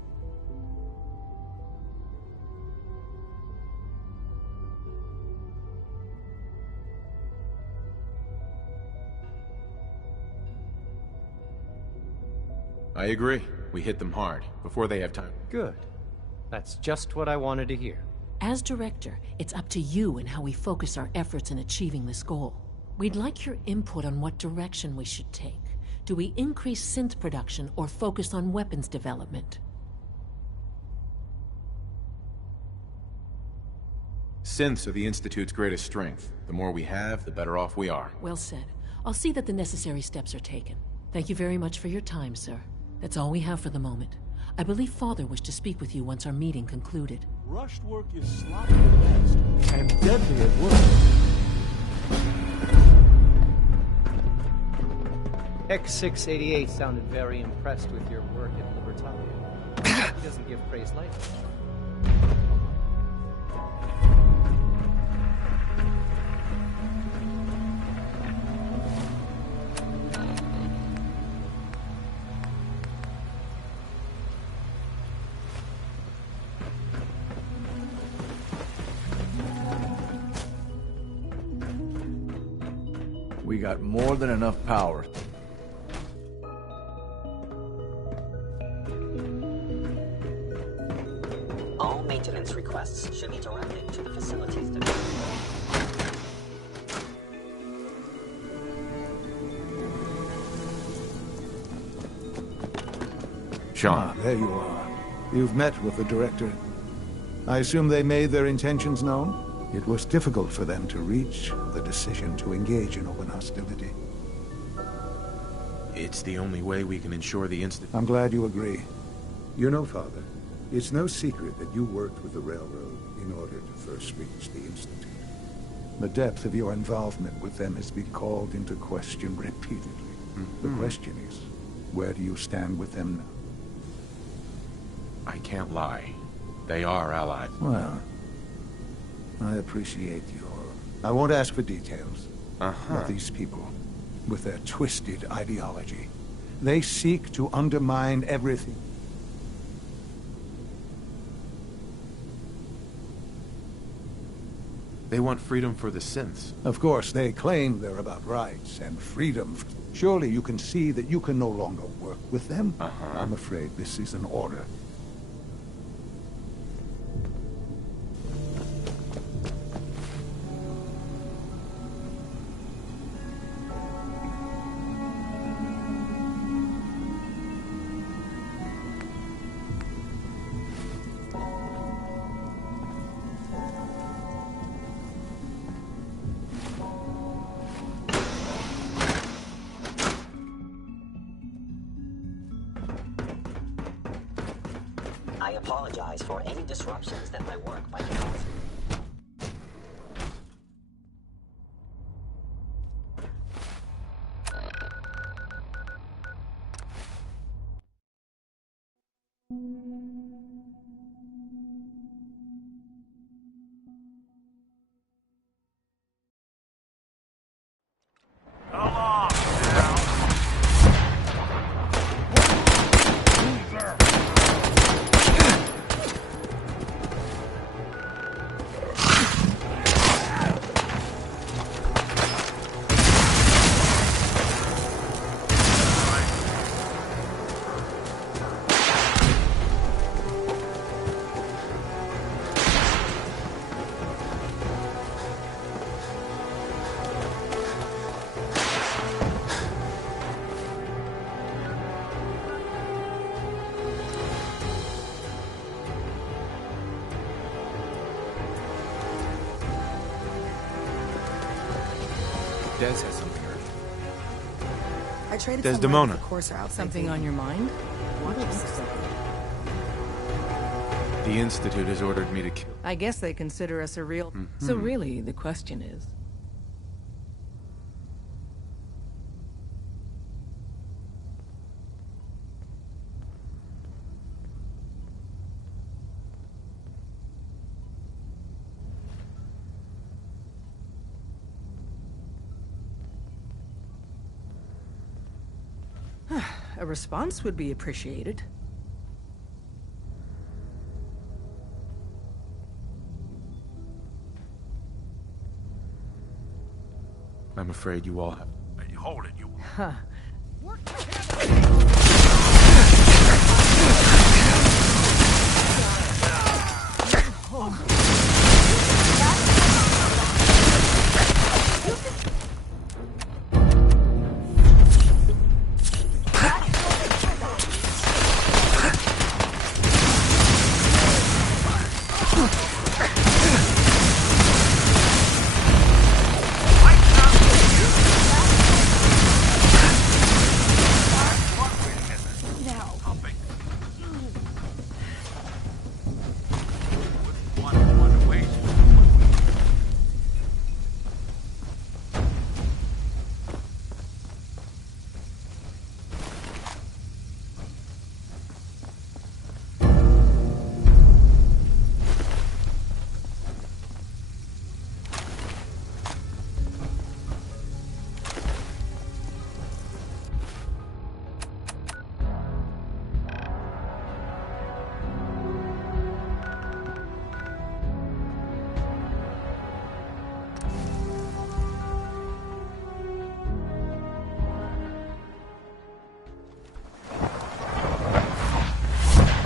I agree. We hit them hard, before they have time. Good. That's just what I wanted to hear. As director, it's up to you and how we focus our efforts in achieving this goal. We'd like your input on what direction we should take. Do we increase synth production or focus on weapons development? Synths are the Institute's greatest strength. The more we have, the better off we are. Well said. I'll see that the necessary steps are taken. Thank you very much for your time, sir. That's all we have for the moment. I believe Father wished to speak with you once our meeting concluded. Rushed work is sloppy at best, and deadly at worst. X688 sounded very impressed with your work at Libertalia. He doesn't give praise lightly. We got more than enough power. All maintenance requests should be directed to the facilities division. Sean. There you are. You've met with the Director. I assume they made their intentions known? It was difficult for them to reach the decision to engage in open hostility. It's the only way we can ensure the Institute... I'm glad you agree. You know, Father, it's no secret that you worked with the Railroad in order to first reach the Institute. The depth of your involvement with them has been called into question repeatedly. The question is, where do you stand with them now? I can't lie. They are allies. Well, I appreciate your... I won't ask for details. But these people, with their twisted ideology, they seek to undermine everything. They want freedom for the synths. Of course, they claim they're about rights and freedom. Surely you can see that you can no longer work with them? I'm afraid this is an order. I apologize for any disruptions that my work might cause. Des has something urgent. I traded Desdemona. some Corsair out. Something on your mind? What is The Institute has ordered me to kill. I guess they consider us a real... So really, the question is... A response would be appreciated. I'm afraid you all have. Hey, hold it, you. Huh.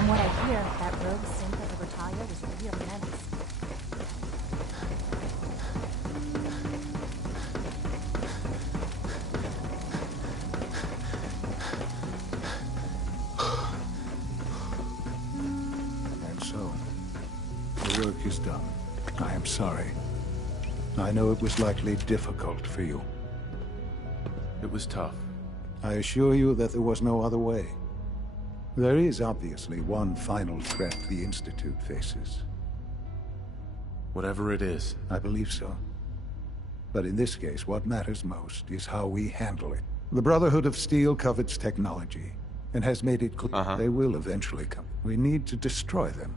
From what I hear, that rogue synth of Bertalia was a real menace. And so, the work is done. I am sorry. I know it was likely difficult for you. It was tough. I assure you that there was no other way. There is obviously one final threat the Institute faces. Whatever it is. I believe so. But in this case, what matters most is how we handle it. The Brotherhood of Steel covets technology, and has made it clear they will eventually come. We need to destroy them.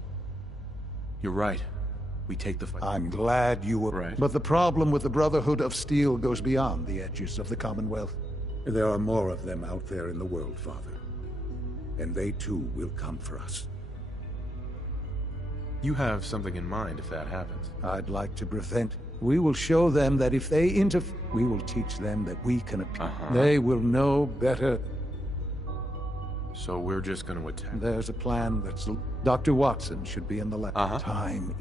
You're right. We take the fight. I'm glad you were right. But the problem with the Brotherhood of Steel goes beyond the edges of the Commonwealth. There are more of them out there in the world, Father. And they too will come for us. You have something in mind if that happens. I'd like to prevent. We will show them that if they interfere, we will teach them that we can appeal. They will know better. So we're just going to attack. There's a plan that's... Dr. Watson should be in the lab. Time.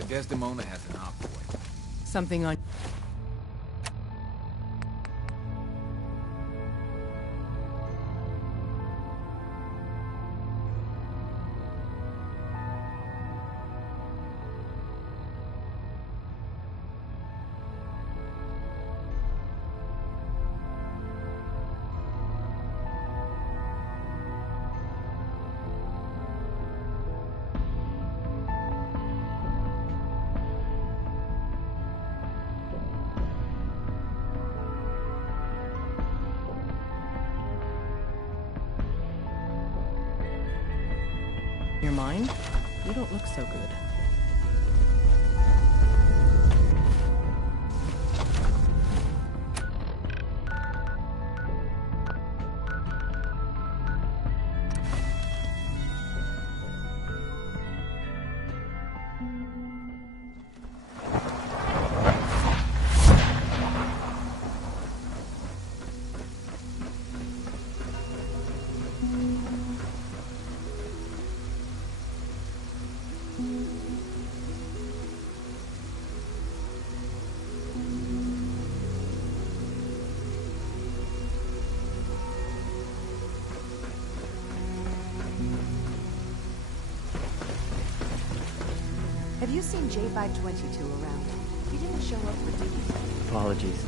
Desdemona has an op for you. Something on... Your mind? You don't look so good. Have you seen J522 around? He didn't show up for duty. Apologies.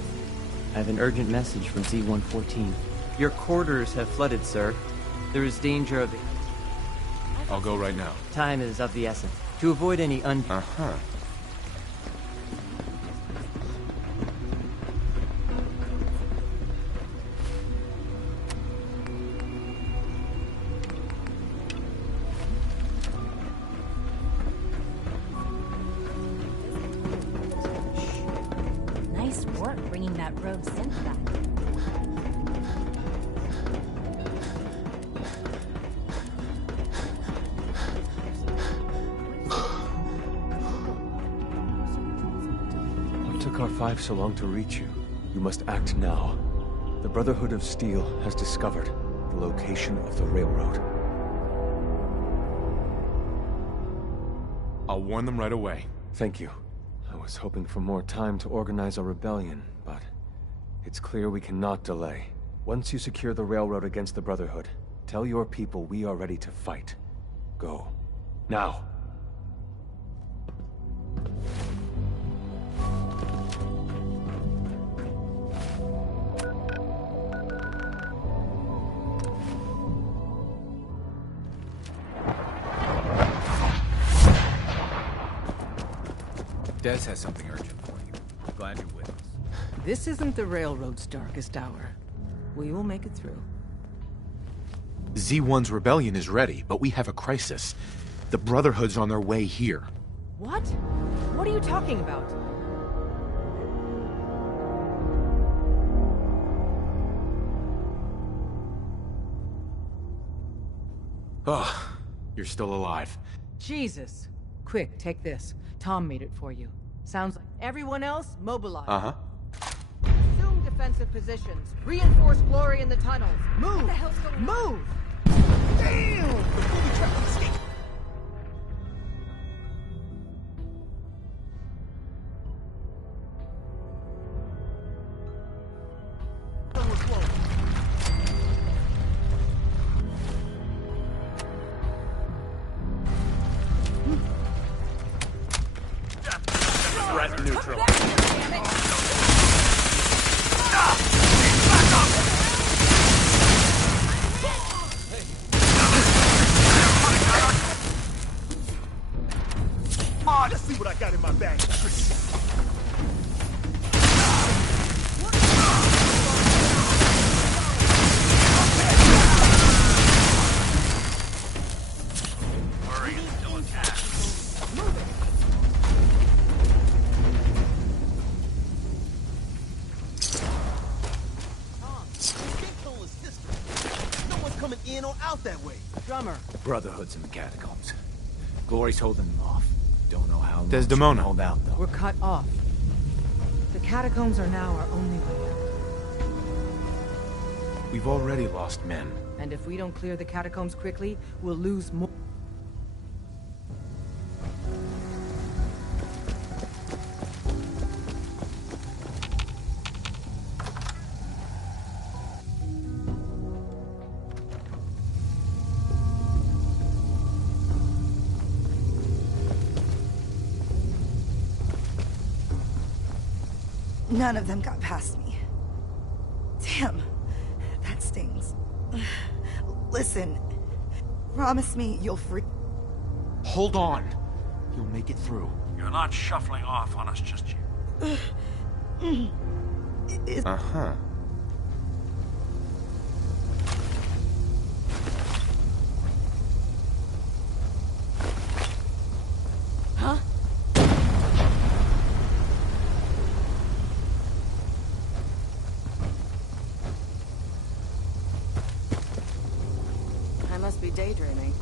I have an urgent message from Z-114. Your quarters have flooded, sir. There is danger of... I'll go right now. Time is of the essence. To avoid any Uh-huh. Nice work bringing that rogue synth back. What took R5 so long to reach you? You must act now. The Brotherhood of Steel has discovered the location of the railroad. I'll warn them right away. Thank you. I was hoping for more time to organize a rebellion, but it's clear we cannot delay. Once you secure the railroad against the Brotherhood, tell your people we are ready to fight. Go. Now. Des has something urgent for you. Glad you're with us. This isn't the railroad's darkest hour. We will make it through. Z1's rebellion is ready, but we have a crisis. The Brotherhood's on their way here. What? What are you talking about? Oh, you're still alive. Jesus. Quick, take this. Tom made it for you. Sounds like everyone else mobilized. Uh-huh. Assume defensive positions. Reinforce Glory in the tunnels. Move! What the hell's going on? Move! Damn! Before we try to escape. Threat neutral. Let's see what I got in my bag. Hurry, it's still attack. Move it. No one's coming in or out that way. Drummer. The Brotherhood's in the catacombs. Glory's holding them off. Don't know how long she Desdemona. can hold out, though. We're cut off. The catacombs are now our only way out. We've already lost men. And if we don't clear the catacombs quickly, we'll lose more. None of them got past me. Damn, that stings. Listen, promise me you'll free... Hold on. You'll make it through. You're not shuffling off on us just yet. Uh-huh. Huh? I must be daydreaming.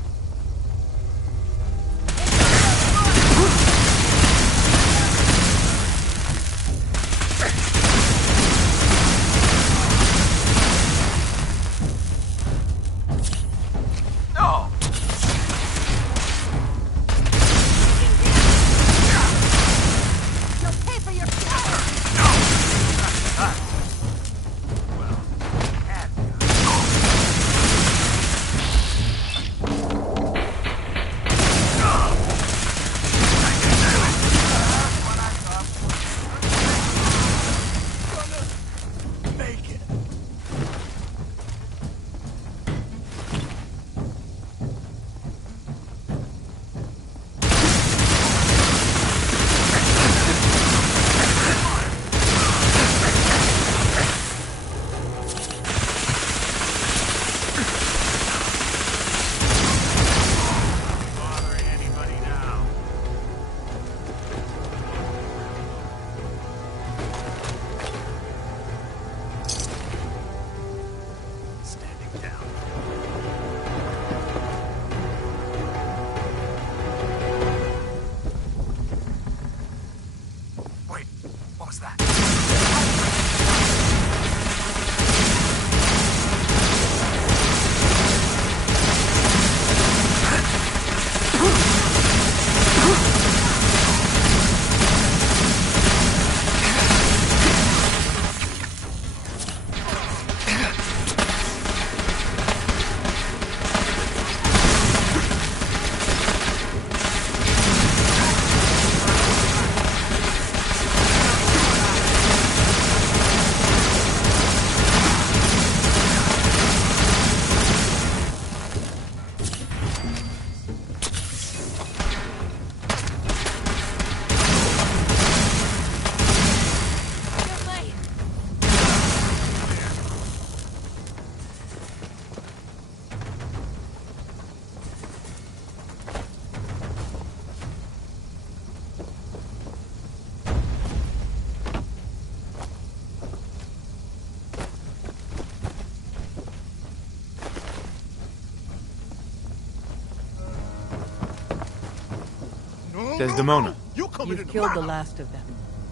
Desdemona. You've killed the last of them,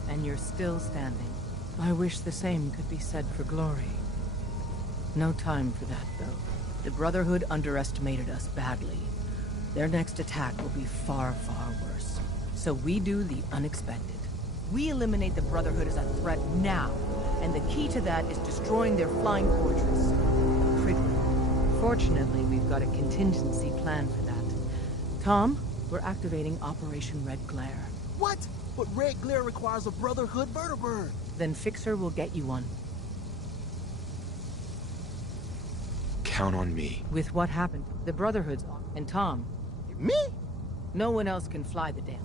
and you're still standing. I wish the same could be said for Glory. No time for that, though. The Brotherhood underestimated us badly. Their next attack will be far, far worse. So we do the unexpected. We eliminate the Brotherhood as a threat now, and the key to that is destroying their flying fortress, the Pridley. Fortunately, we've got a contingency plan for that. Tom, we're activating Operation Red Glare. What? But Red Glare requires a Brotherhood vertibird. Then Fixer will get you one. Count on me. With what happened, the Brotherhood's on. And Tom. Me? No one else can fly the damn.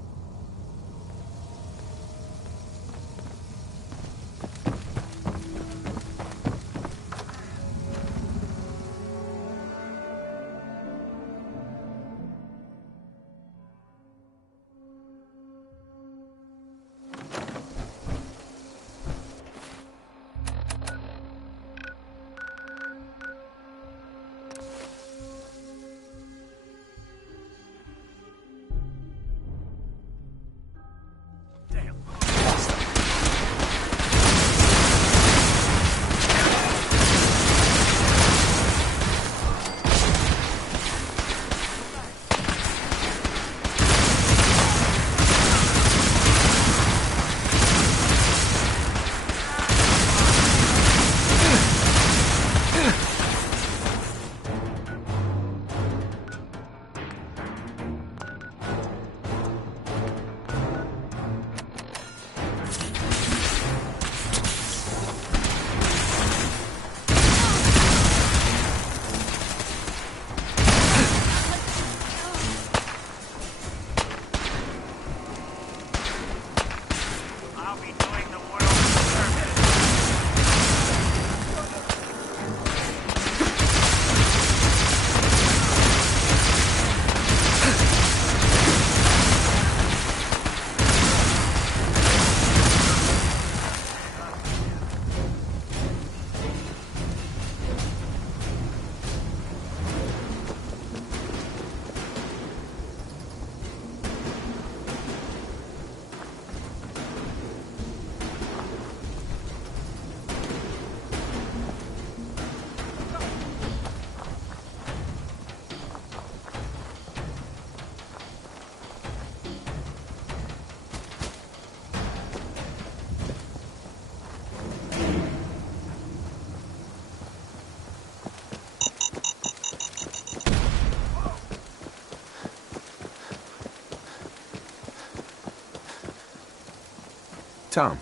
Tom.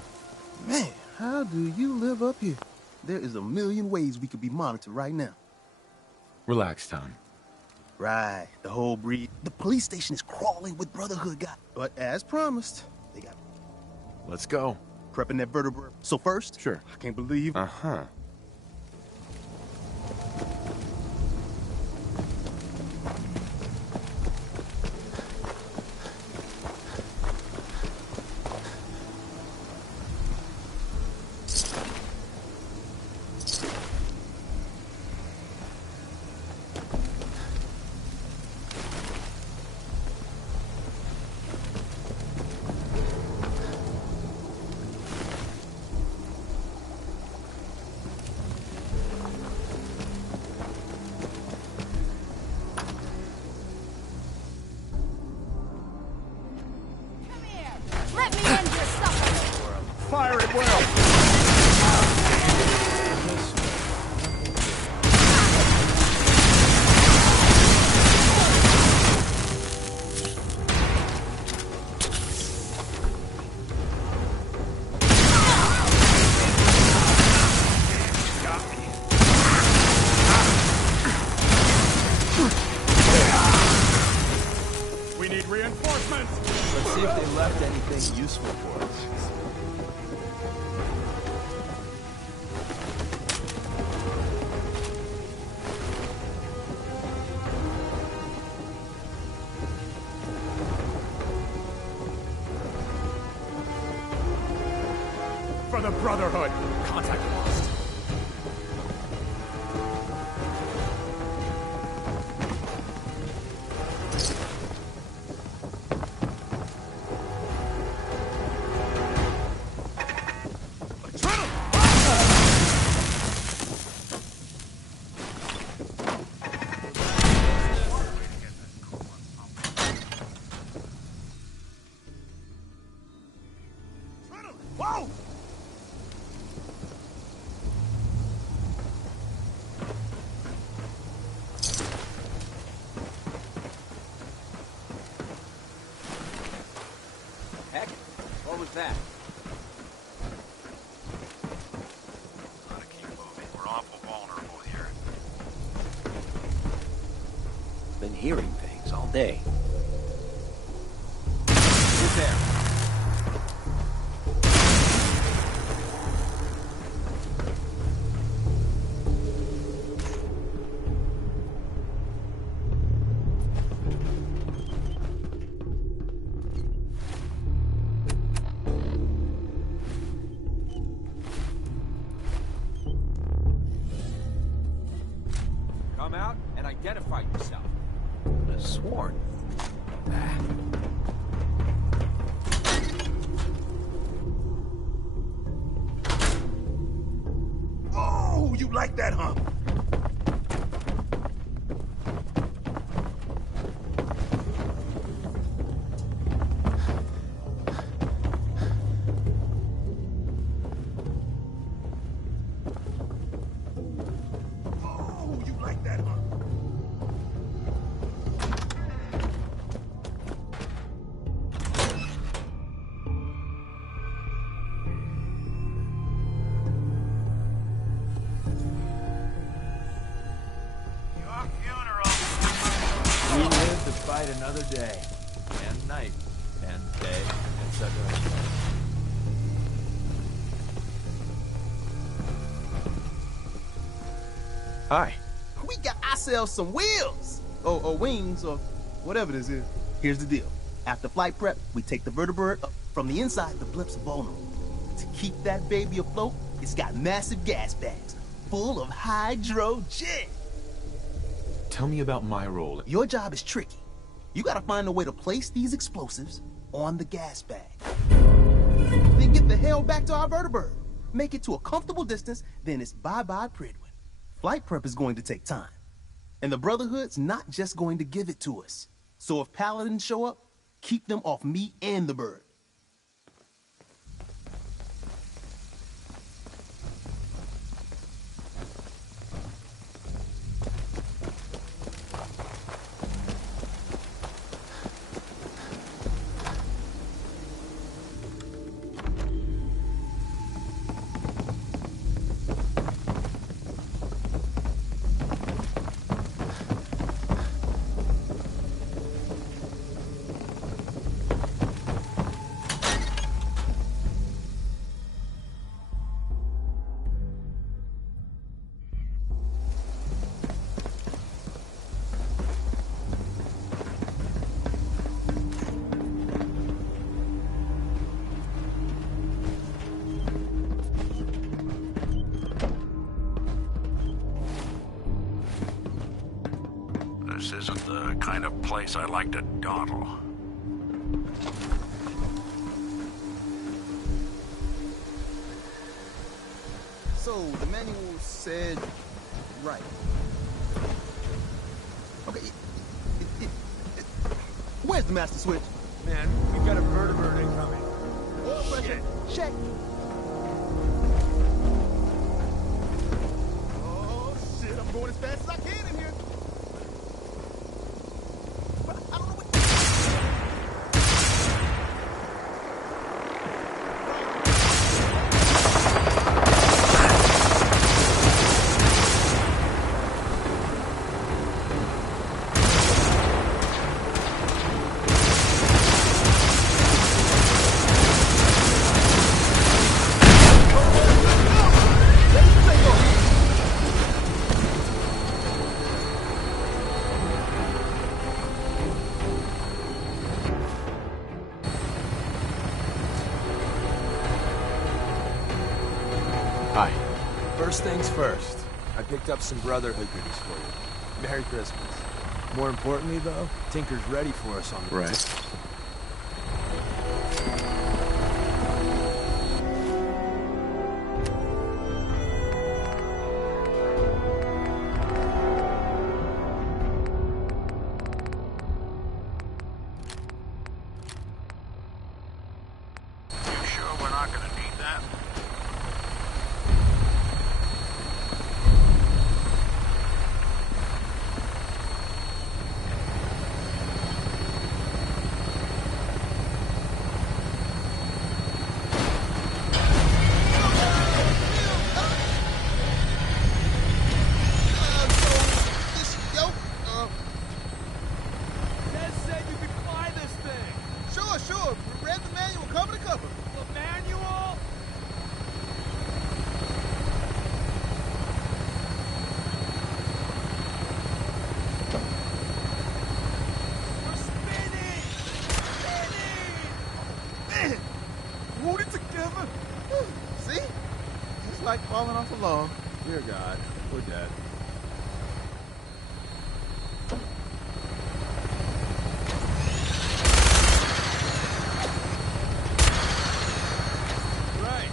Man, how do you live up here? There is a million ways we could be monitored right now. Relax, Tom. Right, the whole breed. The police station is crawling with Brotherhood guys. But as promised, they got... Let's go. Prepping that vertebra. So first? Sure. I can't believe... Uh-huh. Let me end your supper! Fire it well! We need reinforcements! Let's see if they left anything useful for us. For the Brotherhood! Contact lost. Whoa! Heck, what was that? Gotta keep moving. We're awful vulnerable here. Been hearing things all day. Who's there? Come out and identify yourself. I could have sworn. Oh, you like that, huh? Oh, you like that, huh? We live to fight another day, and night, and day, etc. Hi. We got ourselves some wheels! Or wings, or whatever this is. Here's the deal. After flight prep, we take the vertibird up. From the inside, the blip's vulnerable. To keep that baby afloat, it's got massive gas bags full of hydrogen. Tell me about my role. Your job is tricky. You gotta find a way to place these explosives on the gas bag. Then get the hell back to our vertibird. Make it to a comfortable distance, then it's bye-bye Pridwin. Flight prep is going to take time. And the Brotherhood's not just going to give it to us. So if Paladins show up, keep them off me and the bird. This isn't the kind of place I like to dawdle. So, the manual said... right. Okay, where's the master switch? Man, we've got a vertibird incoming. Oh, shit. Check. Oh, shit, I'm going as fast as I can in here. But I don't know what... Hi. First things first. I picked up some Brotherhood goodies for you. Merry Christmas. More importantly, though, Tinker's ready for us on the... Right. You sure we're not gonna need that? Ted said you could fly this thing. Sure. Read the manual cover to cover. The manual? We're spinning! Man, hold it together. See? Just like falling off a log. Dear God, we're dead. Right.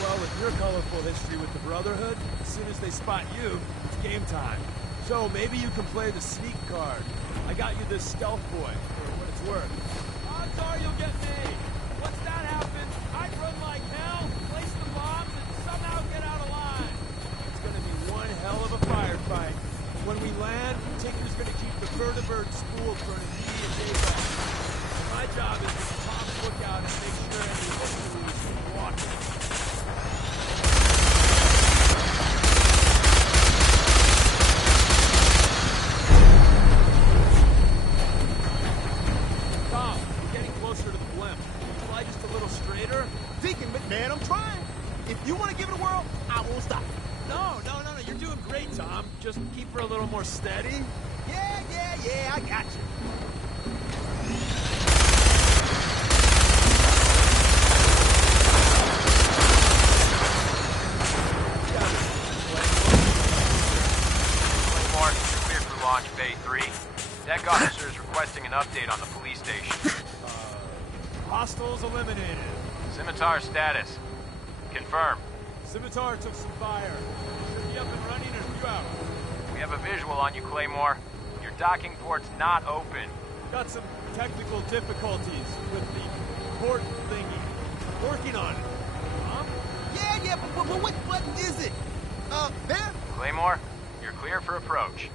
Well, with your colorful history with the Brotherhood, as soon as they spot you, it's game time. So maybe you can play the sneak card. I got you this stealth boy, for what it's worth. Odds are you'll get me. Once that happens, I'd run like hell, place the bombs, and somehow get out alive. It's gonna be one hell of a firefight. When we land, Tinker's gonna keep the vertibird spooled for an immediate takeoff. My job is to top lookout and make sure every history is walking. Tom, we're getting closer to the blimp. Can you fly just a little straighter? Deacon, man, I'm trying. If you want to give it a whirl, I won't stop. No. You're doing great, Tom. Just keep her a little more steady. Yeah, I got you. Claymore, you're cleared for launch Bay 3. Deck officer is requesting an update on the police station. Hostiles eliminated. Scimitar status. Confirm. Scimitar took some fire. Should be up and running in a few hours. We have a visual on you, Claymore. Your docking port's not open. Got some technical difficulties with the port thingy. Working on it. Huh? Yeah, but what button is it? There? Claymore, you're clear for approach.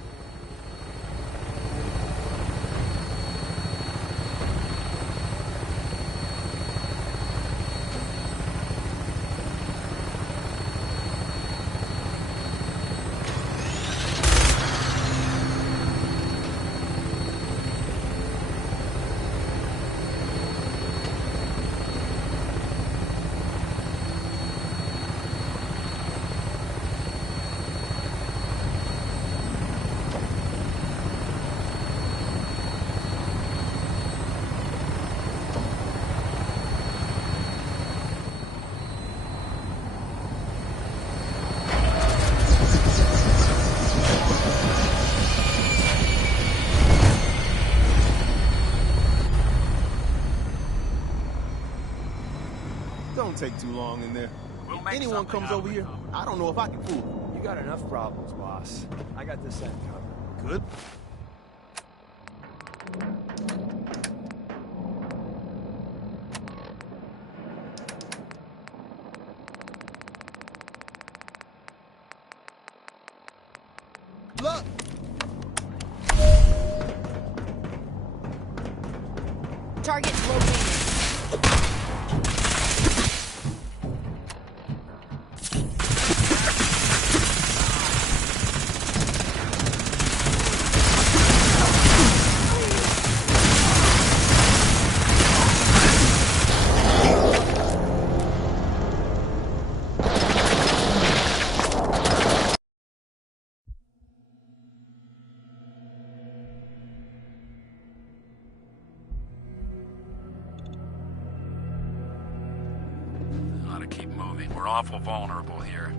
take too long in there. We'll If make anyone something comes out over of it, here, I don't know if I can fool them. You got enough problems, boss. I got this end covered. Good. Look! Target located. Ought to keep moving. We're awful vulnerable here.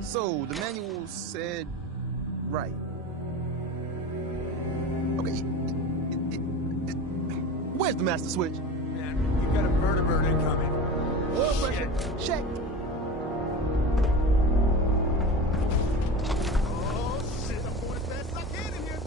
So, the manual said... right. Okay, where's the master switch? Man, you got a vertibird incoming. Oil pressure, check. Oh, shit, I'm going as fast as I can in here.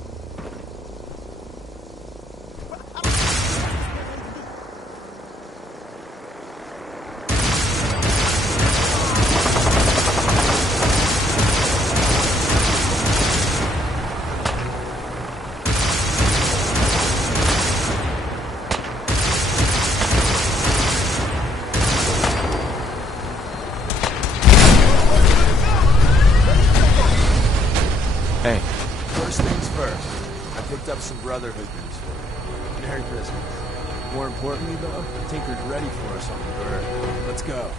Hey, First things first. I picked up some Brotherhood news for you. Merry Christmas. More importantly, though, Tinker's ready for us on the bird. Let's go.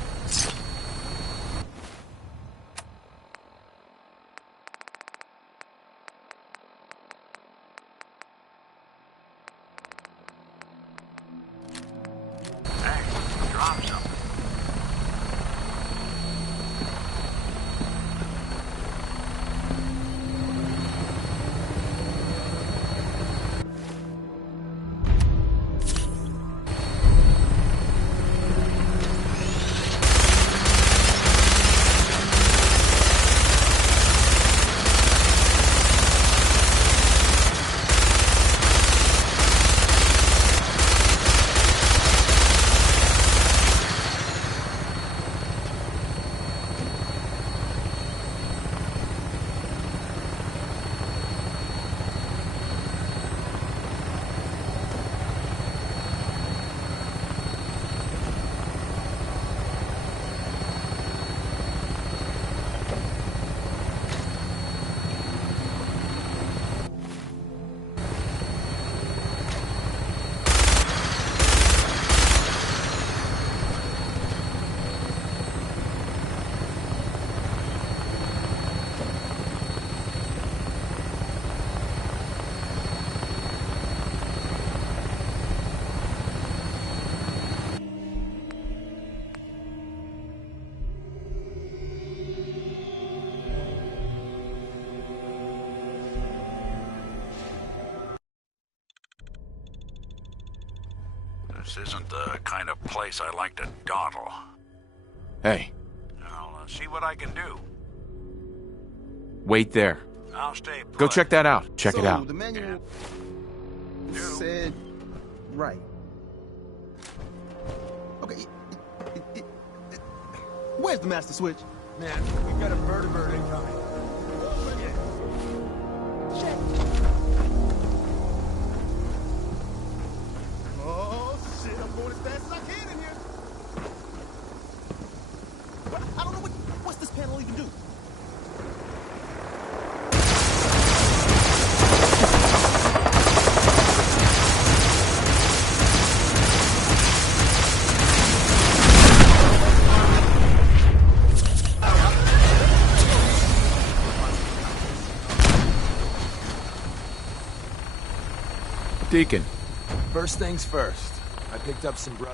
Hey, drop something. This isn't the kind of place I like to dawdle. hey, I'll see what I can do. wait there. I'll stay put. Go check that out. Check it out. The manual said... right. Okay, where's the master switch? Man, we got a vertibird incoming. Check. Oh, shit, I'm going as fast as I can in here. But I don't know what's this panel even do? Deacon. First things first. I picked up some more...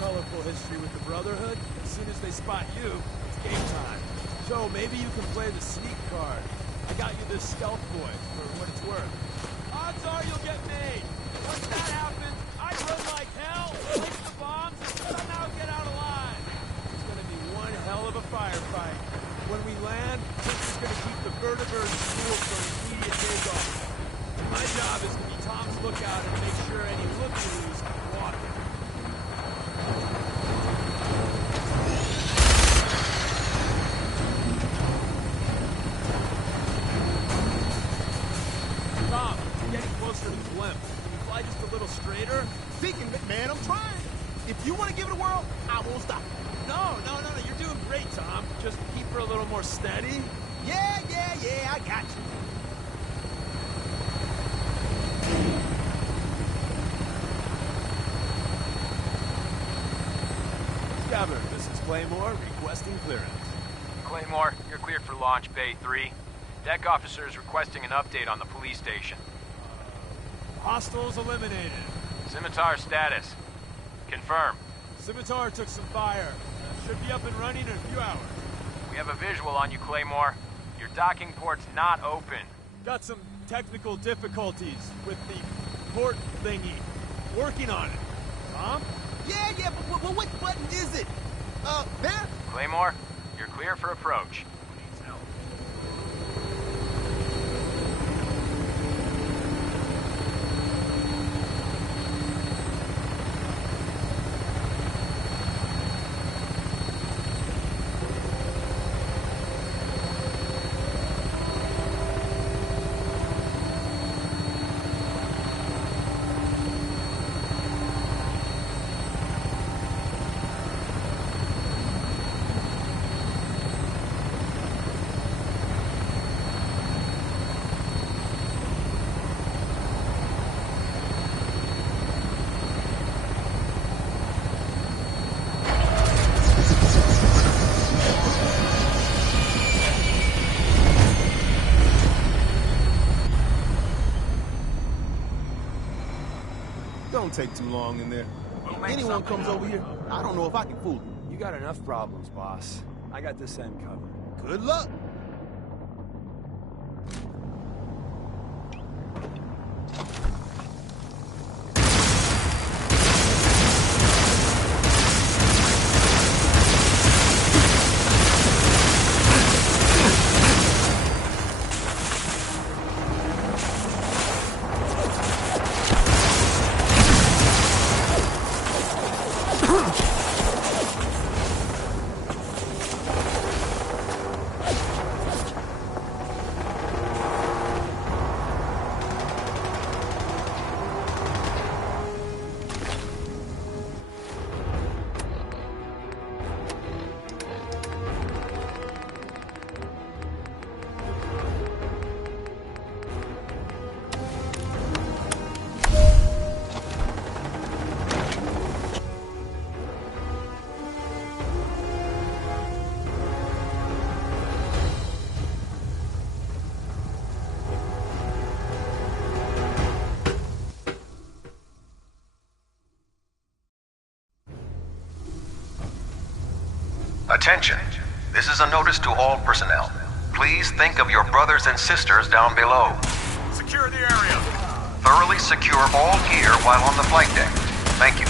colorful history with the Brotherhood. As soon as they spot you, it's game time. So maybe you can play the sneak card. I got you this stealth boy for what it's worth. Odds are you'll get made. Once that happens, I run like hell, place the bombs, and somehow get out alive. It's gonna be one hell of a firefight. When we land, Prince is gonna keep the vertibirds cool for an immediate takeoff. My job is to be Tom's lookout and make sure any look-throughs can walk it. Tom, we're getting closer to the blimp. Can you fly just a little straighter? Seeking it, man, I'm trying. If you want to give it a whirl, I won't stop. No, you're doing great, Tom. Just keep her a little more steady. Yeah, I got you. Scabbard, this is Claymore, requesting clearance. Claymore, you're cleared for launch Bay 3. Deck officer is requesting an update on the police station. Hostiles eliminated. Scimitar status. Confirm. Scimitar took some fire. Should be up and running in a few hours. We have a visual on you, Claymore. Your docking port's not open. Got some technical difficulties with the port thingy. Working on it. Tom? Yeah, but what button is it? There? Claymore, you're clear for approach. Needs help. Don't take too long in there. Anyone comes over here, I don't know if I can fool them. You got enough problems, boss. I got this end covered. Good luck. Attention. This is a notice to all personnel. Please think of your brothers and sisters down below. Secure the area. Thoroughly secure all gear while on the flight deck. Thank you.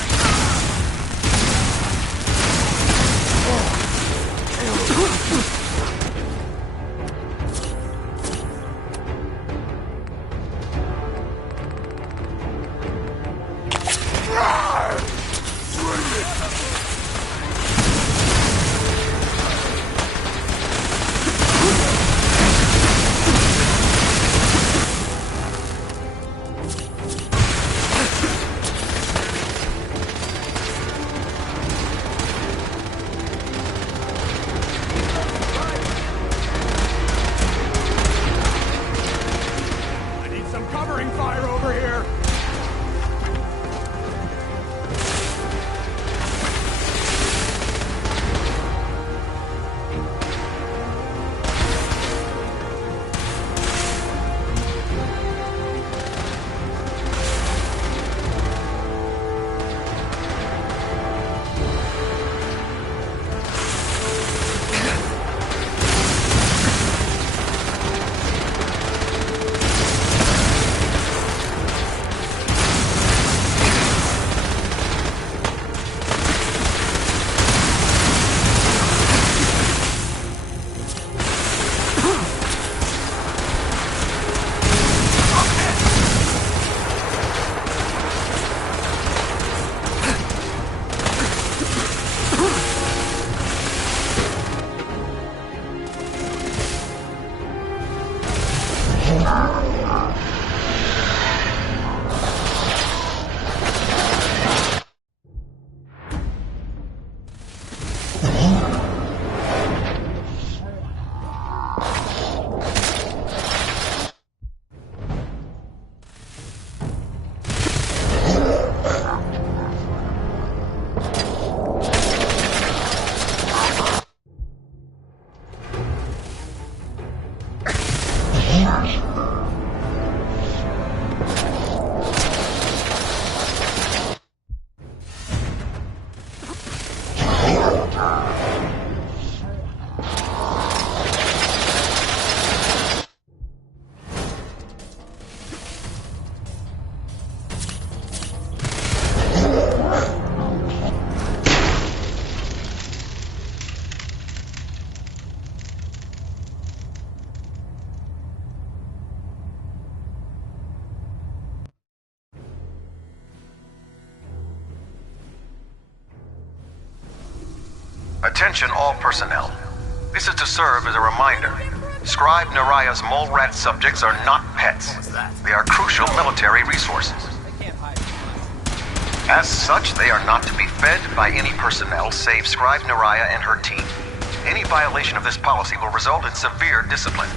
Attention all personnel. This is to serve as a reminder. Scribe Naraya's mole rat subjects are not pets. They are crucial military resources. As such, they are not to be fed by any personnel save Scribe Naraya and her team. Any violation of this policy will result in severe discipline.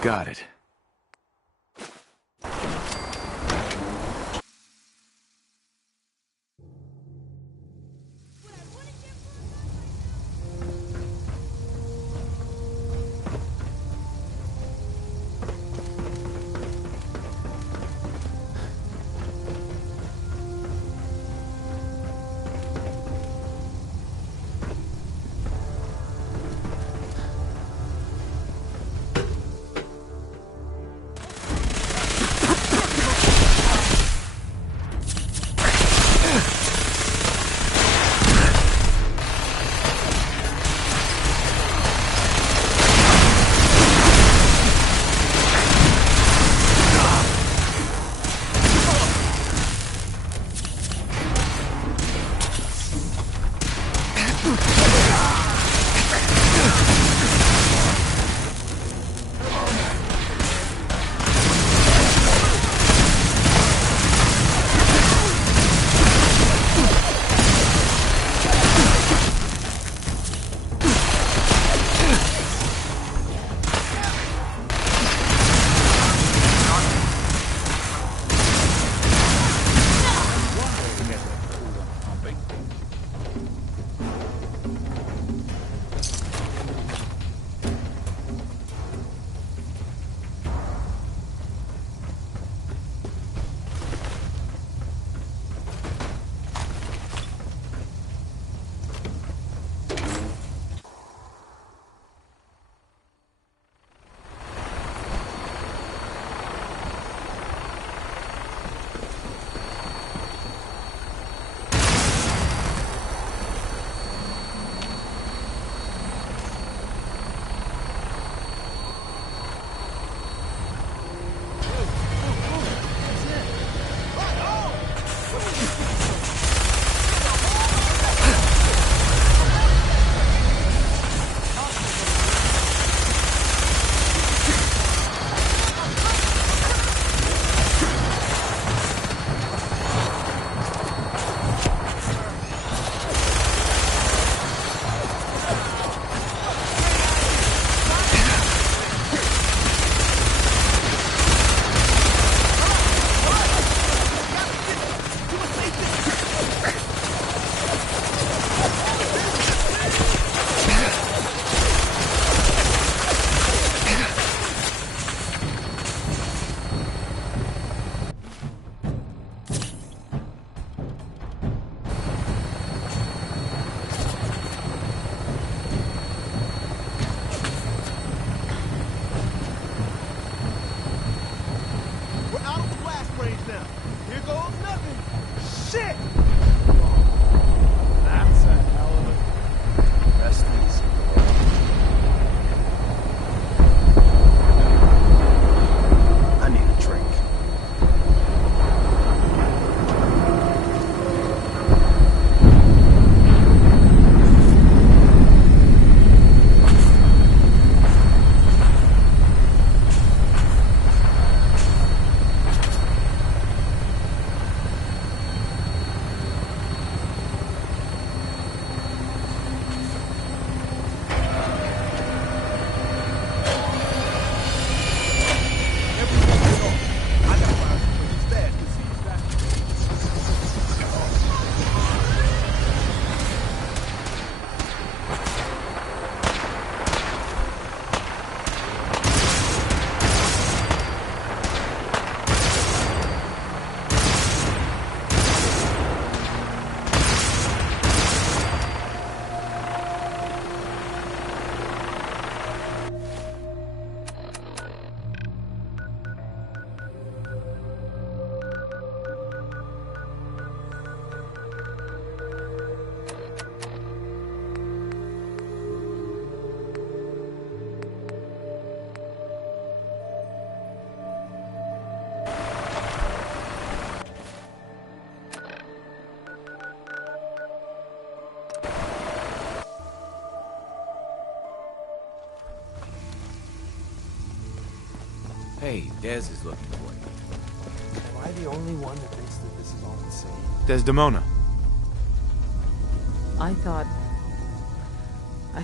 Got it. Hey, Des is looking for you. Am I the only one that thinks that this is all insane? Desdemona. I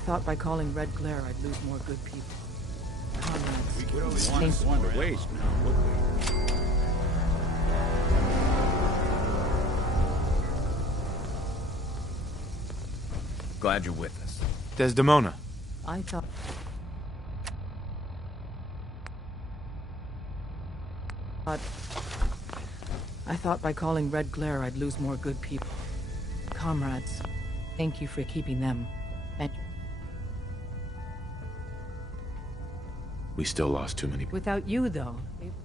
thought by calling Red Glare I'd lose more good people. Comrades. One to waste now, would we? Glad you're with us. Desdemona. I thought by calling Red Glare I'd lose more good people. Comrades, thank you for keeping them. And We still lost too many. without you, though.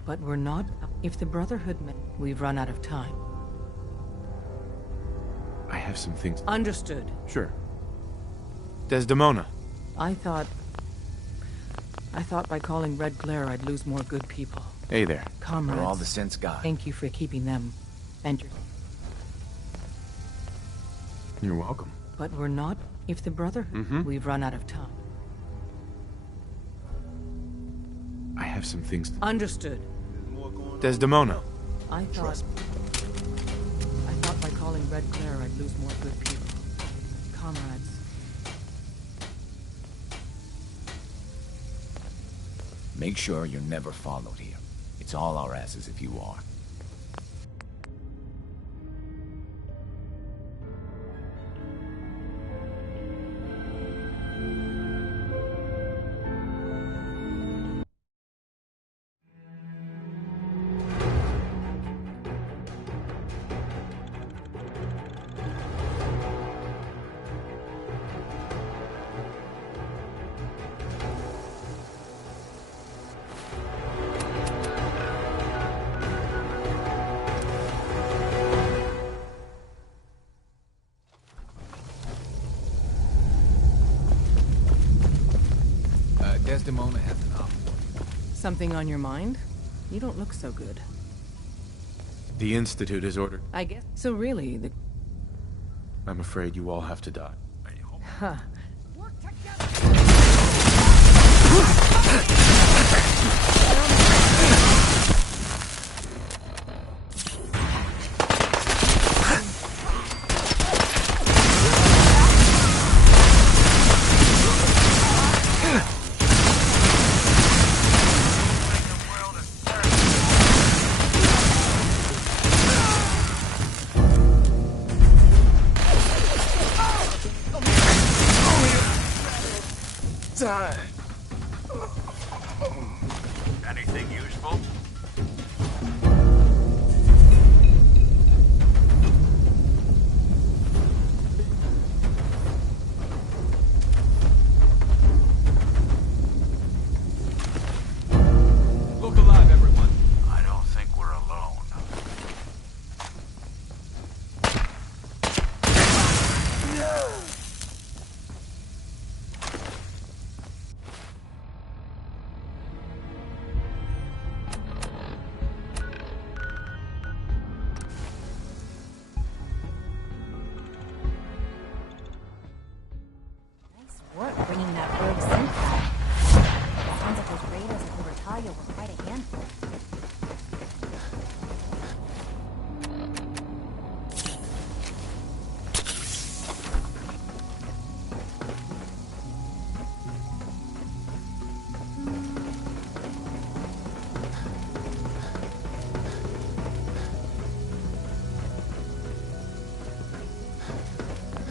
But we're not. If the Brotherhood... We've run out of time. I have some things. Understood. Sure. Desdemona. I thought by calling Red Glare I'd lose more good people. Hey there. Comrades, For all the sense God. thank you for keeping them. And You're welcome. But we're not. If the Brotherhood... We've run out of time. I have some things. Understood. Desdemona. I thought by calling Red Glare I'd lose more good people. Comrades. Make sure you're never followed here. It's all our asses if you are. Desdemona has an offer. Something on your mind? You don't look so good. The Institute has ordered. I guess. So really, the... I'm afraid you all have to die. Huh. Anything useful? Look alive, everyone. I don't think we're alone. Nice work bringing that rogue synth back. Sounds like those raiders at Libertalia were quite a handful.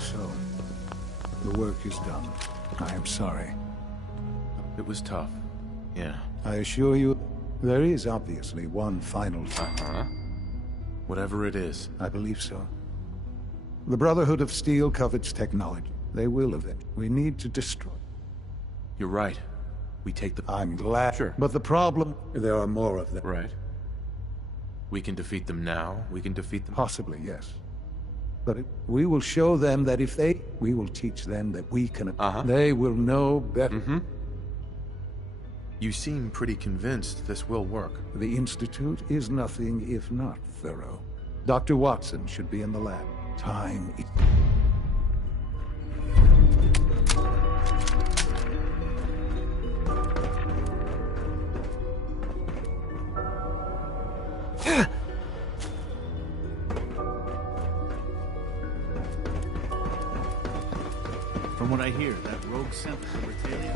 So, the work is done. I am sorry. It was tough. Yeah. I assure you, there is obviously one final... Whatever it is. I believe so. The Brotherhood of Steel covets technology. They will eventually. We need to destroy... You're right. We take the... I'm glad. Sure. But the problem, there are more of them. Right. We can defeat them now. We can defeat them... Possibly, yes. But we will show them that if they... We will teach them that we can... They will know better. You seem pretty convinced this will work. The Institute is nothing if not thorough. Dr. Watson should be in the lab. Time... From what I hear, that rogue synth at Libertalia...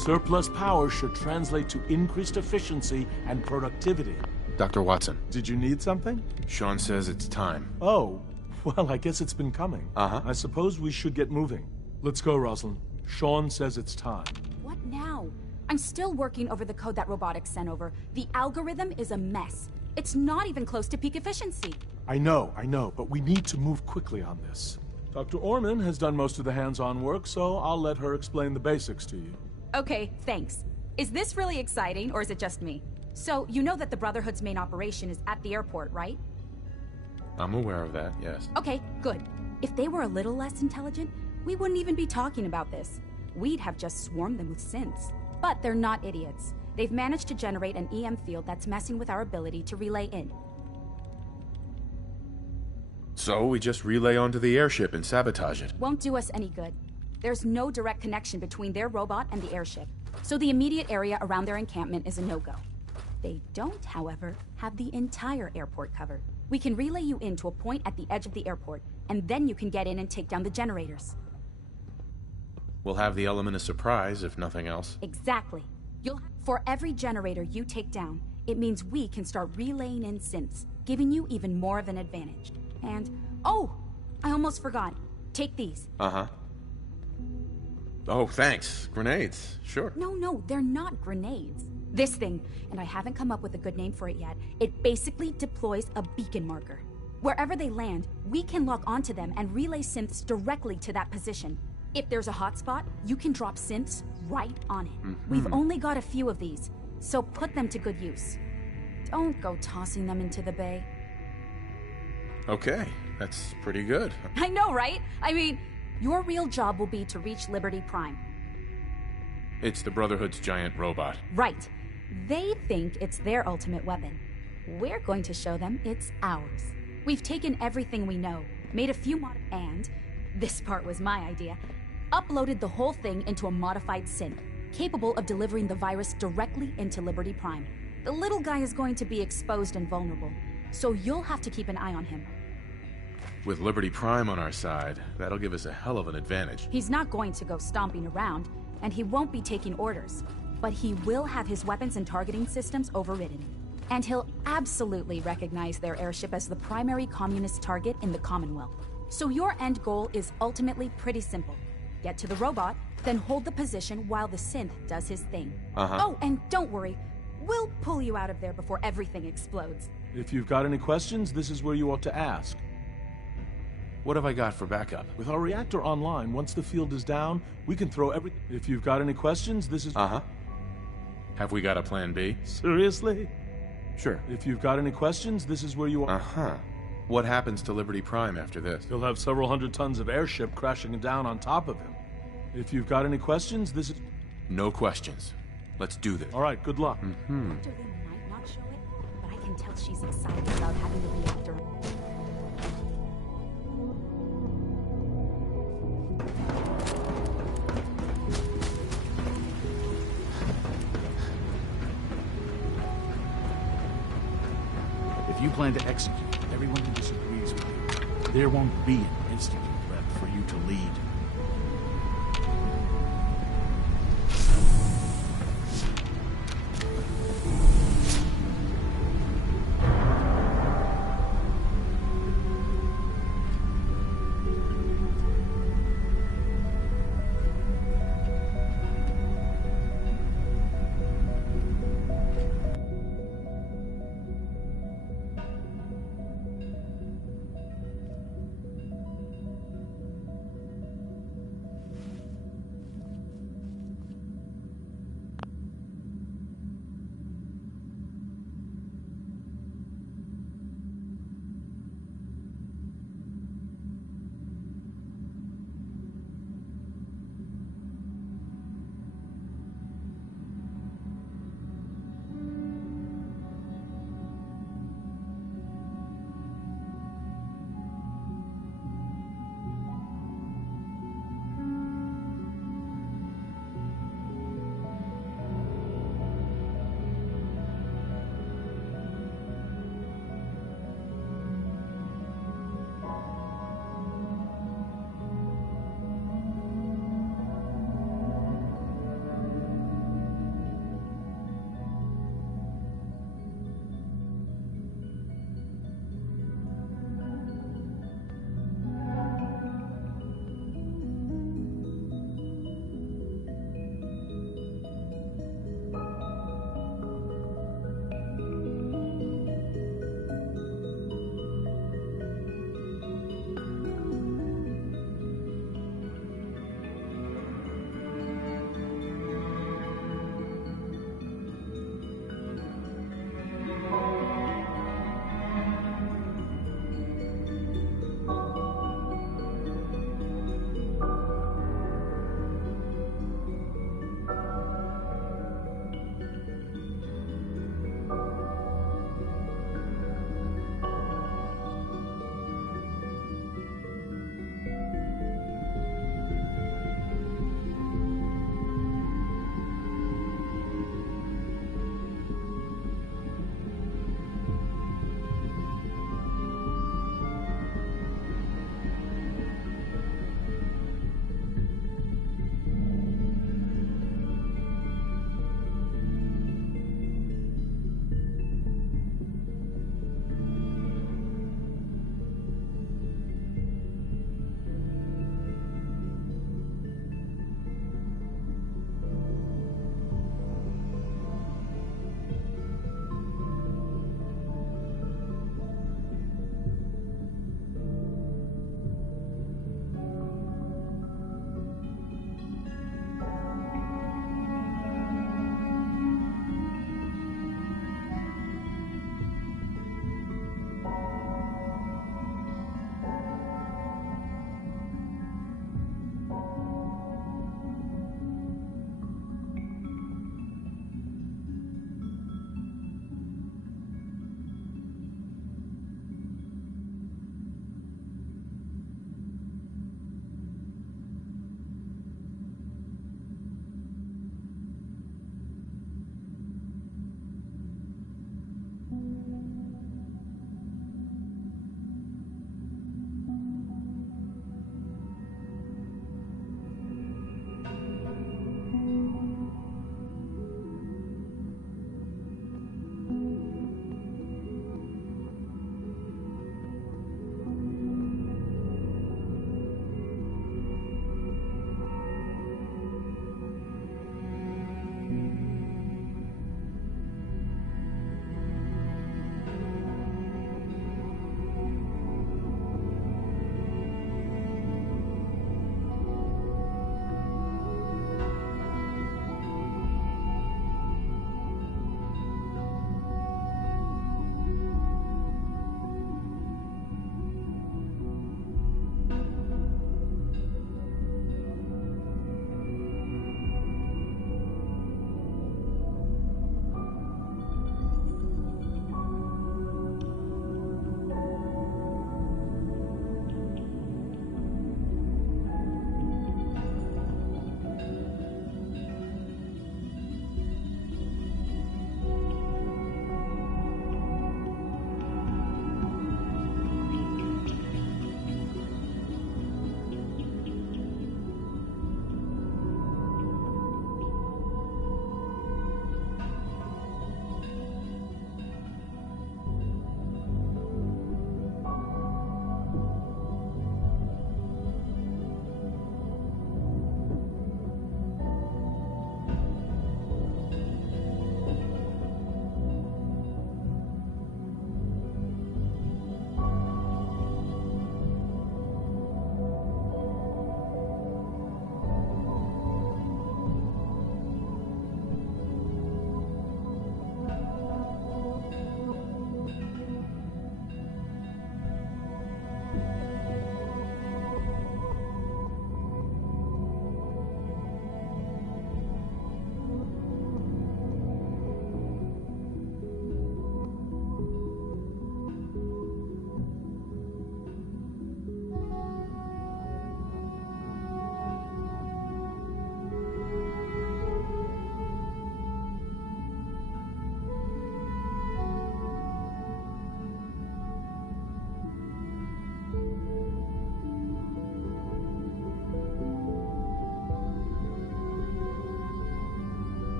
Surplus power should translate to increased efficiency and productivity. Dr. Watson. Did you need something? Sean says it's time. Oh, well, I guess it's been coming. I suppose we should get moving. Let's go, Rosalind. Sean says it's time. What now? I'm still working over the code that robotics sent over. The algorithm is a mess. It's not even close to peak efficiency. I know, but we need to move quickly on this. Dr. Orman has done most of the hands-on work, so I'll let her explain the basics to you. Okay, thanks. Is this really exciting, or is it just me? So, you know that the Brotherhood's main operation is at the airport, right? I'm aware of that, yes. Okay, good. If they were a little less intelligent, we wouldn't even be talking about this. We'd have just swarmed them with synths. But they're not idiots. They've managed to generate an EM field that's messing with our ability to relay in. So we just relay onto the airship and sabotage it. Won't do us any good. There's no direct connection between their robot and the airship, so the immediate area around their encampment is a no-go. They don't, however, have the entire airport covered. We can relay you in to a point at the edge of the airport, and then you can get in and take down the generators. We'll have the element of surprise, if nothing else. Exactly. For every generator you take down, it means we can start relaying in synths, giving you even more of an advantage. And, oh, I almost forgot. Take these. Oh, thanks. Grenades. Sure. No, they're not grenades. This thing, and I haven't come up with a good name for it yet, it basically deploys a beacon marker. Wherever they land, we can lock onto them and relay synths directly to that position. If there's a hotspot, you can drop synths right on it. We've only got a few of these, so put them to good use. Don't go tossing them into the bay. Okay, that's pretty good. I know, right? I mean, your real job will be to reach Liberty Prime. It's the Brotherhood's giant robot. Right. They think it's their ultimate weapon. We're going to show them it's ours. We've taken everything we know, made a few and, this part was my idea, uploaded the whole thing into a modified synth, capable of delivering the virus directly into Liberty Prime. The little guy is going to be exposed and vulnerable, so you'll have to keep an eye on him. With Liberty Prime on our side, that'll give us a hell of an advantage. He's not going to go stomping around, and he won't be taking orders, but he will have his weapons and targeting systems overridden. And he'll absolutely recognize their airship as the primary communist target in the Commonwealth. So your end goal is ultimately pretty simple. Get to the robot, then hold the position while the synth does his thing. Oh, and don't worry, we'll pull you out of there before everything explodes. If you've got any questions, this is where you ought to ask. What have I got for backup? With our reactor online, once the field is down, we can throw every... If you've got any questions, this is... Have we got a plan B? Seriously? Sure. If you've got any questions, this is where you are... What happens to Liberty Prime after this? He'll have several hundred tons of airship crashing down on top of him. If you've got any questions, this is... No questions. Let's do this. All right, good luck. They might not show it, but I can tell she's excited about having the reactor. If you plan to execute everyone who disagrees with you, there won't be an institute left for you to lead.